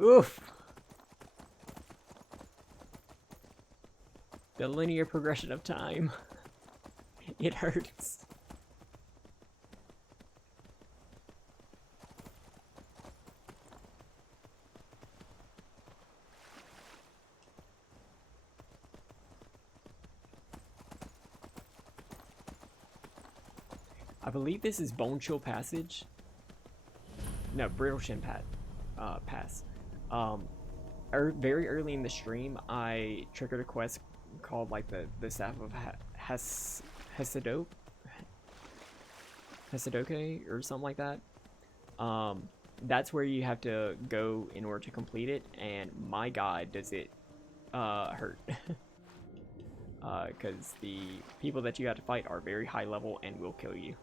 Oof. The linear progression of time. It hurts. I believe this is Bone Chill Passage. No, Brittle Shin Pass. Very early in the stream, I triggered a quest called like the Staff of Hesidoke or something like that. That's where you have to go in order to complete it, and my god, does it hurt. Because the people that you have to fight are very high level and will kill you.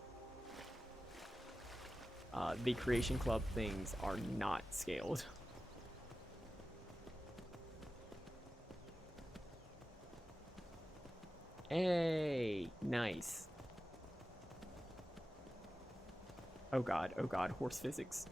The Creation Club things are not scaled. Hey, nice. Oh god, horse physics.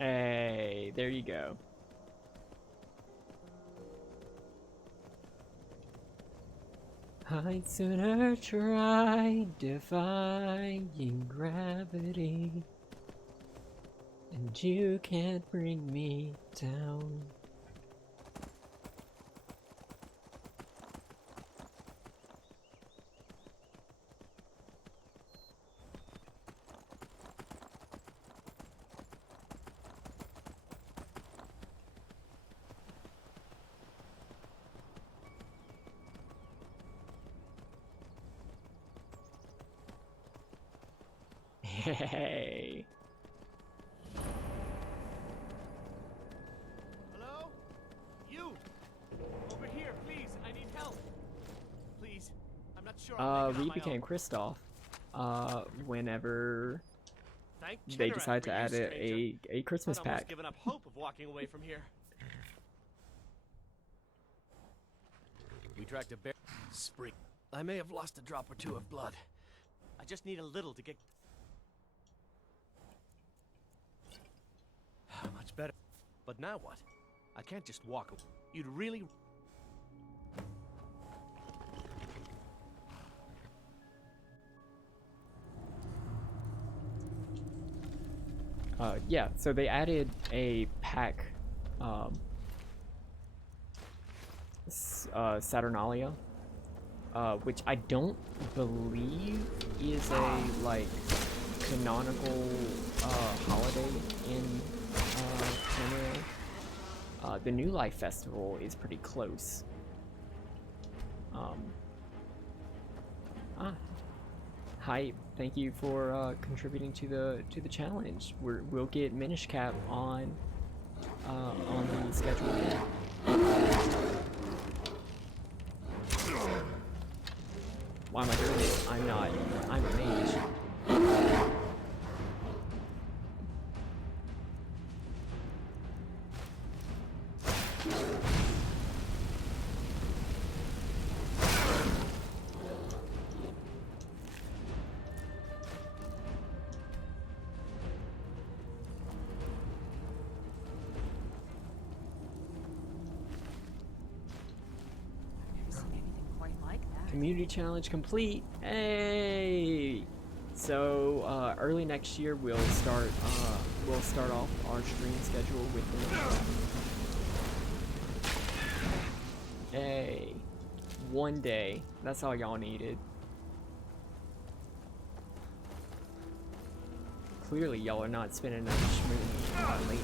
Hey, there you go. I'd sooner try defying gravity, and you can't bring me down. Hey. Hello? You! Over here, please. I need help. Please. I'm not sure I'll make it on We my became own. Kristoff, whenever Thank they Chinnerak decide for to you, add stranger. a Christmas I'd almost pack. given up hope of walking away from here. We tracked a bear. Spring. I may have lost a drop or two of blood. I just need a little to get... Much better. But now what? I can't just walk away. You'd really... Yeah, so they added a pack, Saturnalia, which I don't believe is a, like, canonical, holiday in, Tamriel. The New Life Festival is pretty close. Hi, thank you for, contributing to the challenge. We'll get Minish Cap on the schedule again. Why am I doing this? I'm not. I'm a mage. Community challenge complete. Hey! So early next year we'll start off our stream schedule with the Hey, one day. That's all y'all needed. Clearly y'all are not spending enough schmoozy lately.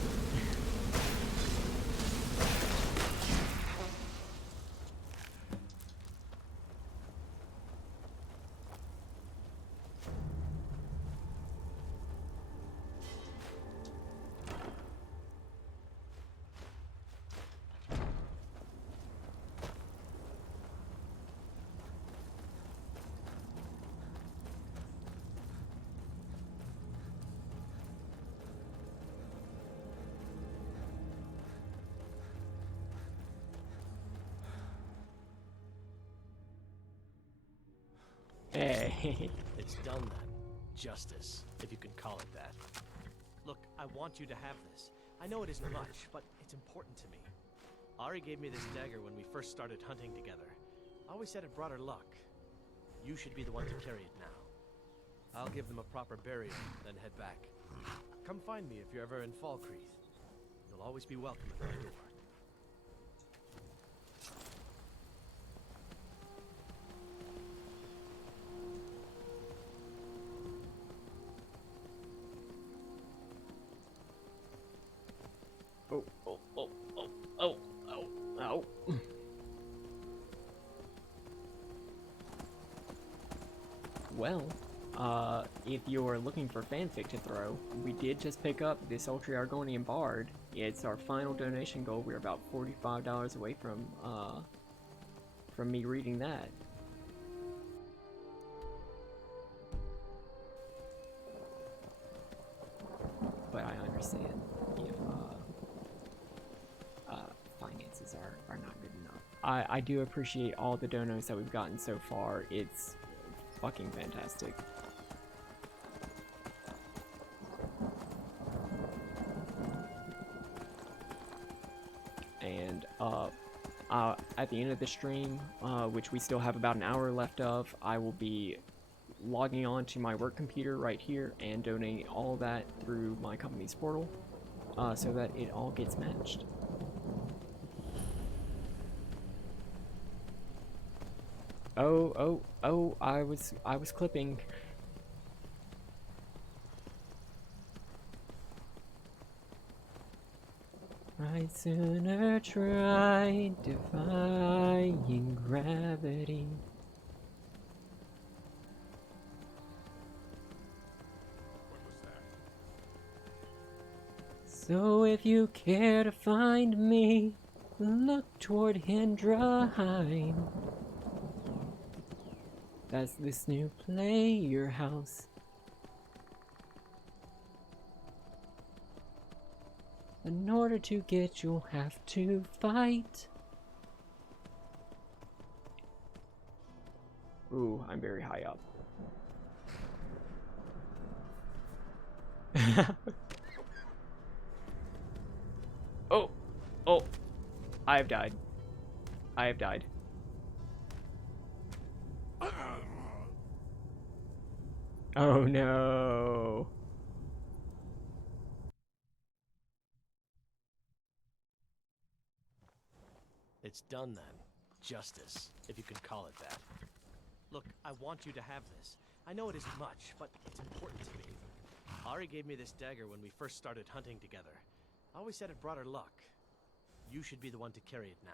Hey. It's done then. Justice, if you can call it that. Look, I want you to have this. I know it isn't much, but it's important to me. Ari gave me this dagger when we first started hunting together. I always said it brought her luck. You should be the one to carry it now. I'll give them a proper burial, then head back. Come find me if you're ever in Falkreath. You'll always be welcome at my door. Oh. Well, if you're looking for fanfic to throw, we did just pick up this Ultra Argonian Bard. It's our final donation goal. We're about $45 away from me reading that. But I understand if finances are not good enough. I do appreciate all the donos that we've gotten so far. It's fucking fantastic. And at the end of the stream, which we still have about an hour left of, I will be logging on to my work computer right here and donating all that through my company's portal, so that it all gets matched. Oh, I was clipping. I'd sooner try defying gravity. So if you care to find me, look toward Hendraheim. That's this new player house. In order to get, you'll have to fight. Ooh, I'm very high up. Oh, I have died. I have died. Oh no. It's done then. Justice, if you can call it that. Look, I want you to have this. I know it isn't much, but it's important to me. Ari gave me this dagger when we first started hunting together. I always said it brought her luck. You should be the one to carry it now.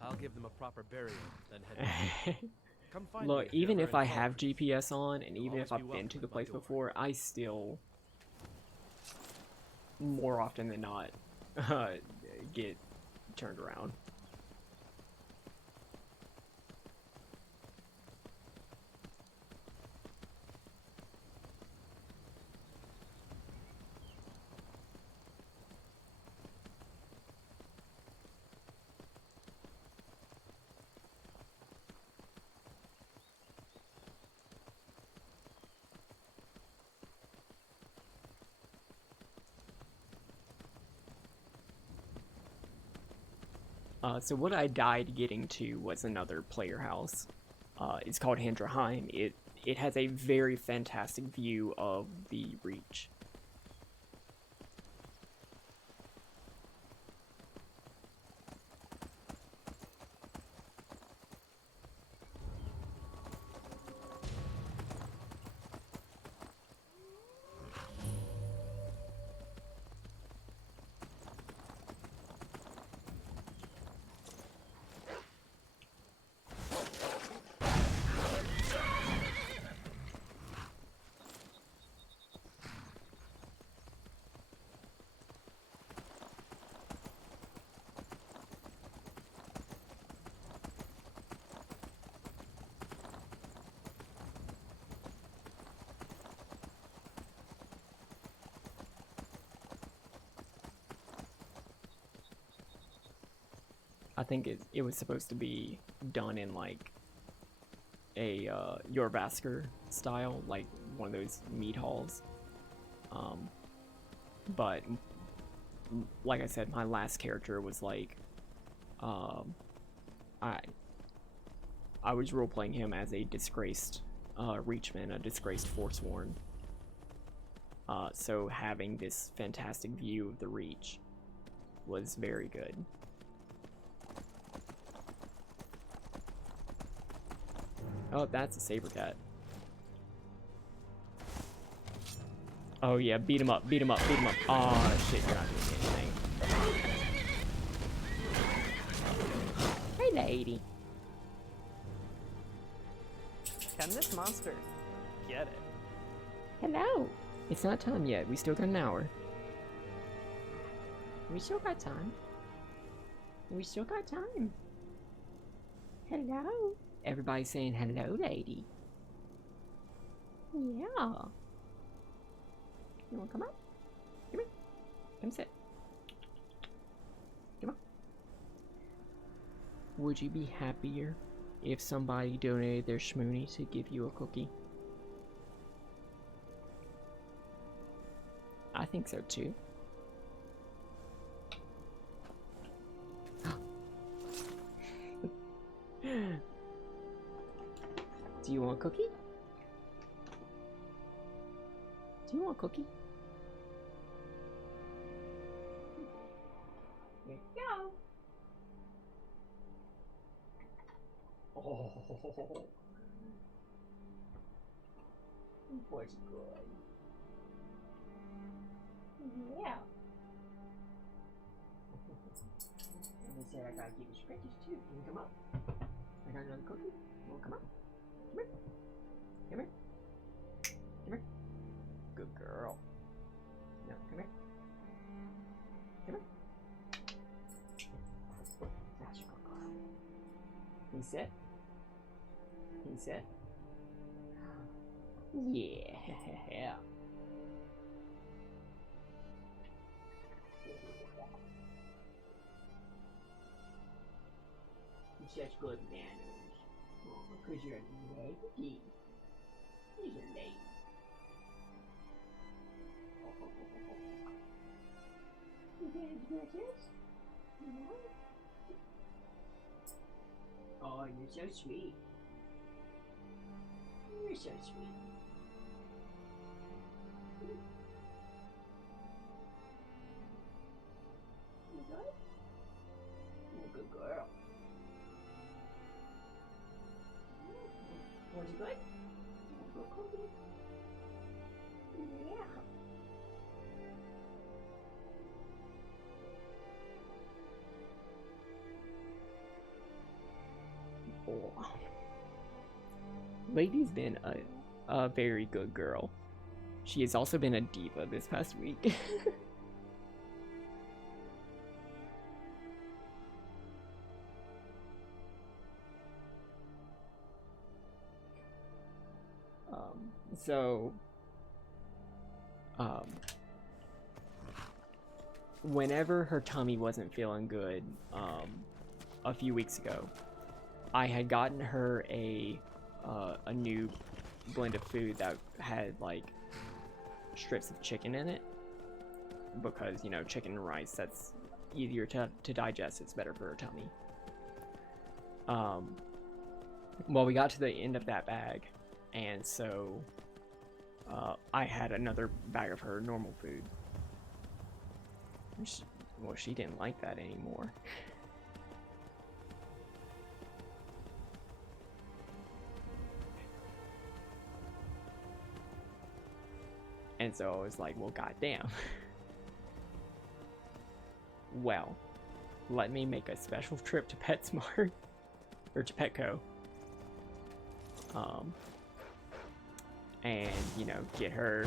I'll give them a proper burial, then head back. Come find me Look, if you're even ever if in I have Falkirk. GPS on, and even always if I've be been welcome to the at my place door. before, I still, more often than not, get turned around. So what I died getting to was another player house. It's called Handraheim. It has a very fantastic view of the Reach. I think it was supposed to be done in like a Yorbasker style, like one of those meat halls. But like I said, my last character was like, I was role playing him as a disgraced Reachman, a disgraced Forsworn. So having this fantastic view of the Reach was very good. Oh, that's a saber cat. Oh yeah, beat him up, beat him up, beat him up. Oh shit, you're not doing anything. Hey lady. Can this monster get it? Hello. It's not time yet. We still got an hour. We still got time. We still got time. Hello. Everybody's saying hello, lady. Yeah. You wanna come up? Come here. Come sit. Come on. Would you be happier if somebody donated their shmoony to give you a cookie? I think so too. Do you want a cookie? Do you want a cookie? Here you go. Oh, was good. Yeah. And they said I gotta give you scratches too. Can you come up? I got another cookie. Well, come on. Come here. Come here. Come here. Good girl. No, come here. Come here. That's your good girl. Can you sit? Can you sit? Yeah. You're such good manners. Because you're a lady. You're a lady. You gonna do this? No? Oh, you're so sweet. You're so sweet. You good? You're a good girl. Lady's been a very good girl. She has also been a diva this past week. Whenever her tummy wasn't feeling good, a few weeks ago, I had gotten her a new blend of food that had like strips of chicken in it, because, you know, chicken and rice, that's easier to digest, it's better for her tummy. Well, we got to the end of that bag, and so I had another bag of her normal food. Well, she didn't like that anymore. And so I was like, well, goddamn. Well, let me make a special trip to PetSmart, or to Petco. And, you know, get her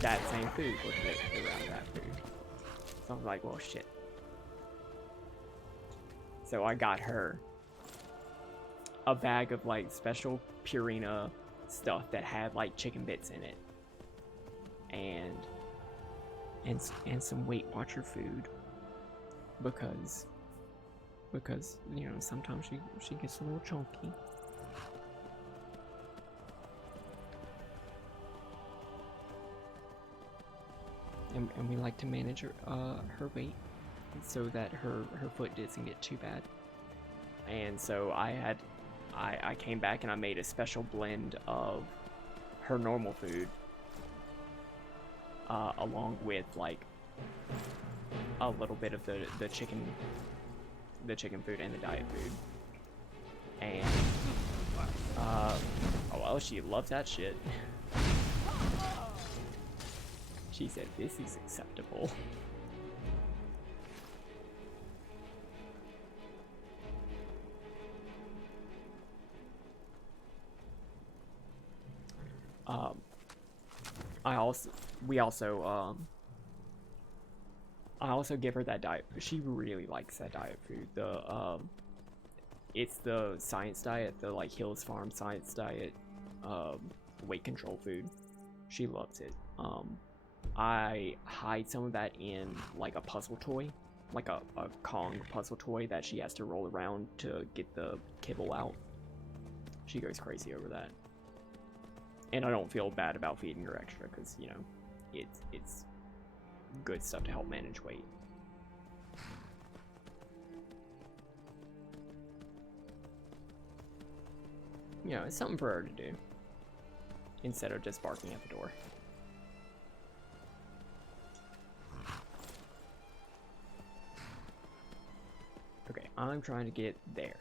that same food, or get around that food. So I was like, well, shit. So I got her a bag of, like, special Purina stuff that had, like, chicken bits in it. And some Weight Watcher food. Because, you know, sometimes she gets a little chunky. And we like to manage her weight so that her foot doesn't get too bad. And so I came back and I made a special blend of her normal food along with like a little bit of the chicken food and the diet food. And oh well, she loves that shit. She said, this is acceptable. I also give her that diet. She really likes that diet food. It's the science diet, the like Hills Farm science diet, weight control food. She loves it. I hide some of that in like a puzzle toy, like a Kong puzzle toy that she has to roll around to get the kibble out. She goes crazy over that. And I don't feel bad about feeding her extra because, you know, it's good stuff to help manage weight. You know, it's something for her to do instead of just barking at the door. Okay, I'm trying to get there.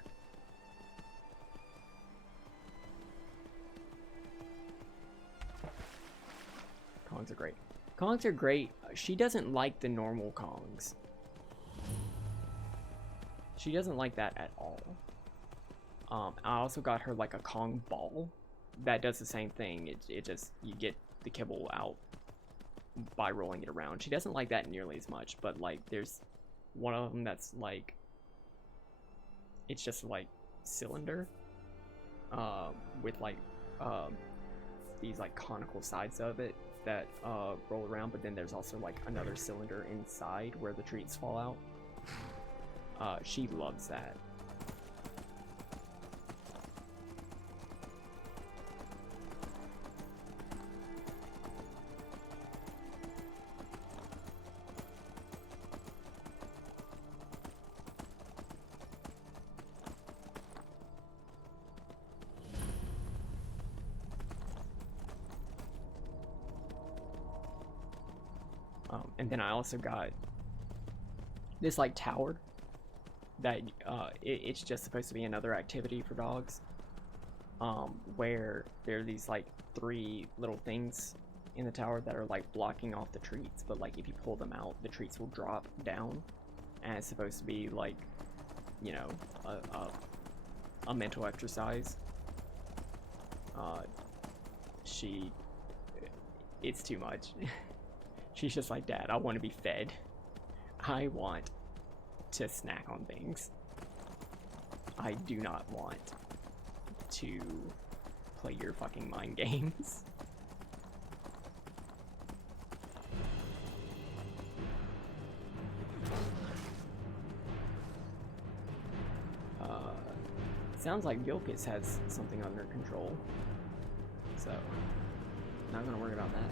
Kongs are great. Kongs are great. She doesn't like the normal Kongs. She doesn't like that at all. I also got her like a Kong ball that does the same thing. It just, you get the kibble out by rolling it around. She doesn't like that nearly as much, but like there's one of them that's like, it's just like cylinder with like these like conical sides of it that roll around, but then there's also like another cylinder inside where the treats fall out. She loves that. And then I also got this like tower that it's just supposed to be another activity for dogs, where there are these like 3 little things in the tower that are like blocking off the treats, but like if you pull them out, the treats will drop down, and it's supposed to be like, you know, a mental exercise. It's too much. She's just like, Dad, I want to be fed. I want to snack on things. I do not want to play your fucking mind games. Sounds like Gilkis has something under control. So, not gonna worry about that.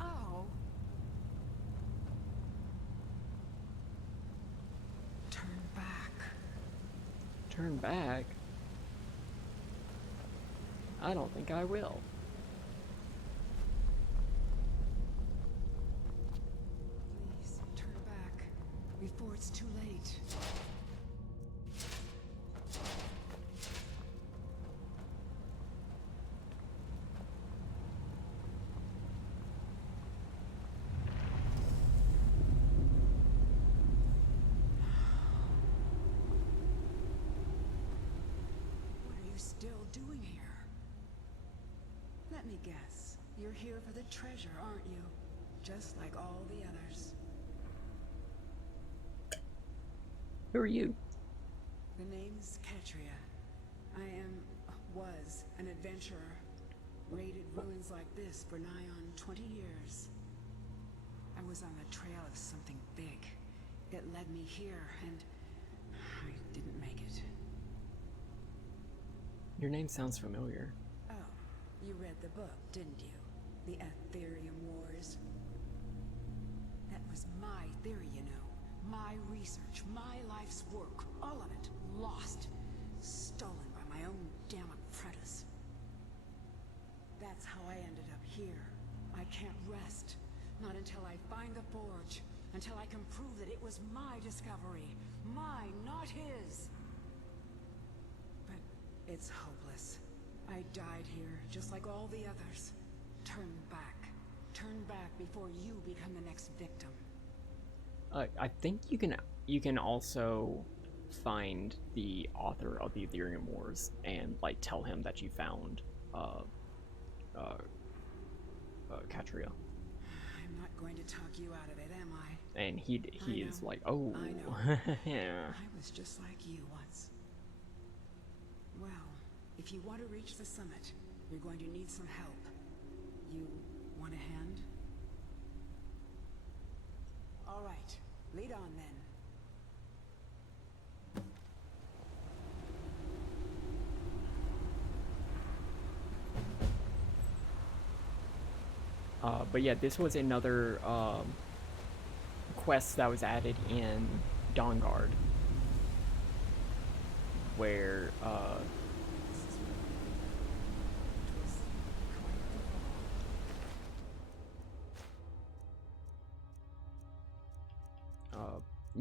Oh. Turn back. Turn back? I don't think I will. Please, turn back before it's too late. What are you still doing here? Let me guess. You're here for the treasure, aren't you? Just like all the others. Who are you? The name's Katria. Was an adventurer. Raided ruins like this for nigh on 20 years. I was on the trail of something big. It led me here, and I didn't make it. Your name sounds familiar. Oh, you read the book, didn't you? The Aetherium Wars. That was my theory, you know. My research, my life's work, all of it lost. Stolen by my own damn apprentice. That's how I ended up here. I can't rest. Not until I find the forge. Until I can prove that it was my discovery. Mine, not his. But it's hopeless. I died here, just like all the others. Turn back. Turn back before you become the next victim. I think you can also find the author of the Aetherium Wars and like tell him that you found Katria. I'm not going to talk you out of it, am I? And he is like, oh, I know. yeah. I was just like you once. Well, if you want to reach the summit, you're going to need some help. You want a hand? All right, lead on then. But yeah, this was another quest that was added in Dawnguard, where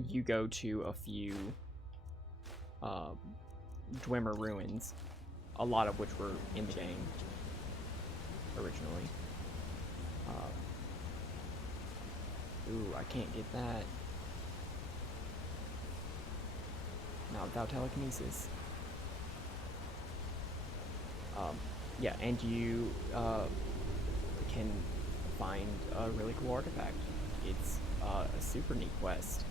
you go to a few Dwemer ruins, a lot of which were in the game originally. Ooh, I can't get that. Not without telekinesis. Yeah, and you can find a really cool artifact. It's a super neat quest.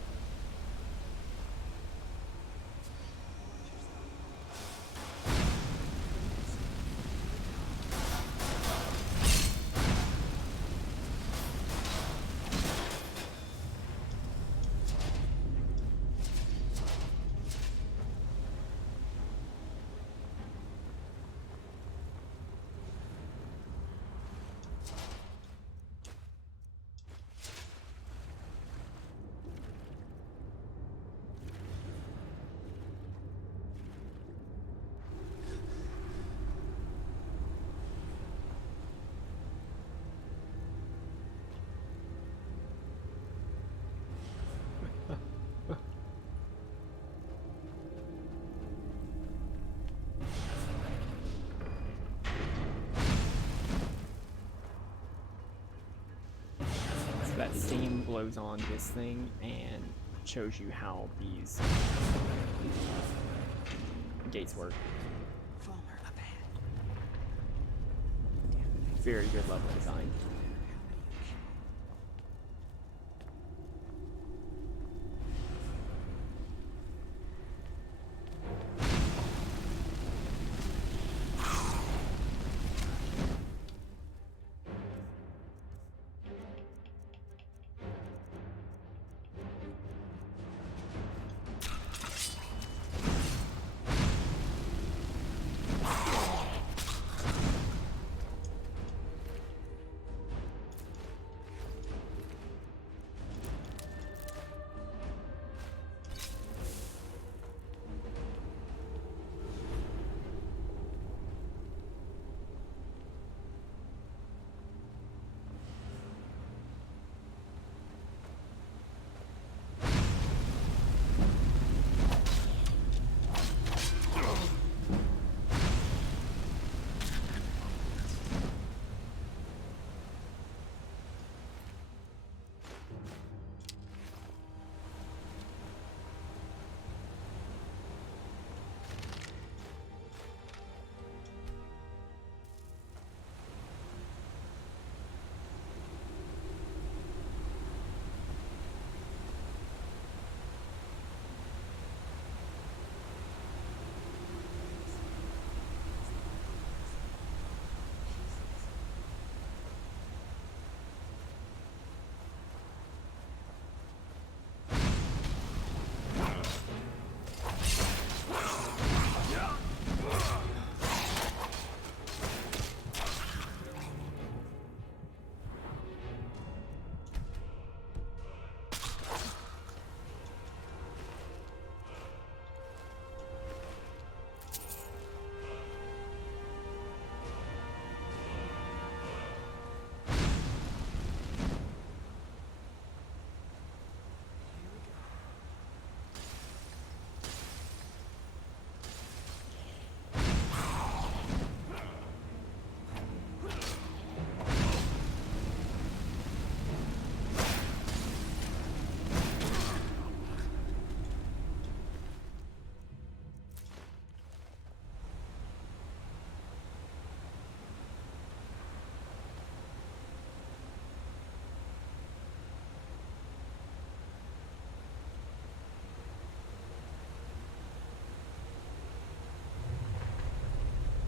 blows on this thing and shows you how these gates work. Very good level design.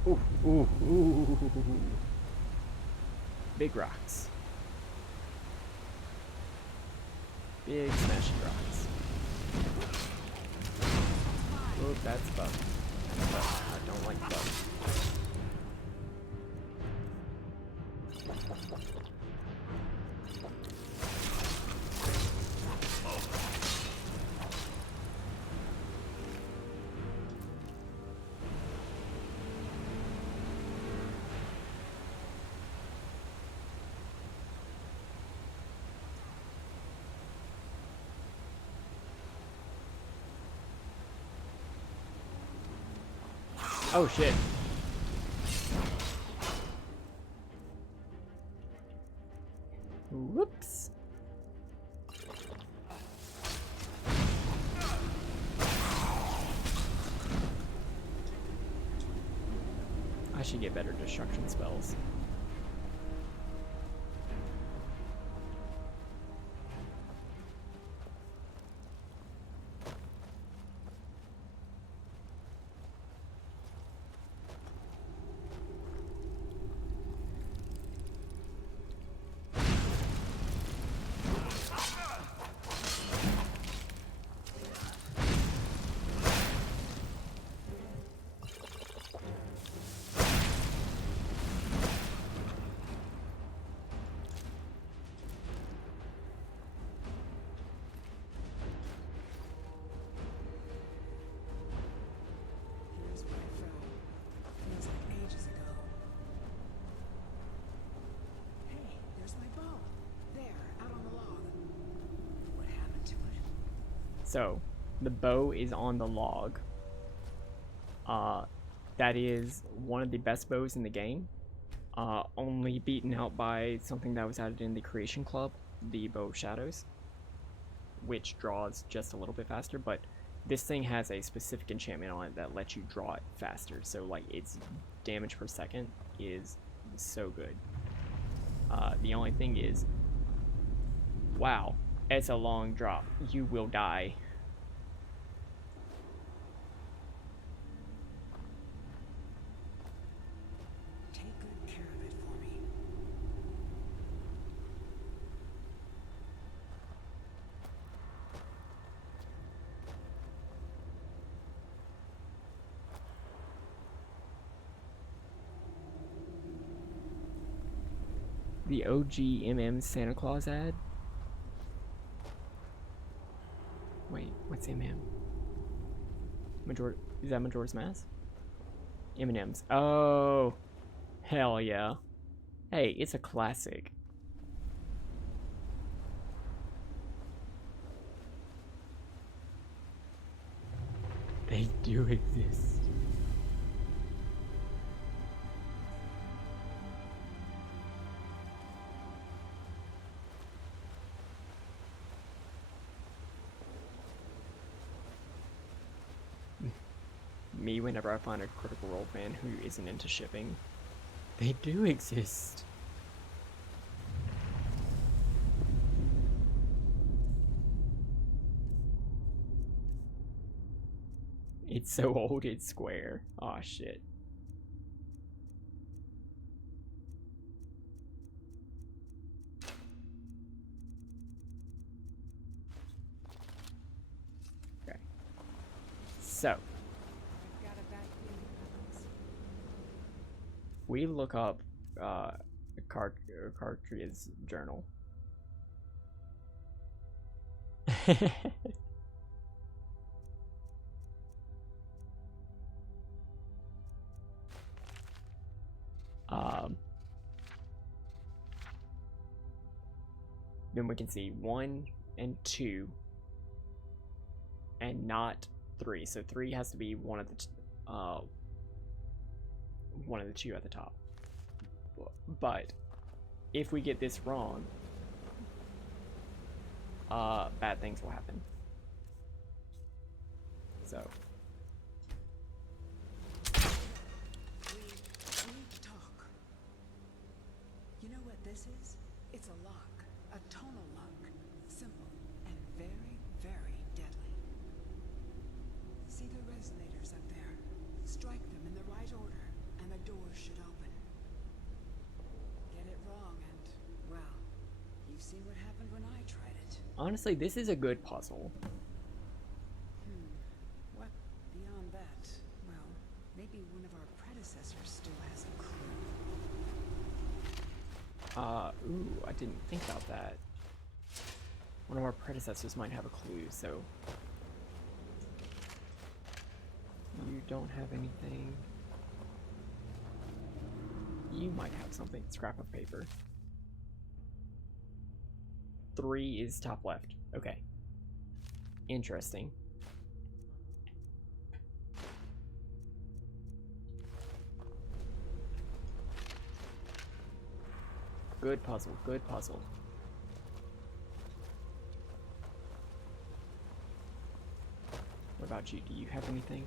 Ooh, ooh, ooh. Big rocks. Big smashy rocks. Oh, that's bug. That's bug. I don't like bug. Oh shit. Whoops. I should get better destruction spells. So, the bow is on the log. That is one of the best bows in the game. Only beaten out by something that was added in the Creation Club, the Bow of Shadows. which draws just a little bit faster, but this thing has a specific enchantment on it that lets you draw it faster. So like its damage per second is so good. The only thing is, wow, it's a long drop. You will die. Take good care of it for me. The OG Santa Claus ad? Wait, what's MM? Is that Majora's Mask? M&M's. Oh, hell yeah. Hey, it's a classic. They do exist. Me whenever I find a Critical Role fan who isn't into shipping. They do exist. It's so old, it's square. Aw, shit. Okay. So. We look up Cartria's journal. Then we can see 1 and 2 and not 3. So 3 has to be one of the two at the top. But if we get this wrong, bad things will happen. So We need to talk. You know what this is? It's a lock. A tonal lock. Simple and very, very deadly. See the resonators up there? Strike them in the right order, and the doors should open. Get it wrong and, well, you've seen what happened when I tried it. honestly, this is a good puzzle. What beyond that? Well, maybe one of our predecessors still has a clue. Ooh, I didn't think about that. One of our predecessors might have a clue, so... You don't have anything. You might have something. Scrap of paper. 3 is top left. Okay. Interesting. Good puzzle, good puzzle. What about you? Do you have anything?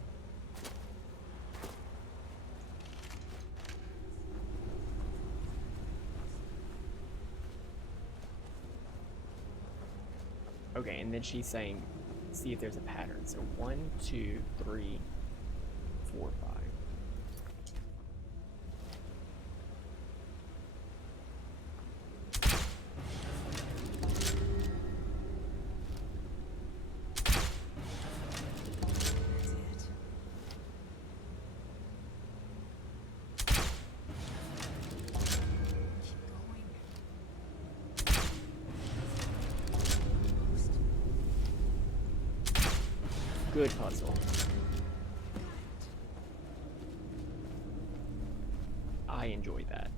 Okay, and then she's saying, see if there's a pattern. So 1, 2, 3, 4, 5. Good puzzle. I enjoy that.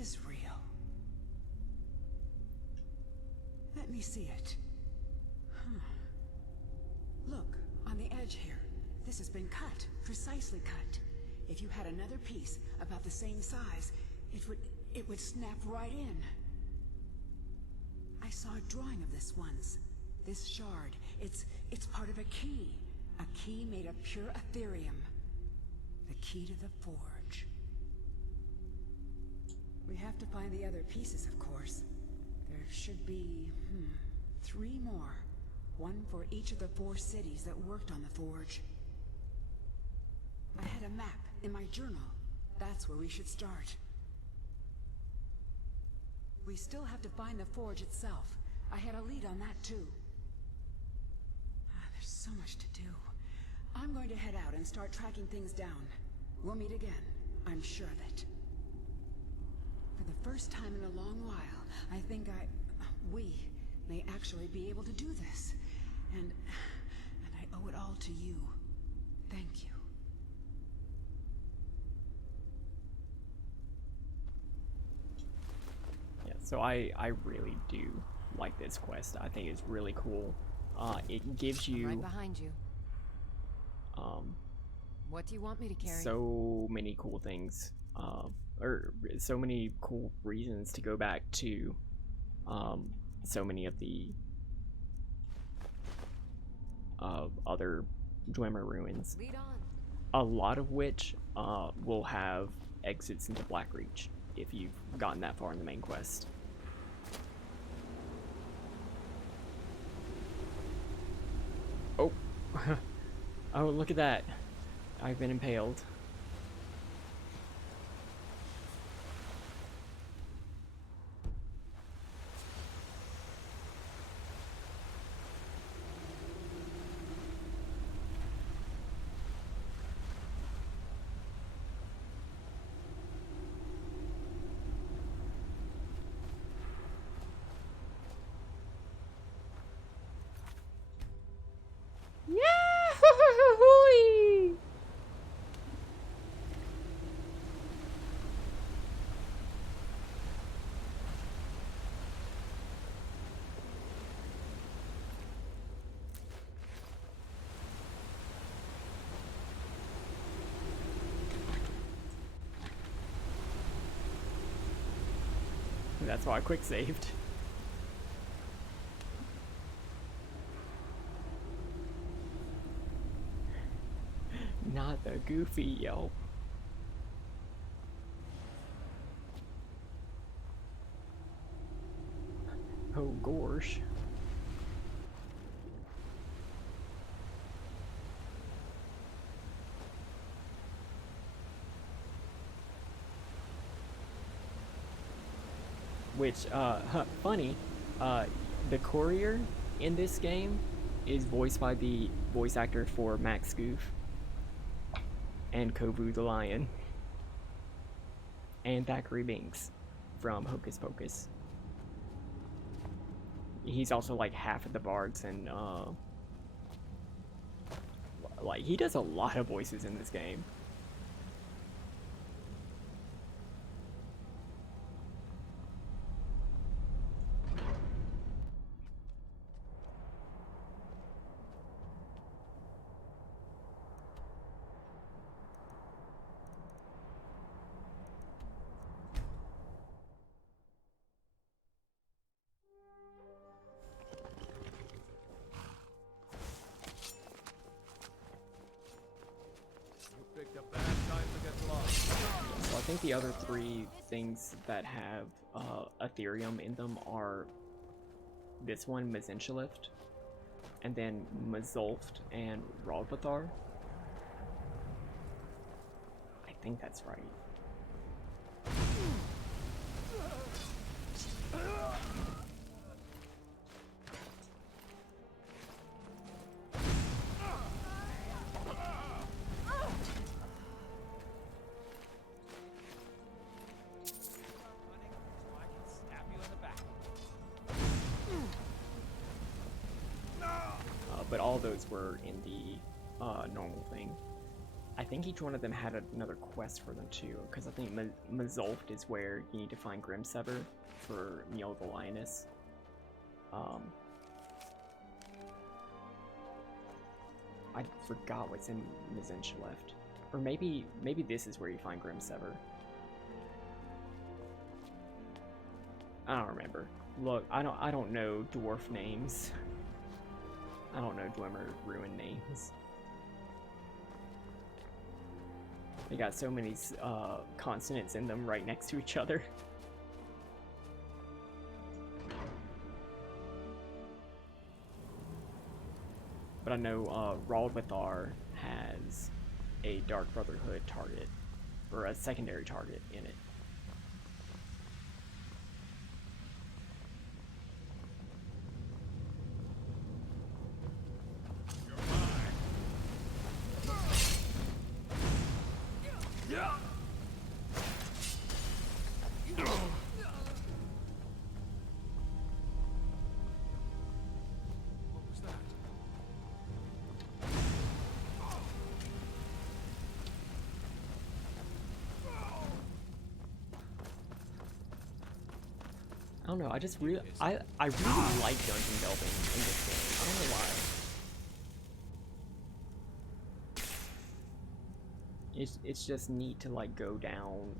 is real. Let me see it. Look, on the edge here. This has been cut, precisely cut. If you had another piece about the same size, it would snap right in. I saw a drawing of this once. This shard, it's part of a key. A key made of pure Ethereum. The key to the forge. We have to find the other pieces, of course. There should be, 3 more. 1 for each of the 4 cities that worked on the forge. I had a map in my journal. That's where we should start. We still have to find the forge itself. I had a lead on that too. There's so much to do. I'm going to head out and start tracking things down. We'll meet again, I'm sure of it. For the first time in a long while, I think we may actually be able to do this. And I owe it all to you. Thank you. Yeah, so I really do like this quest. I think it's really cool. It gives you right behind you. What do you want me to carry? So many cool things, or so many cool reasons to go back to so many of the other Dwemer ruins. Lead on. A lot of which will have exits into Blackreach if you've gotten that far in the main quest. Oh, oh, look at that. I've been impaled. Yahoo! That's why I quick saved. Not the goofy yelp. Oh gosh. Which, funny, the courier in this game is voiced by the voice actor for Max Goof and Kovu the Lion and Thackeray Binks from Hocus Pocus. He's also like half of the bards, and like he does a lot of voices in this game. So I think the other 3 things that have Ethereum in them are this one, Mazenshielift, and then Mazulft and Ralvathar. I think that's right. But all those were in the normal thing. I think each one of them had another quest for them too, because I think Mazult is where you need to find Grimsever for Neil the Lioness. I forgot what's in Mizentia left. Or maybe this is where you find Grimsever. I don't remember. Look, I don't know dwarf names. I don't know Dwemer ruin names. They got so many consonants in them right next to each other. But I know Raldwathar has a Dark Brotherhood target, or a secondary target in it. I don't know, I just really, I really like dungeon delving in this game. I don't know why. It's just neat to like go down,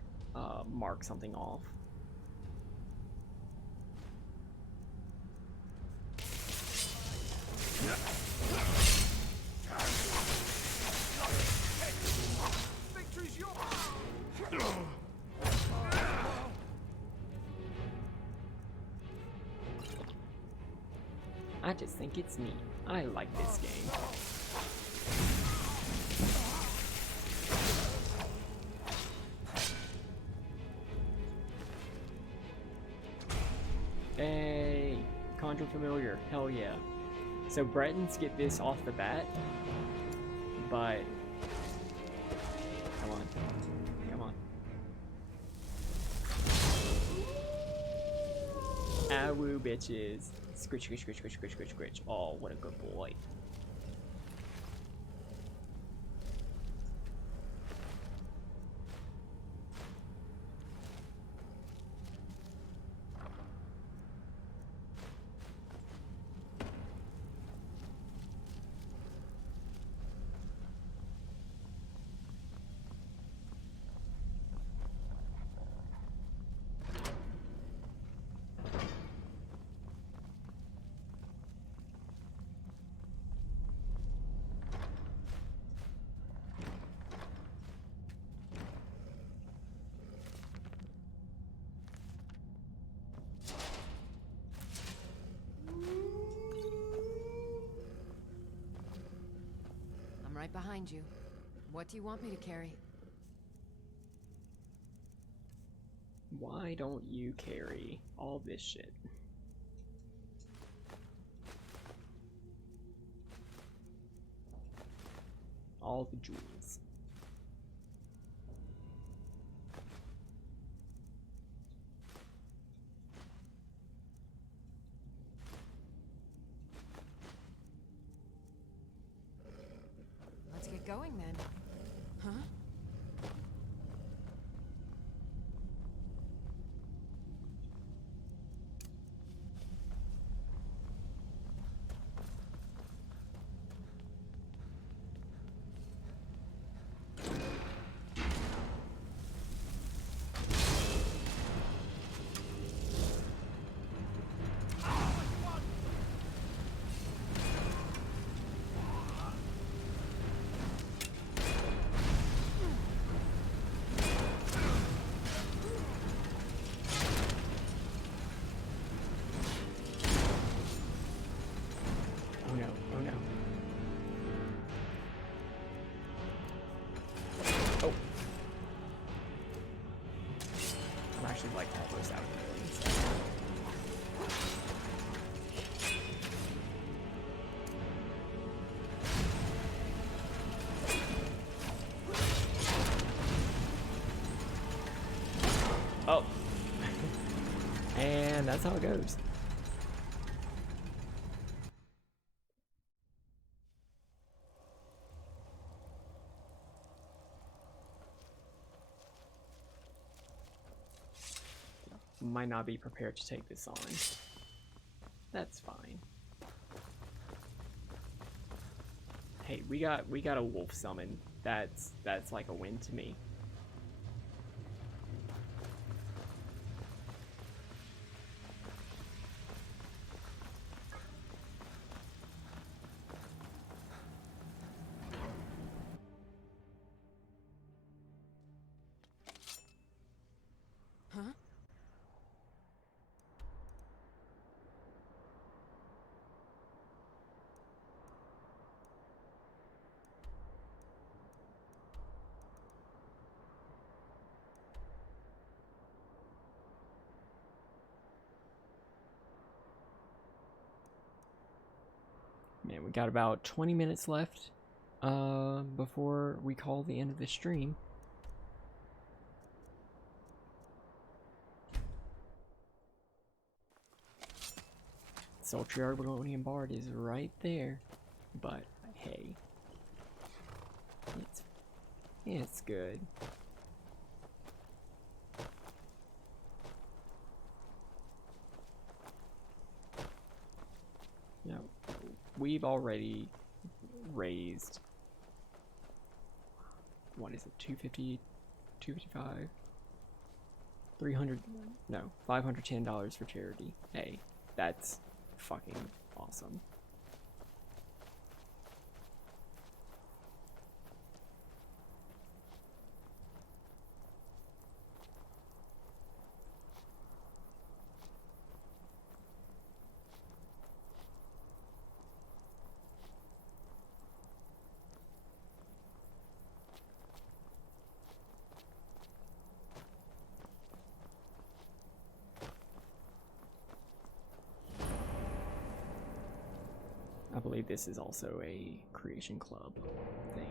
mark something off. Victory's yours! I just think it's neat. I like this game. Hey, Conjure Familiar, hell yeah. So Bretons get this off the bat, but come on, come on. Ah woo bitches. Scritch, scritch, scritch, scritch, scritch, scritch, scritch. Oh, what a good boy. Right behind you. What do you want me to carry? Why don't you carry all this shit? All the jewels. Let's get going then. Huh? Like all those out. Oh. And that's how it goes. might not be prepared to take this on. That's fine. Hey, we got a wolf summon. That's like a win to me. Huh? Man, we got about 20 minutes left before we call the end of the stream. Sultry Argonian Bard is right there, but hey, it's good. Now, we've already raised, what is it, 250, 255, 300, no, $510 for charity. Hey, that's fucking awesome. I believe this is also a Creation Club thing.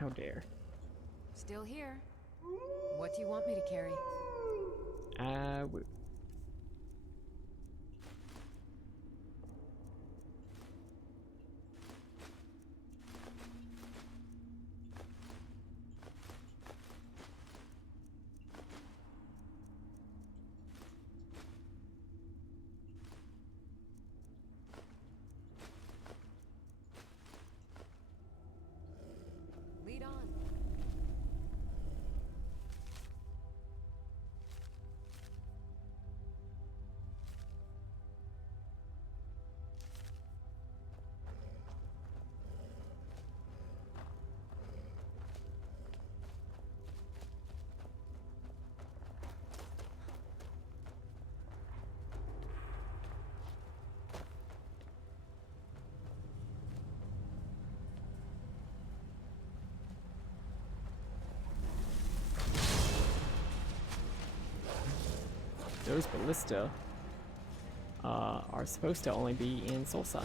How dare. Still here. What do you want me to carry? Lead on. Those ballista are supposed to only be in Soulside.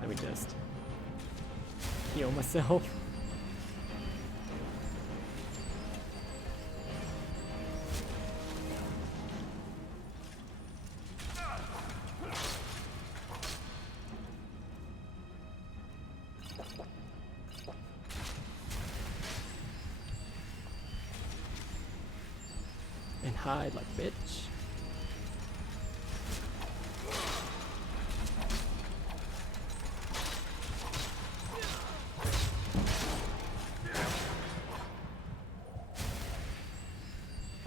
Let me just heal myself. hide like a bitch.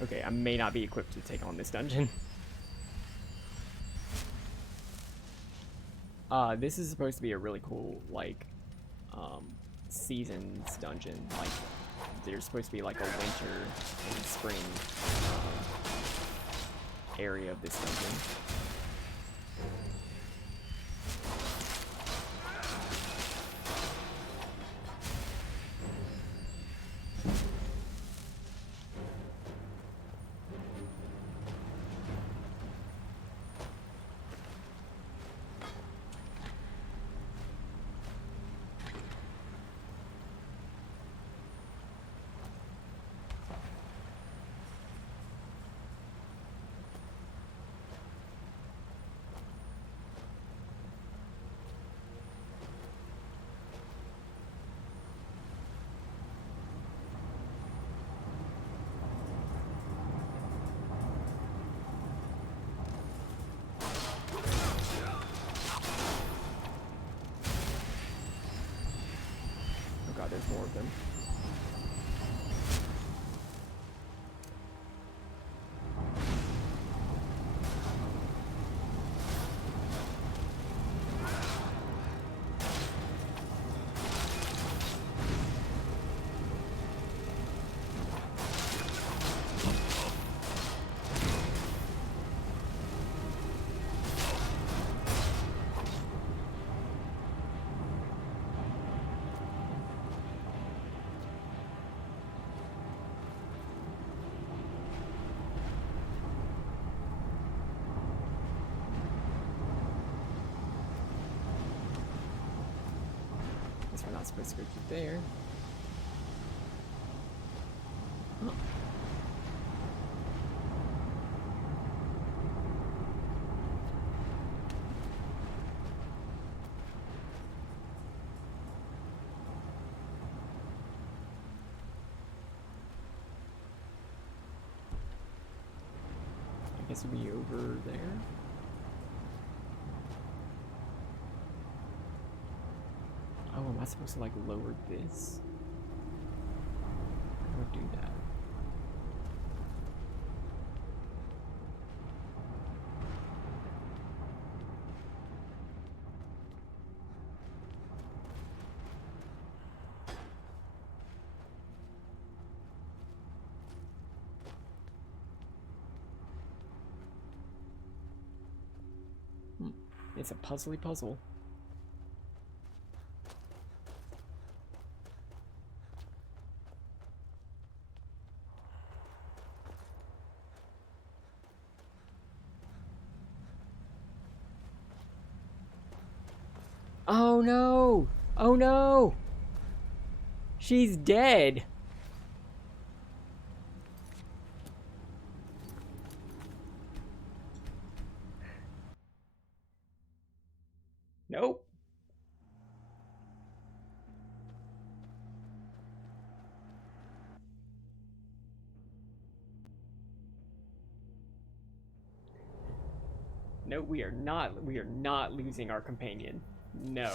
Okay, I may not be equipped to take on this dungeon. This is supposed to be a really cool, like, seasons dungeon. Like, there's supposed to be like a winter and spring area of this dungeon. There's more of them. We're not supposed to go through there. Huh. I guess we'll be over there. Oh, am I supposed to like lower this? How do I do that? It's a puzzly puzzle. Oh no! Oh no! She's dead! Nope. No, we are not losing our companion. No.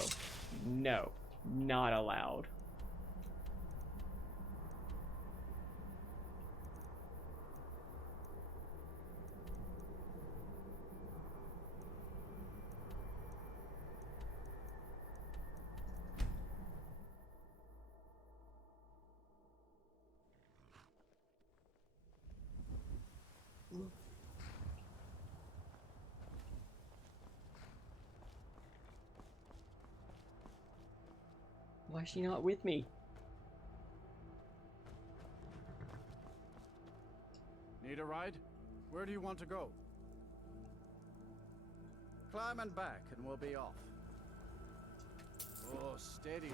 No. Not allowed. Why is she not with me? Need a ride? Where do you want to go? Climb and back and we'll be off. Oh, steady.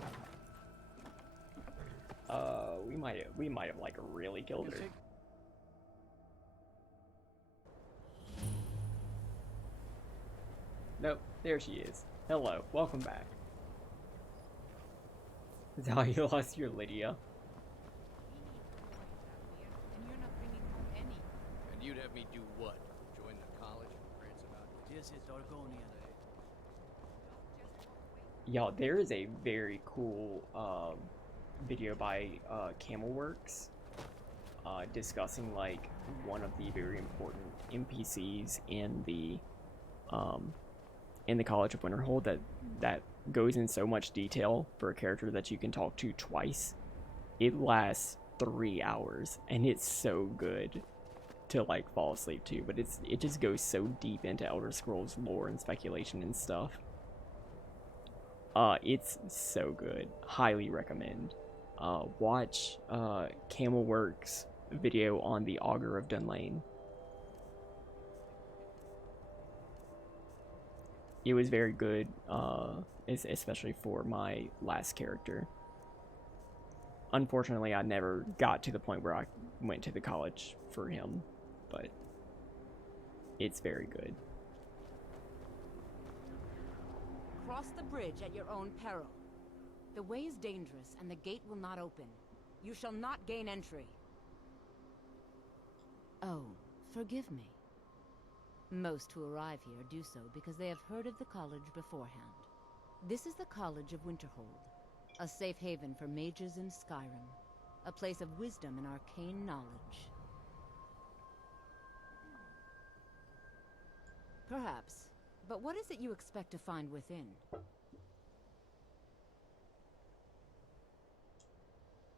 We might have like really killed her. Nope, there she is. Hello, welcome back. Is that how you lost your Lydia? And you're not bringing home any. And you'd have me do what? Join the college and prance about? This is Argonia. Y'all, there is a very cool video by Camelworks discussing like one of the very important NPCs in the College of Winterhold that goes in so much detail for a character that you can talk to twice. It lasts 3 hours and it's so good to like fall asleep to, but it just goes so deep into Elder Scrolls lore and speculation and stuff. It's so good. Highly recommend. Watch Camelworks video on the Augur of Dunlane. It was very good, especially for my last character. Unfortunately, I never got to the point where I went to the college for him, but it's very good. Cross the bridge at your own peril. The way is dangerous, and the gate will not open. You shall not gain entry. Oh, forgive me. Most who arrive here do so because they have heard of the college beforehand. This is the College of Winterhold, a safe haven for mages in Skyrim, a place of wisdom and arcane knowledge. Perhaps, but what is it you expect to find within?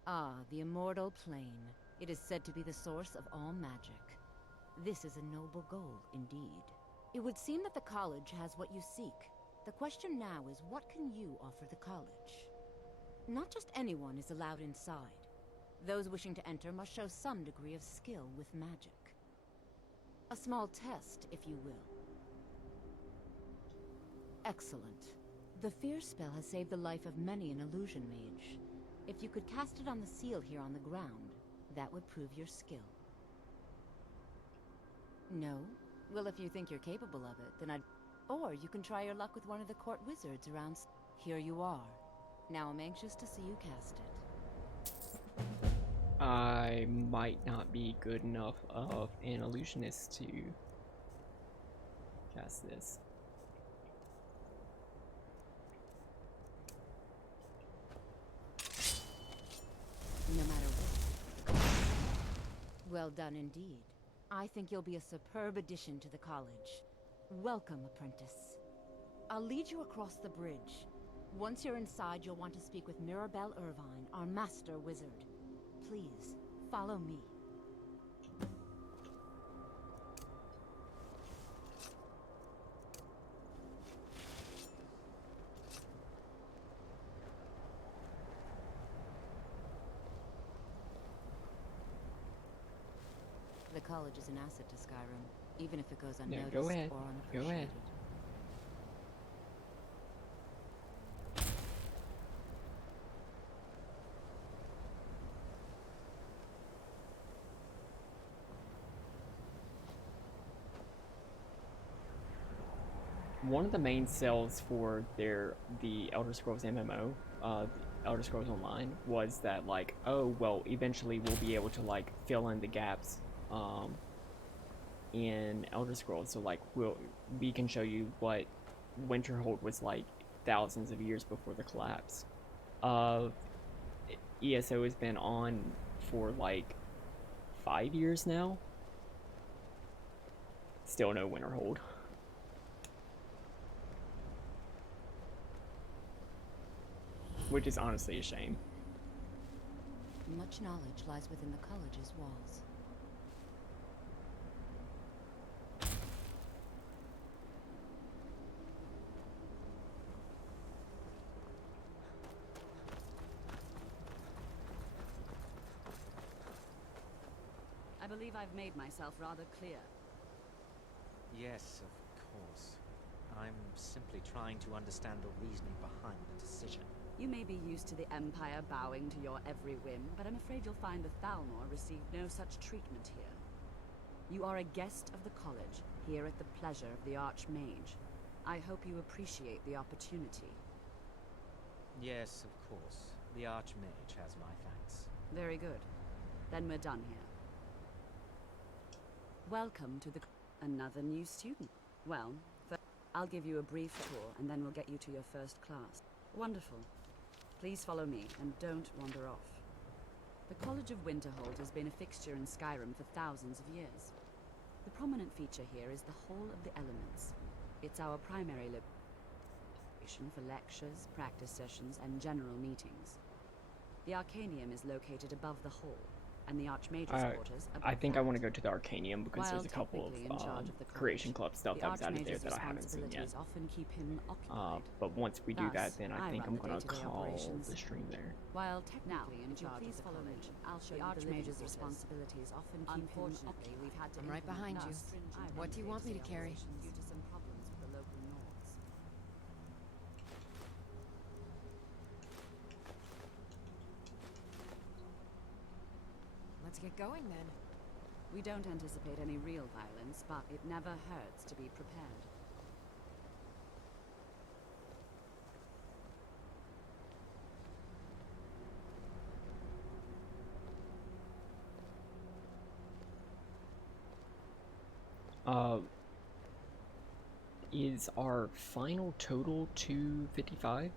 Ah, the Immortal Plane. It is said to be the source of all magic. This is a noble goal, indeed. It would seem that the college has what you seek. The question now is, what can you offer the college? Not just anyone is allowed inside. Those wishing to enter must show some degree of skill with magic. A small test, if you will. Excellent. The fear spell has saved the life of many an illusion mage. If you could cast it on the seal here on the ground, that would prove your skill. No? Well, if you think you're capable of it, then I'd... Or you can try your luck with one of the court wizards around... Here you are. Now I'm anxious to see you cast it. I might not be good enough of an illusionist to cast this. No matter what. Well done indeed. I think you'll be a superb addition to the college. Welcome, apprentice. I'll lead you across the bridge. Once you're inside, you'll want to speak with Mirabelle Irvine, our master wizard. Please, follow me. The college is an asset to Skyrim, even if it goes unnoticed go ahead. or Go unappreciated. ahead. One of the main sells for the Elder Scrolls MMO, the Elder Scrolls Online, was that like, oh well, eventually we'll be able to like fill in the gaps in Elder Scrolls. So like we can show you what Winterhold was like thousands of years before the collapse. ESO has been on for like 5 years now. Still no Winterhold. Which is honestly a shame. Much knowledge lies within the college's walls. I believe I've made myself rather clear. Yes, of course. I'm simply trying to understand the reasoning behind the decision. You may be used to the Empire bowing to your every whim, but I'm afraid you'll find the Thalmor received no such treatment here. You are a guest of the college, here at the pleasure of the Archmage. I hope you appreciate the opportunity. Yes, of course. The Archmage has my thanks. Very good. Then we're done here. Welcome to the... Another new student. Well, I'll give you a brief tour, and then we'll get you to your first class. Wonderful. Please follow me, and don't wander off. The College of Winterhold has been a fixture in Skyrim for thousands of years. The prominent feature here is the Hall of the Elements. It's our primary location for lectures, practice sessions, and general meetings. The Arcanium is located above the hall, and the Archmage's quarters above I think that. I want to go to the Arcanium because While there's a couple technically in charge of the Creation college, Club stuff the that was added there Archmage's that I haven't seen yet. responsibilities often keep him occupied. But once we do that, Thus, then I think run I'm the going to day-to-day call operations. the stream there. While technically in charge of the college, I'll show the Archmage's responsibilities often keep him occupied. We've had to I'm right behind you. What do you want me to carry? Due to some problems with the local Nords. Let's get going then. We don't anticipate any real violence, but it never hurts to be prepared. Is our final total 255?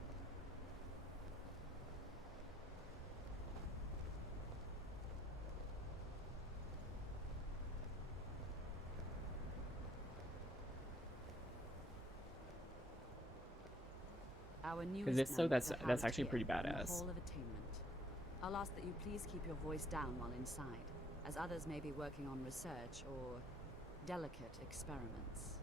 Because if so, that's actually pretty badass. Hall of Attainment. I'll ask that you please keep your voice down while inside, as others may be working on research or delicate experiments.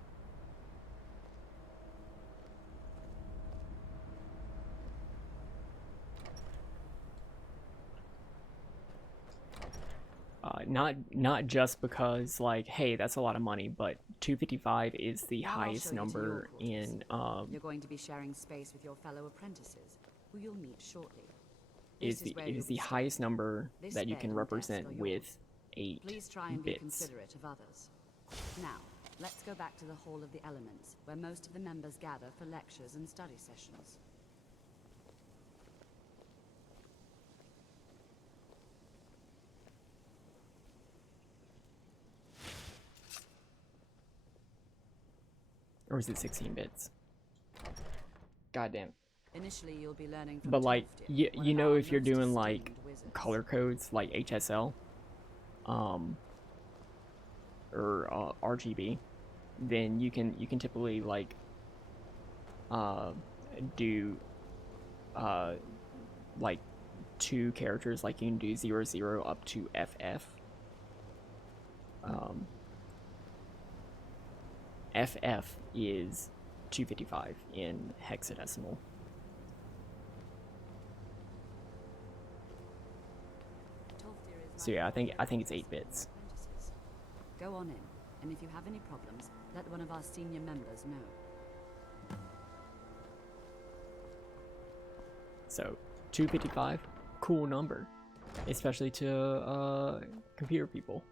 Not just because, like, hey, that's a lot of money, but 255 is the highest number in You're going to be sharing space with your fellow apprentices, who you'll meet shortly. it is the highest number that you can represent with 8 Please try and be bits. considerate of others. Now, let's go back to the Hall of the Elements, where most of the members gather for lectures and study sessions. Or is it 16 bits? Goddamn. Initially, you'll be learning from But like, Tolfdir, one you of know, our if you're most doing like esteemed wizards. color codes like HSL, or RGB, then you can typically like do like 2 characters, like you can do 00 up to FF. FF is 255 in hexadecimal. So yeah, I think it's 8 bits. Go on in, and if you have any problems, let one of our senior members know. So 255, cool number, especially to computer people.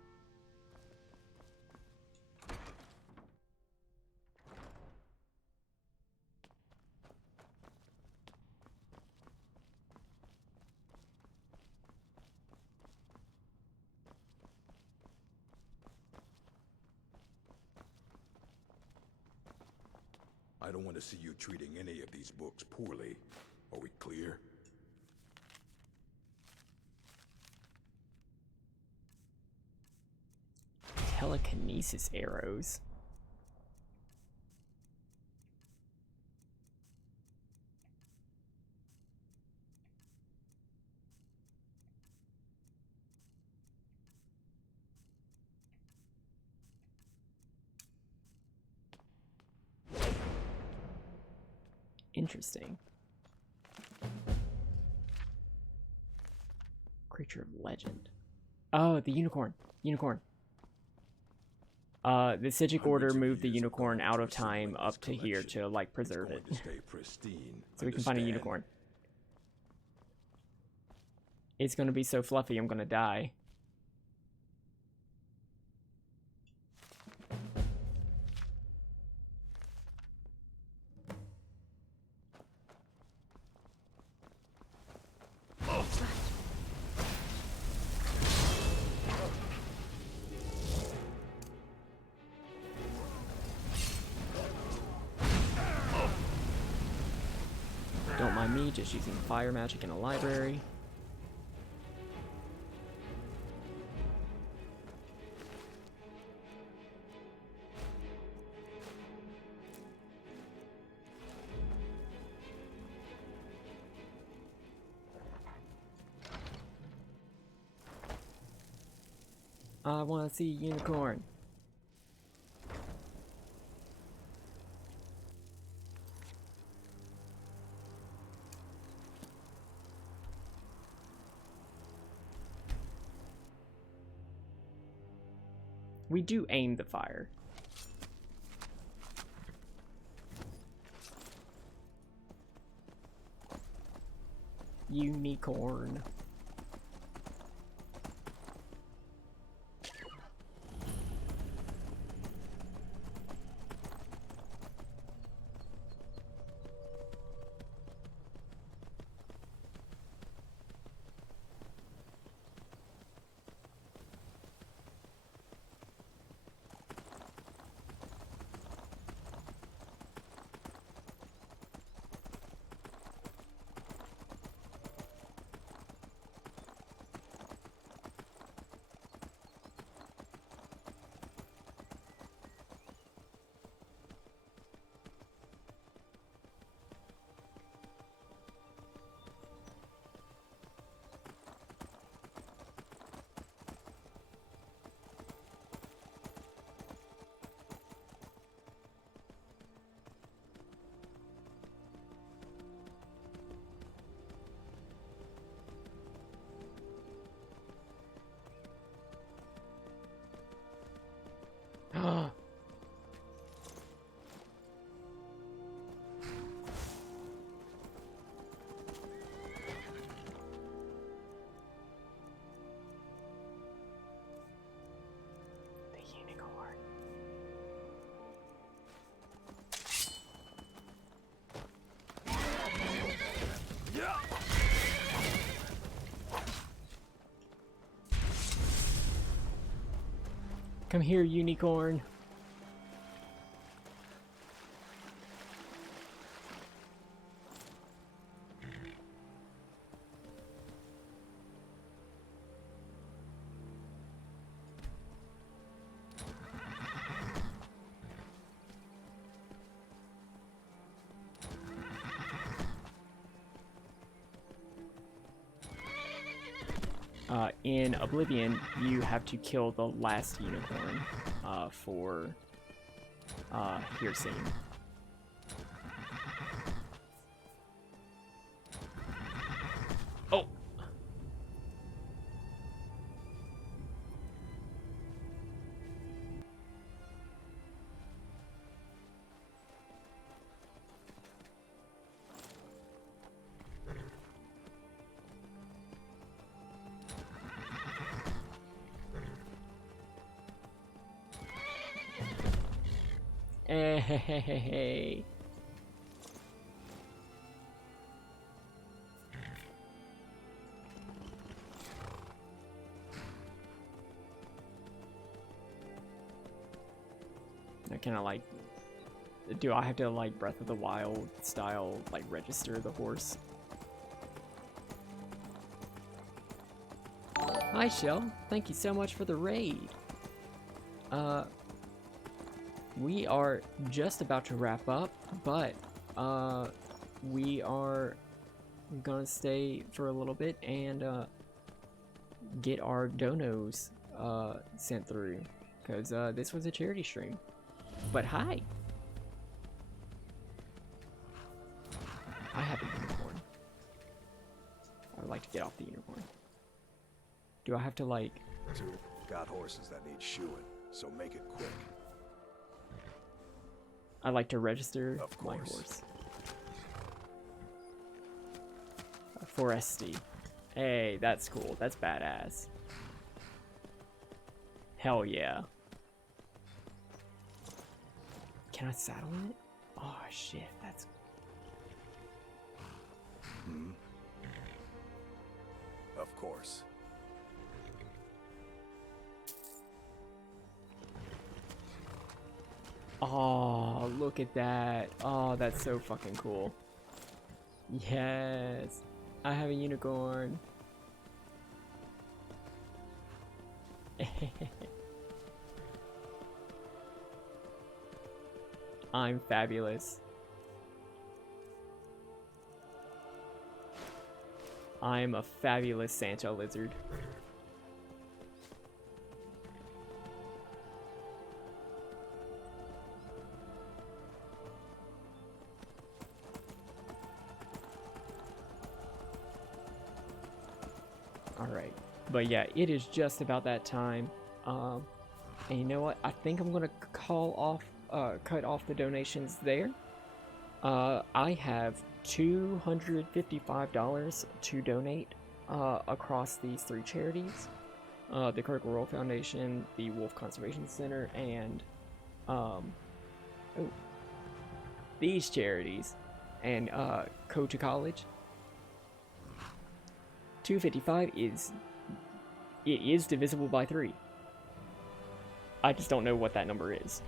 I don't want to see you treating any of these books poorly. Are we clear? Telekinesis arrows. Interesting. Creature of legend. Oh, the unicorn. Unicorn. The Sigic Order moved the unicorn out of time up to here to, like, preserve it. So we can find a unicorn. It's gonna be so fluffy, I'm gonna die. just using fire magic in a library. I want to see unicorn. We do aim the fire. Unicorn. Come here, unicorn. In Oblivion, you have to kill the last unicorn for Hearsay. Oh! Hey. Can I like, do I have to like Breath of the Wild style like register the horse? Hi Shell, thank you so much for the raid. We are just about to wrap up, but we are gonna stay for a little bit and get our donos sent through, because this was a charity stream. But hi! I have a unicorn. I would like to get off the unicorn. Do I have to like... Got horses that need shoeing, so make it quick. I like to register my horse. Foresty. Hey, that's cool. That's badass. Hell yeah. Can I saddle it? Oh shit, that's... Of course. Oh, look at that. Oh, that's so fucking cool. Yes, I have a unicorn. I'm fabulous. I'm a fabulous Santa lizard. Alright, but yeah, it is just about that time. And you know what? I think I'm gonna cut off the donations there. I have $255 to donate across these 3 charities. The Critical Role Foundation, the Wolf Conservation Center, and these charities, and Code to College. 255 is divisible by 3. I just don't know what that number is.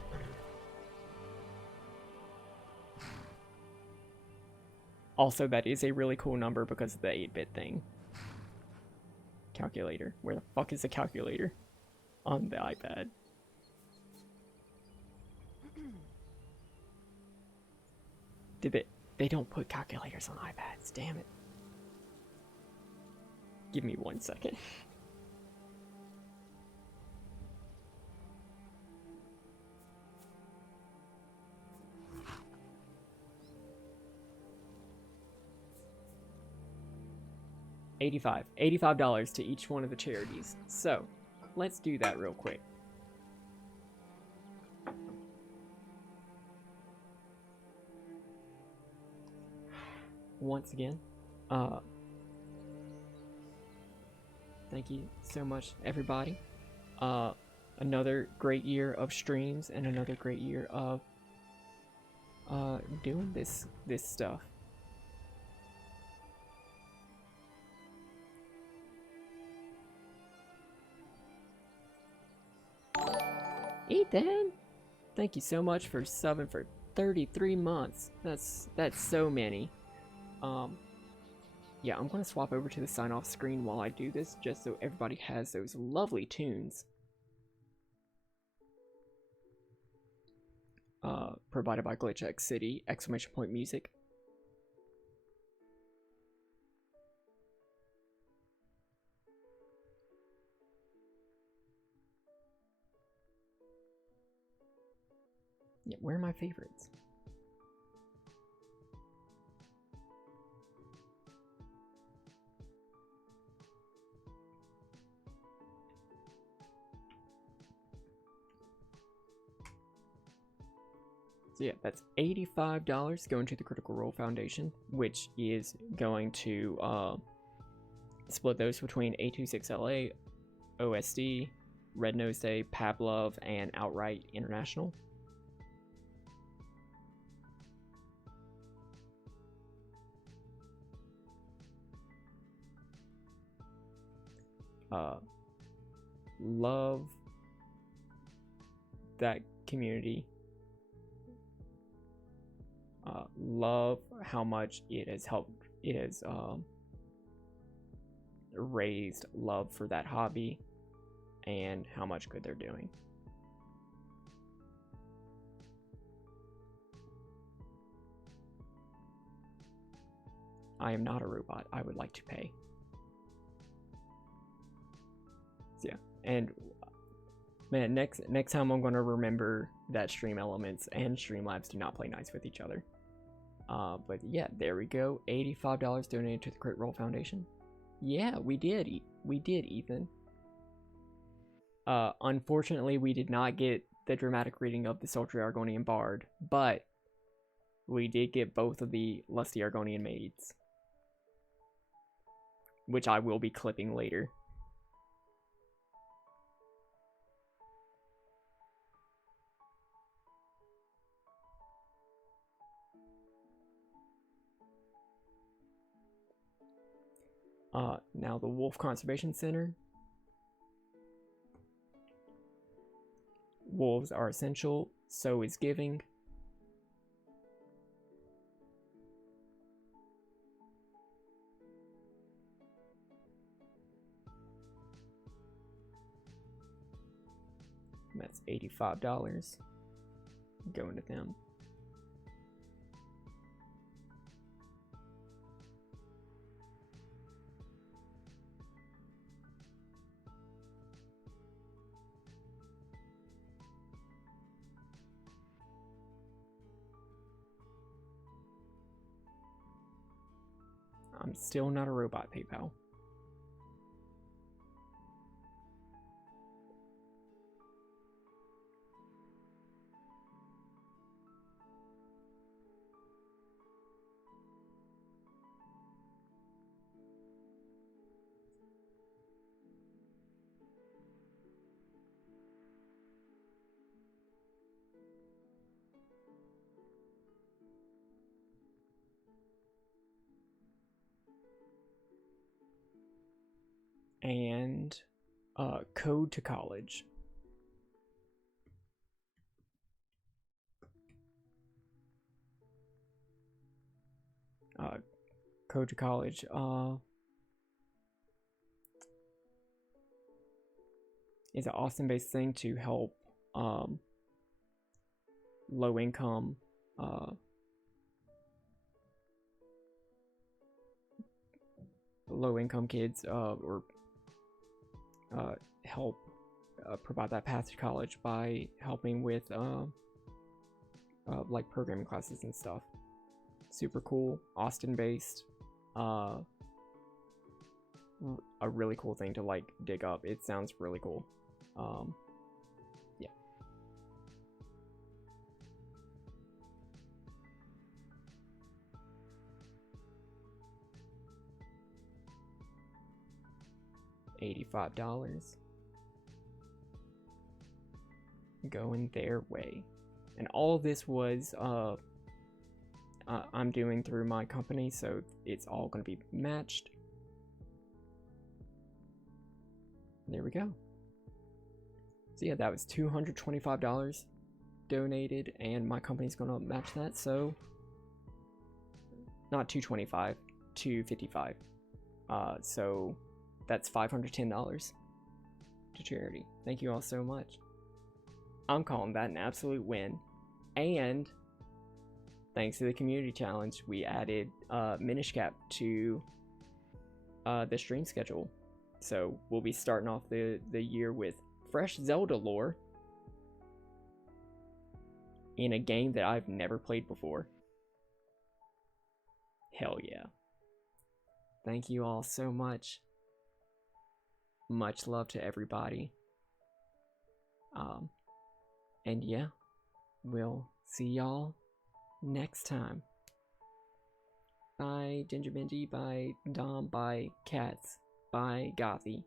Also, that is a really cool number because of the 8-bit thing. Calculator. Where the fuck is the calculator? On the iPad. They don't put calculators on iPads, damn it. Give me 1 second. $85 to each one of the charities. So, let's do that real quick. Once again, thank you so much, everybody. Another great year of streams and another great year of doing this stuff. Ethan, thank you so much for subbing for 33 months. That's so many. Yeah, I'm gonna swap over to the sign-off screen while I do this, just so everybody has those lovely tunes. Provided by Glitch X City, exclamation point music. Yeah, where are my favorites? So yeah, that's $85 going to the Critical Role Foundation, which is going to split those between A26LA, OSD, Red Nose Day, Pavlov, and Outright International. Love that community. Love how much it has helped. It has raised love for that hobby and how much good they're doing. I am not a robot. I would like to pay. So yeah, and man, next time I'm gonna remember that Stream Elements and Streamlabs do not play nice with each other. But yeah, there we go. $85 donated to the Crit Role Foundation. Yeah, we did, Ethan. Unfortunately, we did not get the dramatic reading of the Sultry Argonian Bard, but we did get both of the Lusty Argonian Maids, which I will be clipping later. Now the Wolf Conservation Center. Wolves are essential, so is giving. That's $85 going to them. I'm still not a robot, PayPal. And Code to College. Code to College is an Austin-based thing to help low-income kids or help provide that path to college by helping with like programming classes and stuff. Super cool, Austin-based. A really cool thing to like dig up. It sounds really cool. Yeah. $85 going their way. And all this was I'm doing through my company, so it's all going to be matched. There we go. So yeah, that was $225 donated, and my company's going to match that, so not $225, $255. So that's $510 to charity. Thank you all so much. I'm calling that an absolute win. And thanks to the community challenge, we added Minish Cap to the stream schedule. So we'll be starting off the year with fresh Zelda lore in a game that I've never played before. Hell yeah. Thank you all so much. Much love to everybody. And yeah, we'll see y'all next time. Bye Ginger Benji, bye Dom, bye Cats, bye Gothy,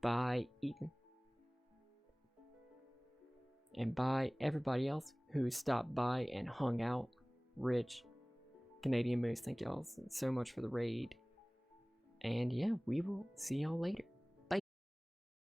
bye Ethan, and bye everybody else who stopped by and hung out. Rich, Canadian Moose, thank y'all so much for the raid. And yeah, we will see y'all later.